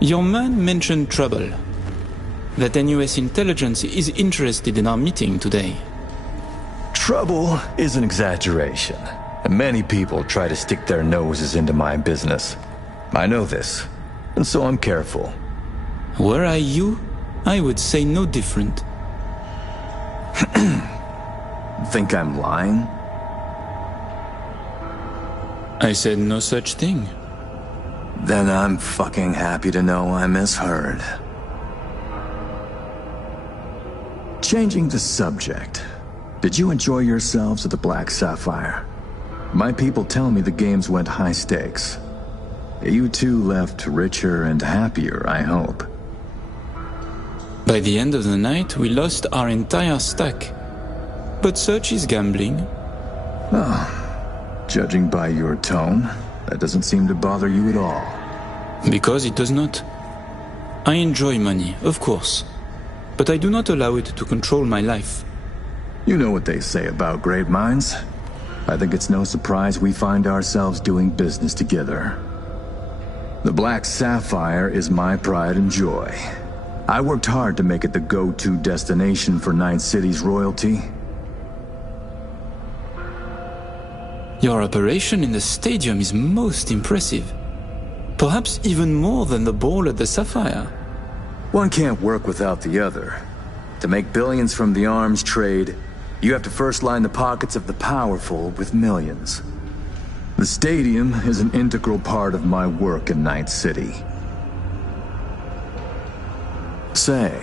Your man mentioned trouble. That NUS intelligence is interested in our meeting today. Trouble is an exaggeration. And many people try to stick their noses into my business. I know this, and so I'm careful. Were I you, I would say no different. Think I'm lying? I said no such thing. Then I'm fucking happy to know I misheard. Changing the subject. Did you enjoy yourselves at the Black Sapphire? My people tell me the games went high stakes. You two left richer and happier, I hope. By the end of the night, we lost our entire stack. But such is gambling. Oh, judging by your tone, that doesn't seem to bother you at all. Because it does not. I enjoy money, of course. But I do not allow it to control my life. You know what they say about great minds. I think it's no surprise we find ourselves doing business together. The Black Sapphire is my pride and joy. I worked hard to make it the go-to destination for Night City's royalty. Your operation in the stadium is most impressive. Perhaps even more than the ball at the Sapphire. One can't work without the other. To make billions from the arms trade, you have to first line the pockets of the powerful with millions. The stadium is an integral part of my work in Night City. Say,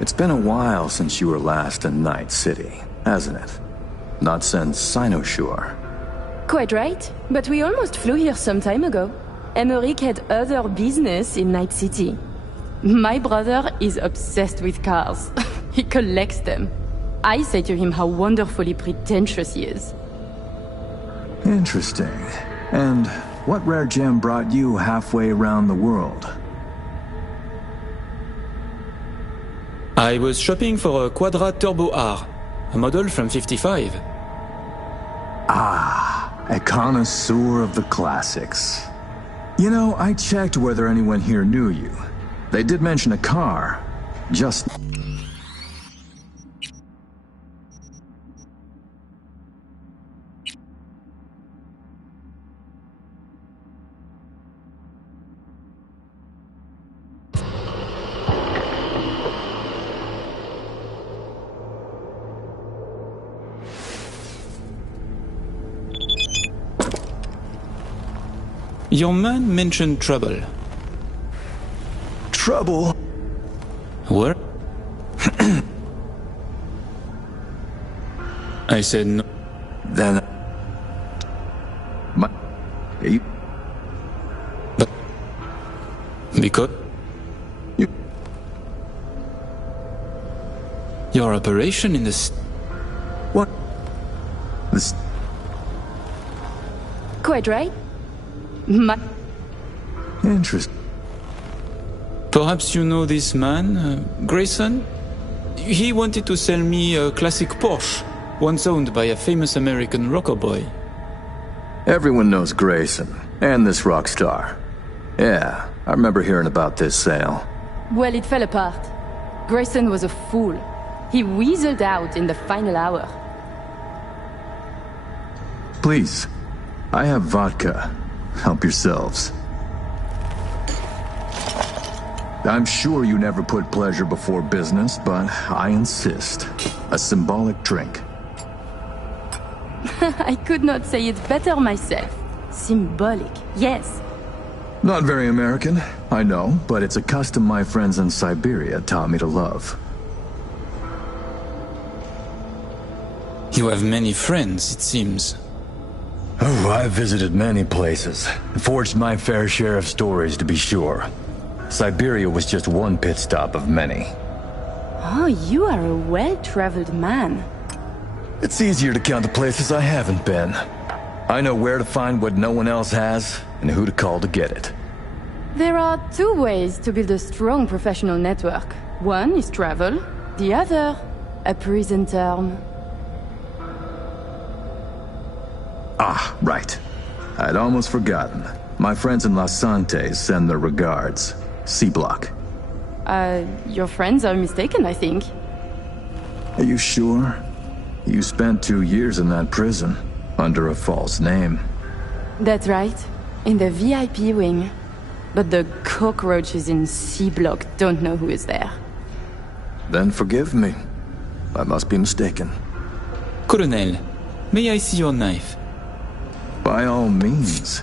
it's been a while since you were last in Night City, hasn't it? Not since Cynosure. Quite right, but we almost flew here some time ago. Emmerich had other business in Night City. My brother is obsessed with cars. He collects them. I say to him how wonderfully pretentious he is. Interesting. And what rare gem brought you halfway around the world? I was shopping for a Quadra Turbo R, a model from 55. A connoisseur of the classics. You know, I checked whether anyone here knew you. They did mention a car. Just... Your man mentioned trouble. Trouble? What? I said no. Then... You... Because? Your operation in the... What? This... Quite right. Interesting. Perhaps you know this man, Grayson? He wanted to sell me a classic Porsche, once owned by a famous American rocker boy. Everyone knows Grayson, and this rock star. Yeah, I remember hearing about this sale. Well, it fell apart. Grayson was a fool. He weaseled out in the final hour. Please, I have vodka. Help yourselves. I'm sure you never put pleasure before business, but I insist. A symbolic drink. I could not say it better myself. Symbolic, yes. Not very American, I know, but it's a custom my friends in Siberia taught me to love. You have many friends, it seems. Oh, I've visited many places. Forged my fair share of stories, to be sure. Siberia was just one pit stop of many. Oh, you are a well-traveled man. It's easier to count the places I haven't been. I know where to find what no one else has, and who to call to get it. There are two ways to build a strong professional network. One is travel, the other, a prison term. Ah, right. I'd almost forgotten. My friends in Los Santos send their regards. C-Block. Your friends are mistaken, I think. Are you sure? You spent 2 years in that prison, under a false name. That's right. In the VIP wing. But the cockroaches in C-Block don't know who is there. Then forgive me. I must be mistaken. Colonel, may I see your knife? By all means.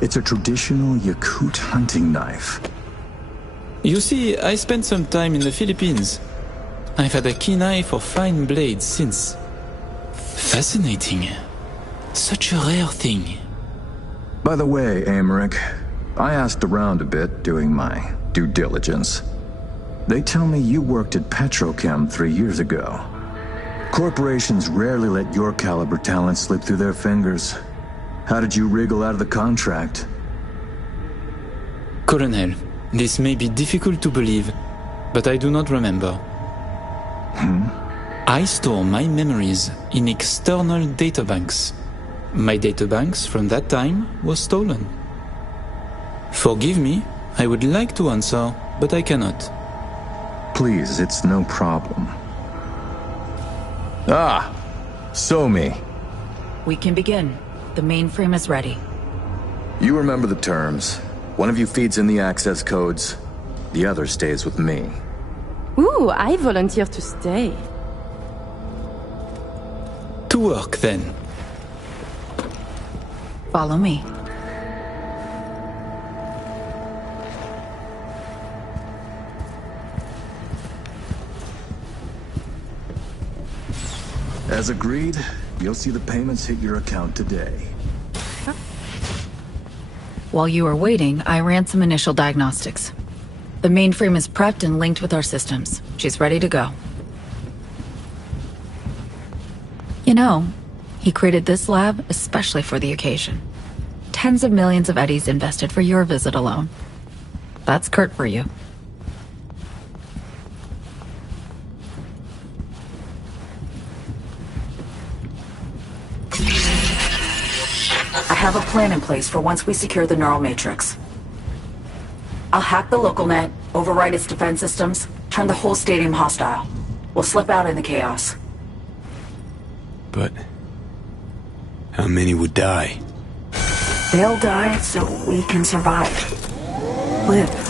It's a traditional Yakut hunting knife. You see, I spent some time in the Philippines. I've had a keen eye for fine blades since. Fascinating. Such a rare thing. By the way, Emmerich, I asked around a bit doing my due diligence. They tell me you worked at Petrochem 3 years ago. Corporations rarely let your caliber talent slip through their fingers. How did you wriggle out of the contract? Colonel, this may be difficult to believe, but I do not remember. I store my memories in external databanks. My databanks from that time was stolen. Forgive me, I would like to answer, but I cannot. Please, it's no problem. Ah! Somi. We can begin. The mainframe is ready. You remember the terms. One of you feeds in the access codes, the other stays with me. Ooh, I volunteer to stay. To work, then. Follow me. As agreed, you'll see the payments hit your account today. While you were waiting, I ran some initial diagnostics. The mainframe is prepped and linked with our systems. She's ready to go. You know, he created this lab especially for the occasion. Tens of millions of eddies invested for your visit alone. That's Kurt for you. I have a plan in place for once we secure the neural matrix. I'll hack the local net, override its defense systems, turn the whole stadium hostile. We'll slip out in the chaos. But how many would die? They'll die so we can survive. Live.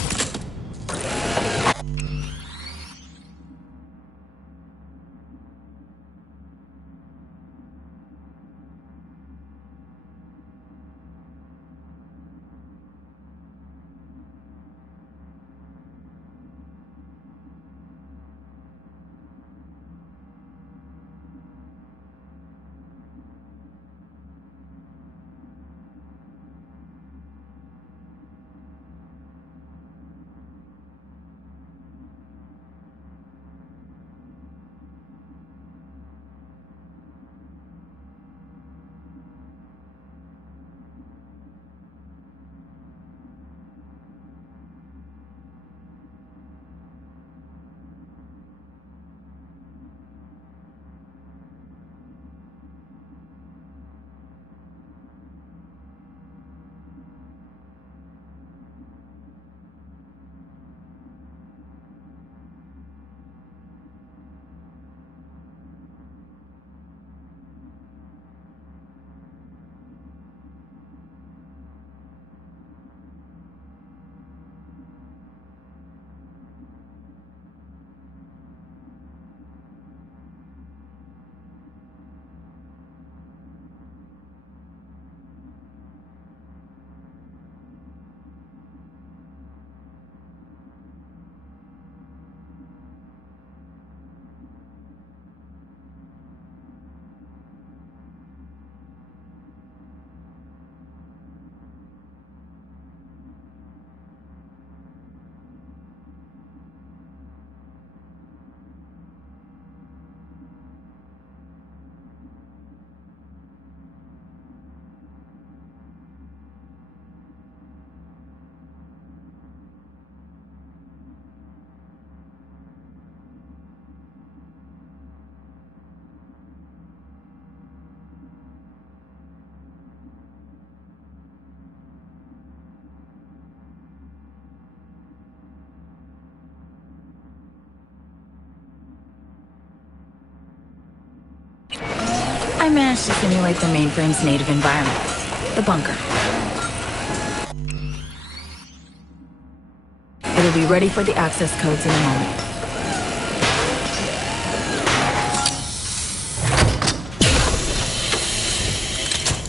managed to simulate the mainframe's native environment, the bunker. It'll be ready for the access codes in a moment.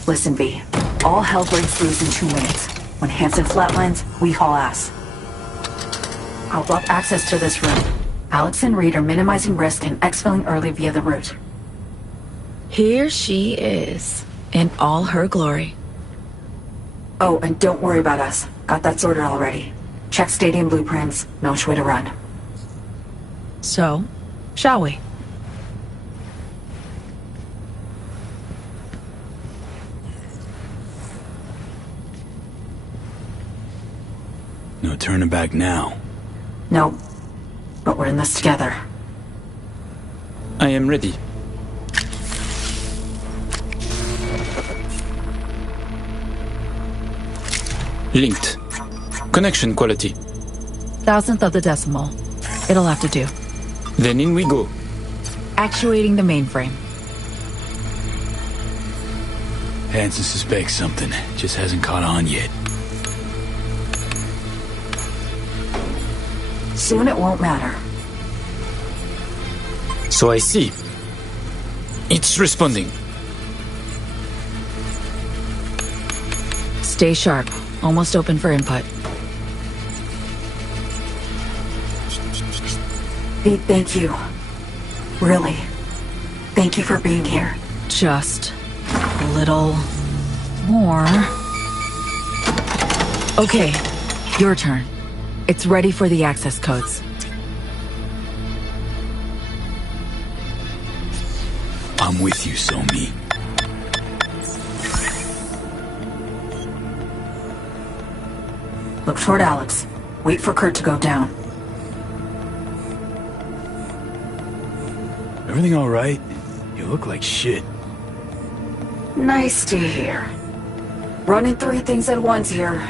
Listen, V. All hell breaks loose in 2 minutes. When Hansen flatlines, we haul ass. I'll block access to this room. Alex and Reed are minimizing risk and exfilling early via the route. Here she is, in all her glory. Oh, and don't worry about us. Got that sorted already. Check stadium blueprints, know which way to run. So, shall we? No turning back now. No, but we're in this together. I am ready. Linked. Connection quality. 1,000th of the decimal. It'll have to do. Then in we go. Actuating the mainframe. Hansen suspects something, just hasn't caught on yet. Soon it won't matter. So I see. It's responding. Stay sharp. Almost open for input. Pete, thank you. Really. Thank you for being here. Just a little more. Okay, your turn. It's ready for the access codes. I'm with you, Somi. Look toward Alex. Wait for Kurt to go down. Everything all right? You look like shit. Nice to hear. Running 3 things at once here.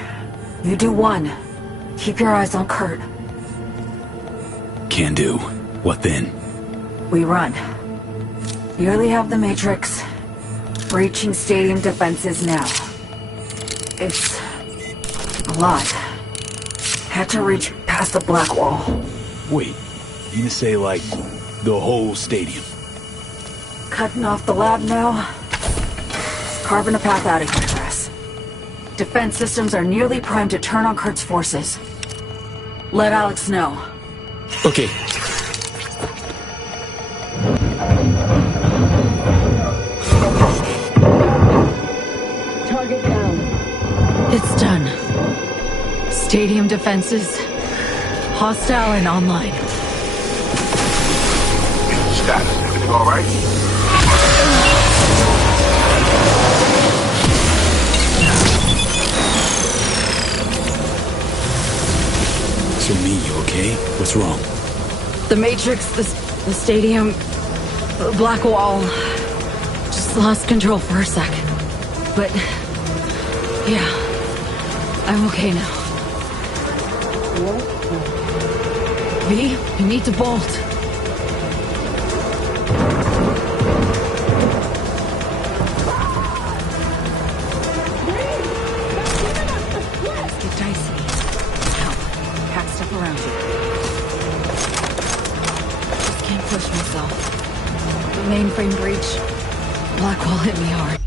You do 1. Keep your eyes on Kurt. Can do. What then? We run. Nearly have the Matrix. Breaching stadium defenses now. It's a lot. Had to reach past the black wall. Wait, you gonna say like the whole stadium? Cutting off the lab now. Carving a path out of here for us. Defense systems are nearly primed to turn on Kurt's forces. Let Alex know. Okay. Target down. It's done. Stadium defenses. Hostile and online. Status, everything all right? So me, you okay? What's wrong? The Matrix, the stadium, the black wall. Just lost control for a sec. But, yeah, I'm okay now. V, you need to bolt. Let's get dicey. Help. Pack stuff around you. Just can't push myself. The mainframe breach. Black wall hit me hard.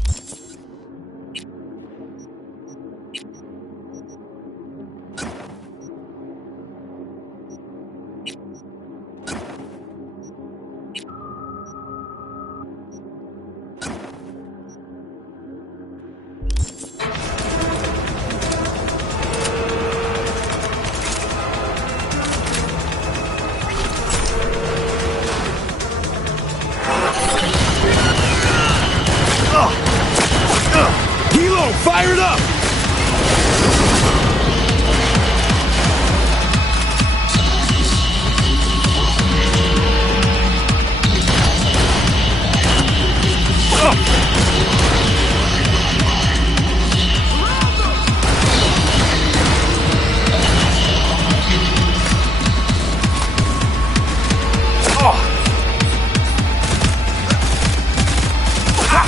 Hilo, fire it up! Ha!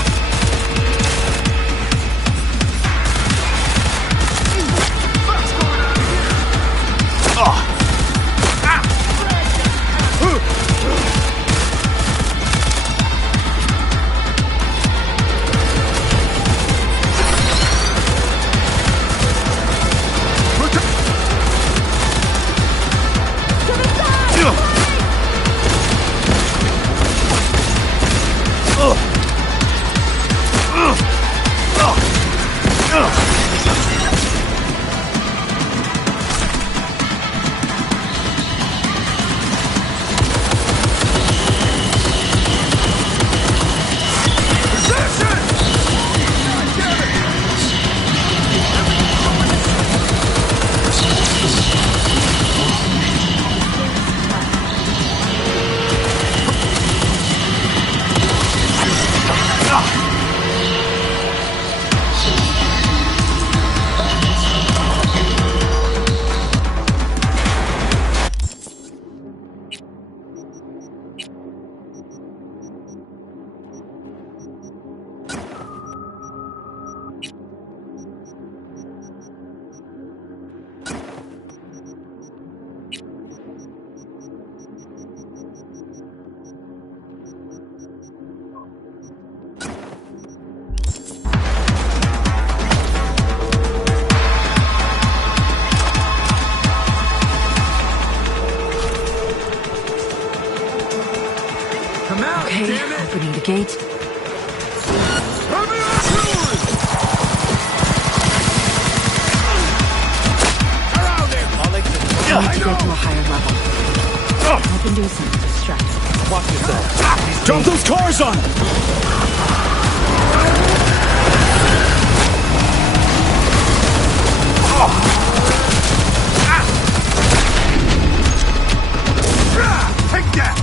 Okay, opening the gate. I need to get to a higher level. I've been doing something to distract me. Watch yourself. Drop those cars on him! Take that!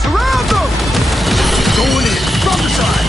Surround them! Going in from the side.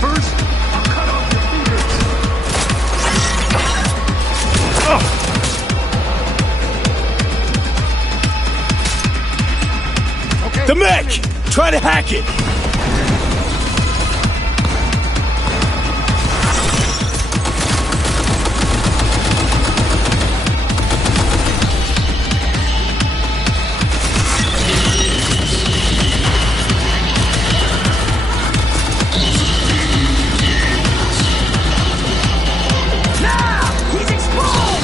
First, I'll cut off your fingers. Okay. The mech! Try to hack it! He's exposed!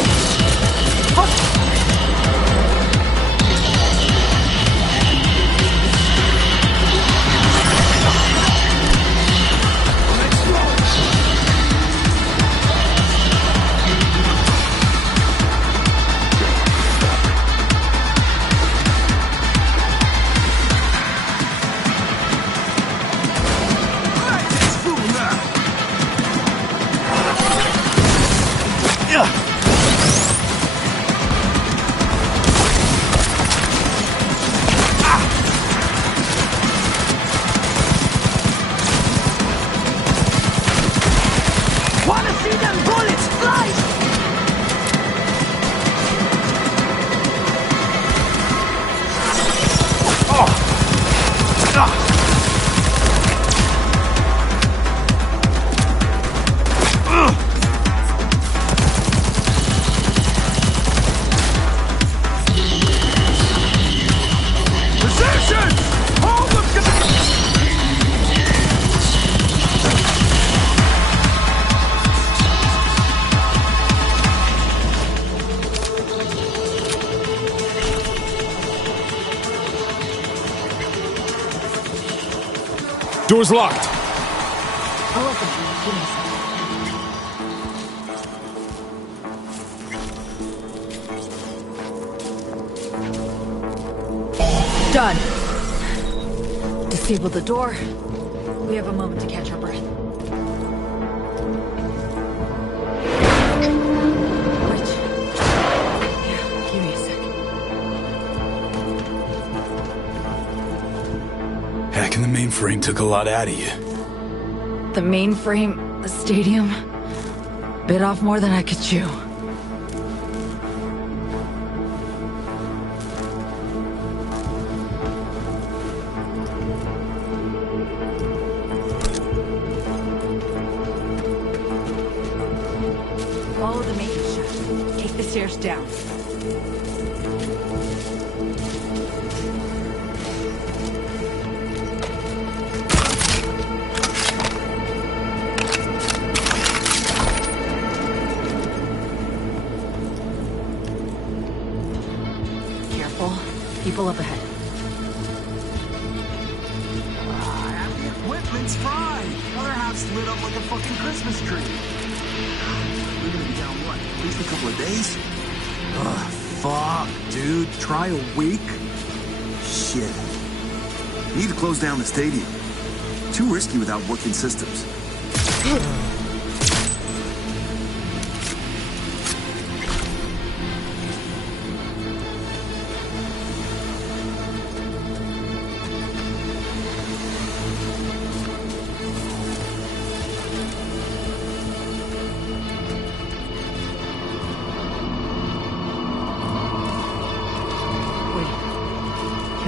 Wanna see them bullets fly? Position! Hold them! Door's locked. I'll open it. Give me a second. Done. Disable the door. We have a moment to catch our breath. Rich. Yeah, give me a second. Hacking the mainframe took a lot out of you. The mainframe, the stadium, bit off more than I could chew. Follow the maintenance shaft. Take the stairs down. Careful. People up ahead. The equipment's fried. lit up like a fucking Christmas tree. We're gonna be down, what, at least a couple of days? Ugh, fuck, dude. Try a week? Shit. Need to close down the stadium. Too risky without working systems. Hear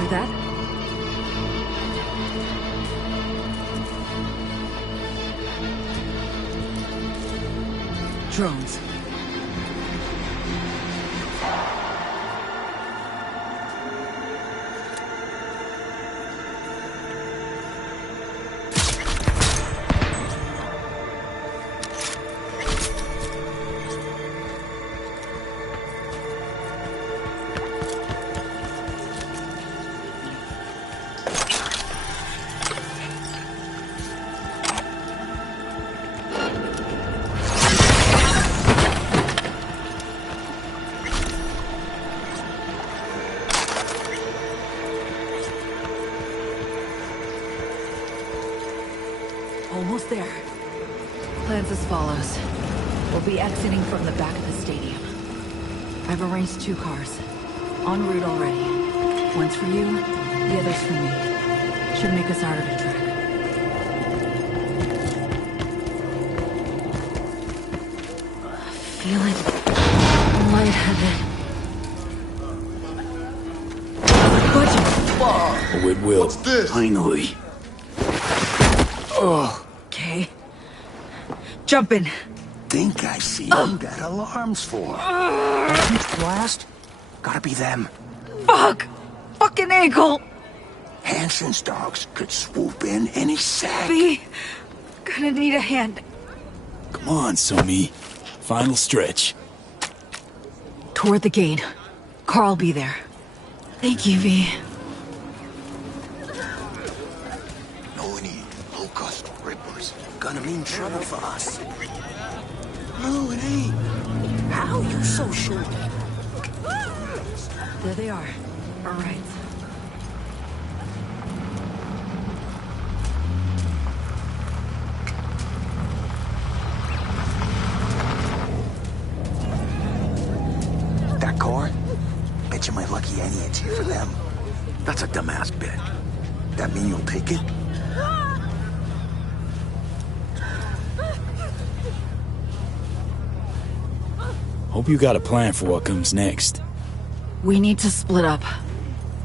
that? Drones. Almost there. Plans as follows. We'll be exiting from the back of the stadium. I've arranged 2 cars. En route already. One's for you, the other's for me. Should make us harder to track. Feeling lightheaded. Oh, it will. What's this? Finally. Oh. Okay. Jumping. Think I see who that alarm's for. Huge blast? Gotta be them. Fuck! Fucking ankle! Hansen's dogs could swoop in any sec. B, gonna need a hand. Come on, Somi. Final stretch. Toward the gate. Carl be there. Thank you, V. No any locust rippers. Gonna mean trouble for us. No, it ain't. How you so sure? There they are. All right. That car? Bet you my lucky Annie it's here for them. That's a dumbass bet. That mean you'll take it? Hope you got a plan for what comes next. We need to split up.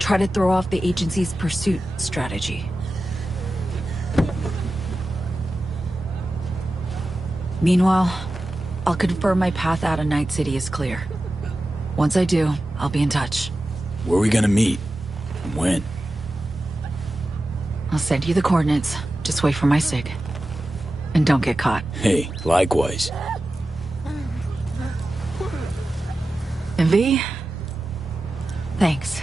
Try to throw off the agency's pursuit strategy. Meanwhile, I'll confirm my path out of Night City is clear. Once I do, I'll be in touch. Where are we gonna meet? And when? I'll send you the coordinates. Just wait for my sig. And don't get caught. Hey, likewise. And V, thanks.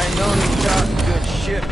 I know you got good shit.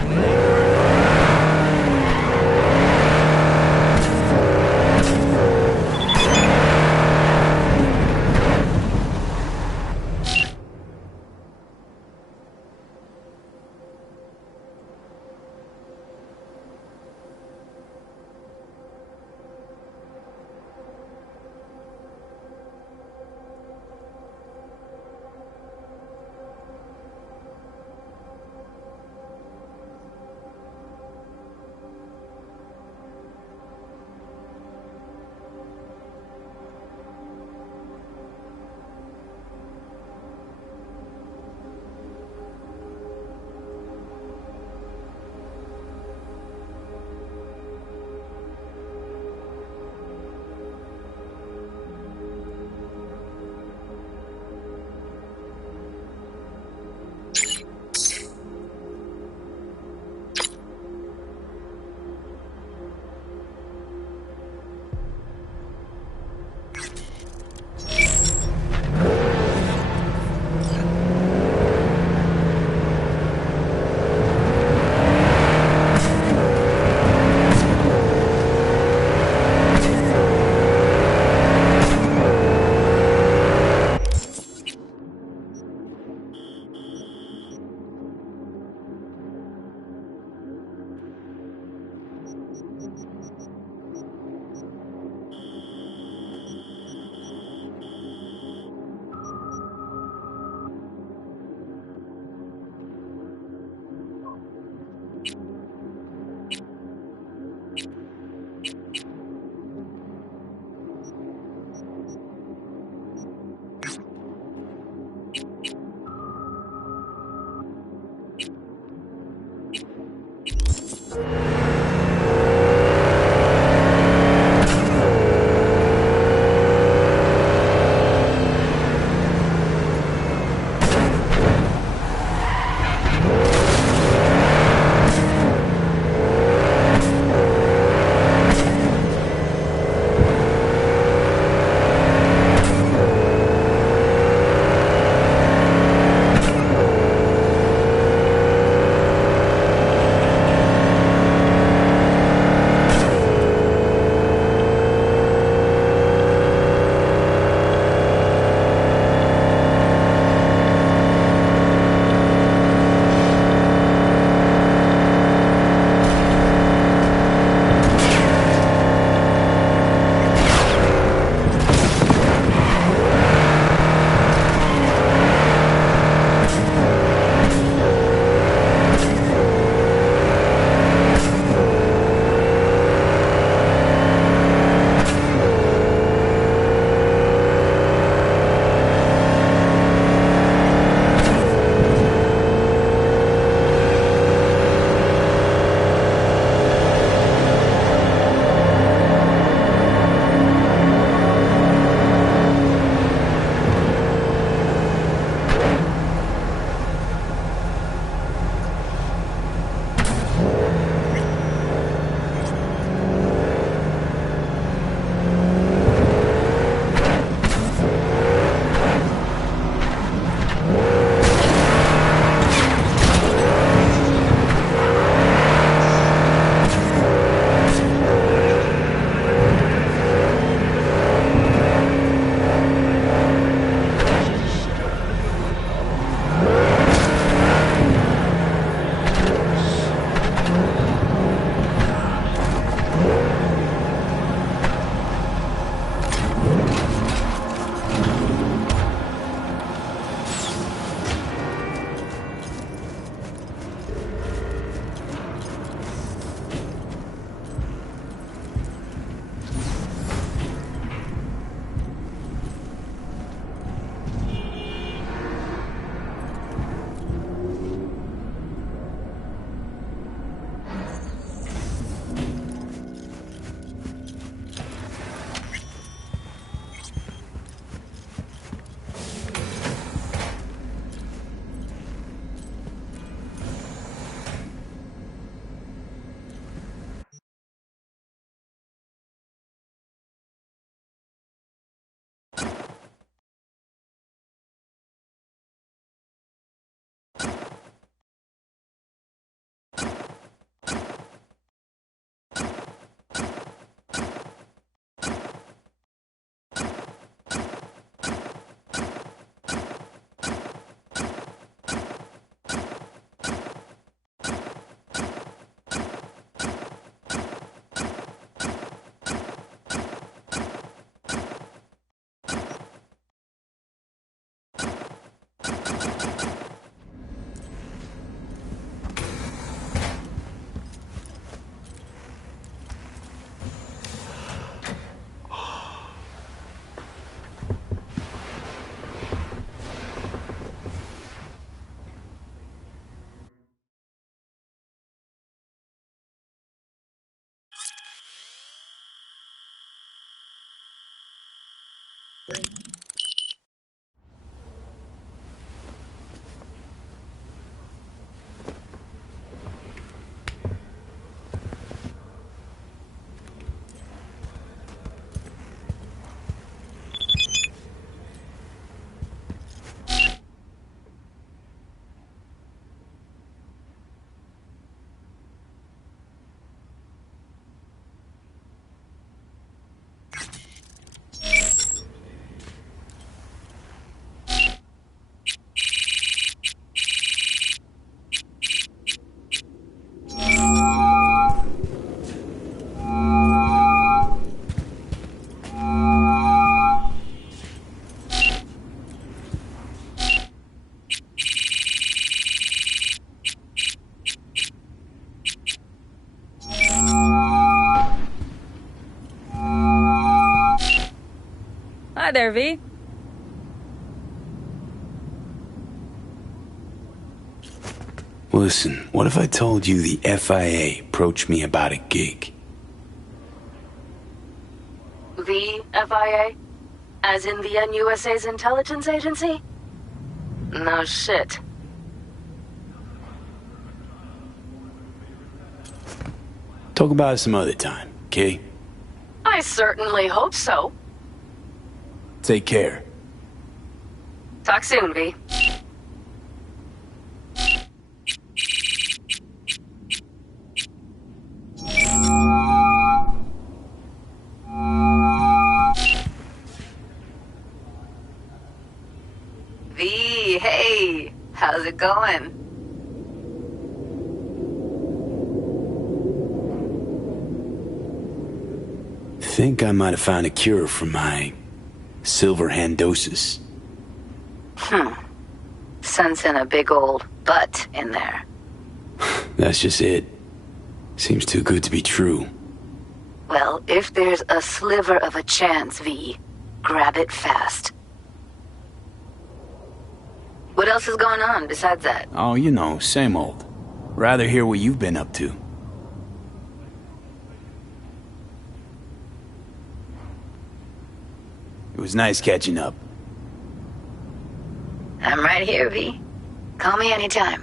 Hi there, V. Listen, what if I told you the FIA approached me about a gig? The FIA? As in the NUSA's intelligence agency? No shit. Talk about it some other time, okay? I certainly hope so. Take care. Talk soon, V. V, hey, how's it going? Think I might have found a cure for my silver handosis. Sensing a big old butt in there. That's just it. Seems too good to be true. Well, if there's a sliver of a chance, V, grab it fast. What else is going on besides that? Oh, you know, same old. Rather hear what you've been up to. It was nice catching up. I'm right here, V. Call me anytime.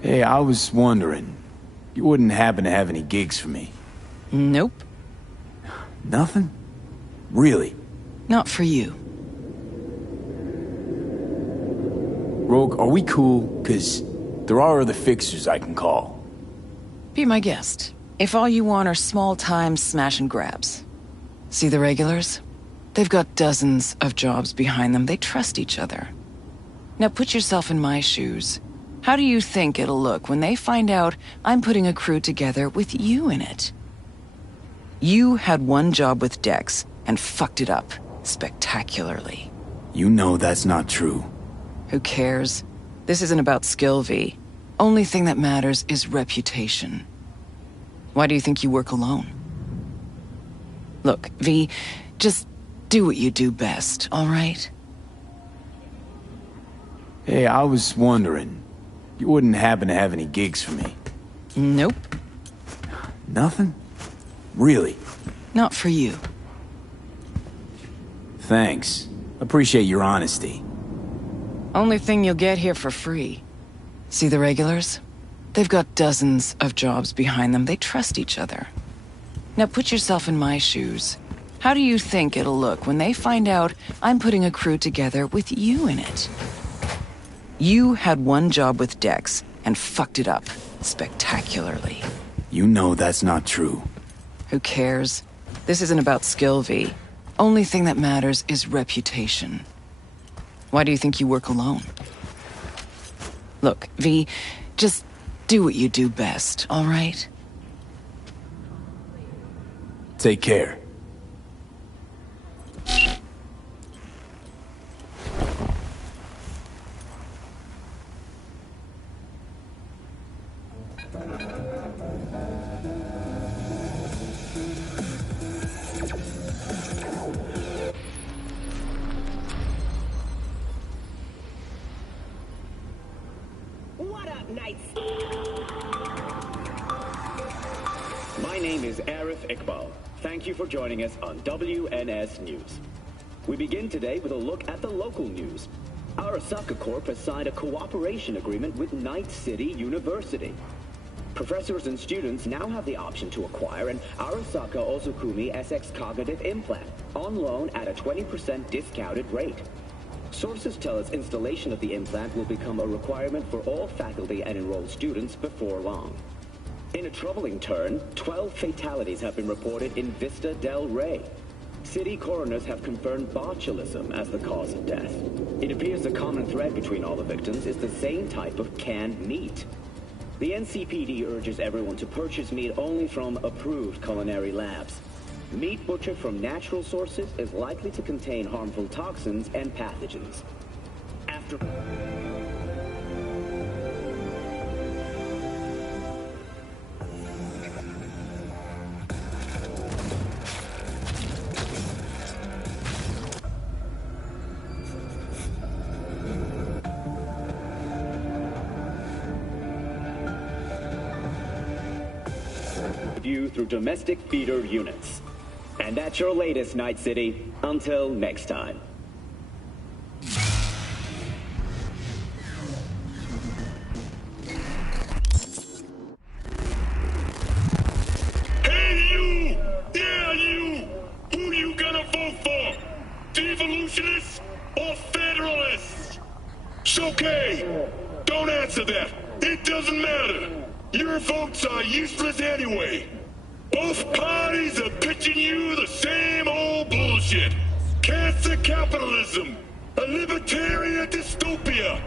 Hey, I was wondering, you wouldn't happen to have any gigs for me? Nope. Nothing? Really? Not for you. Rogue, are we cool? 'Cause there are other fixers I can call. Be my guest. If all you want are small-time smash and grabs. See the regulars? They've got dozens of jobs behind them. They trust each other. Now put yourself in my shoes. How do you think it'll look when they find out I'm putting a crew together with you in it? You had one job with Dex and fucked it up spectacularly. You know that's not true. Who cares? This isn't about skill, V. Only thing that matters is reputation. Why do you think you work alone? Look, V, just do what you do best, all right? Hey, I was wondering, you wouldn't happen to have any gigs for me? Nope. Nothing? Really? Not for you. Thanks. Appreciate your honesty. Only thing you'll get here for free. See the regulars? They've got dozens of jobs behind them. They trust each other. Now put yourself in my shoes. How do you think it'll look when they find out I'm putting a crew together with you in it? You had one job with Dex and fucked it up spectacularly. You know that's not true. Who cares? This isn't about skill, V. Only thing that matters is reputation. Why do you think you work alone? Look, V, just do what you do best, all right? Take care. My name is Arif Iqbal. Thank you for joining us on WNS News. We begin today with a look at the local news. Arasaka Corp has signed a cooperation agreement with Night City University. Professors and students now have the option to acquire an Arasaka Ozukumi SX cognitive implant on loan at a 20% discounted rate. Sources tell us installation of the implant will become a requirement for all faculty and enrolled students before long. In a troubling turn, 12 fatalities have been reported in Vista del Rey. City coroners have confirmed botulism as the cause of death. It appears the common thread between all the victims is the same type of canned meat. The NCPD urges everyone to purchase meat only from approved culinary labs. Meat butchered from natural sources is likely to contain harmful toxins and pathogens. After... view through domestic feeder units. And that's your latest, Night City. Until next time. Hey, you! Yeah, you! Who you gonna vote for? Devolutionists or Federalists? It's okay. Don't answer that. It doesn't matter. Your votes are useless anyway. Both parties are pitching you the same old bullshit. Cancer capitalism, a libertarian dystopia,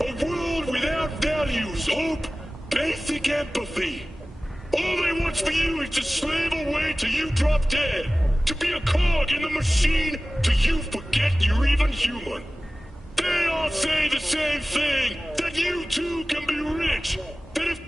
a world without values, hope, basic empathy. All they want for you is to slave away till you drop dead, to be a cog in the machine till you forget you're even human. They all say the same thing, that you too can be rich, that if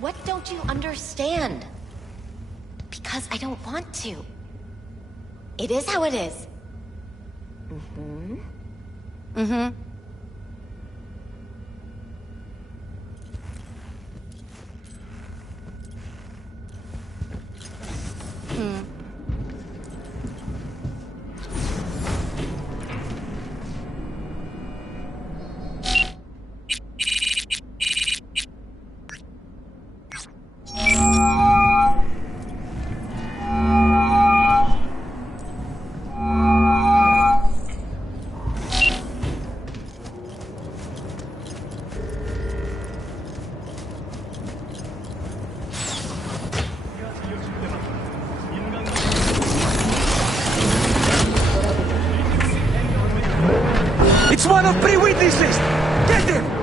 What don't you understand? Because I don't want to. It is how it is. Mm-hmm. Mm-hmm. It's one of three witnesses! Get him!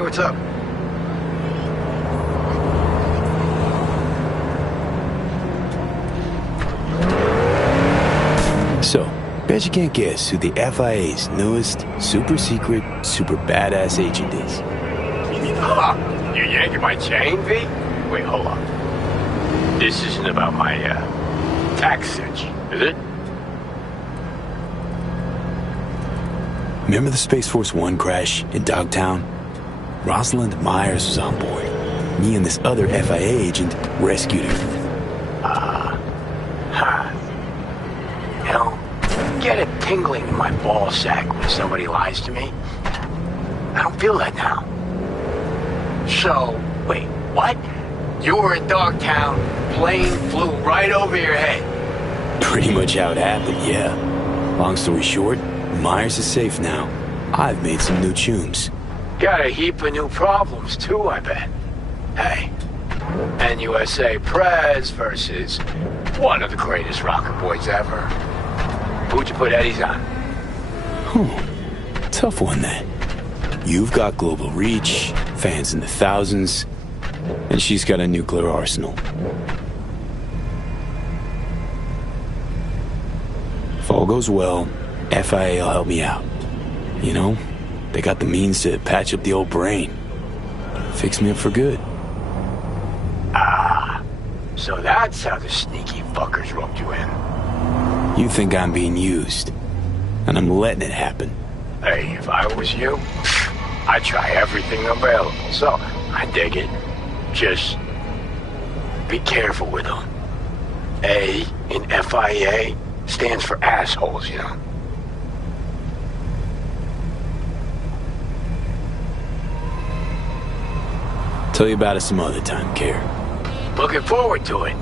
What's up? So, bet you can't guess who the FIA's newest, super secret, super badass agent is. You yanking my chain, V? Wait, hold on. This isn't about my, tax cinch, is it? Remember the Space Force One crash in Dogtown? Rosalind Myers was on board. Me and this other FIA agent rescued her. You know, get a tingling in my ball sack when somebody lies to me. I don't feel that now. So, wait, what? You were in Dogtown, plane flew right over your head. Pretty much how it happened, yeah. Long story short, Myers is safe now. I've made some new tunes. Got a heap of new problems, too, I bet. Hey, NUSA Prez versus one of the greatest rocker boys ever. Who'd you put Eddie's on? Tough one, that. You've got global reach, fans in the thousands, and she's got a nuclear arsenal. If all goes well, FIA will help me out. You know, they got the means to patch up the old brain. Fix me up for good. So that's how the sneaky fuckers roped you in. You think I'm being used, and I'm letting it happen. Hey, if I was you, I'd try everything available, so I dig it. Just be careful with them. A in FIA stands for assholes, you know. Tell you about it some other time, Care. Looking forward to it.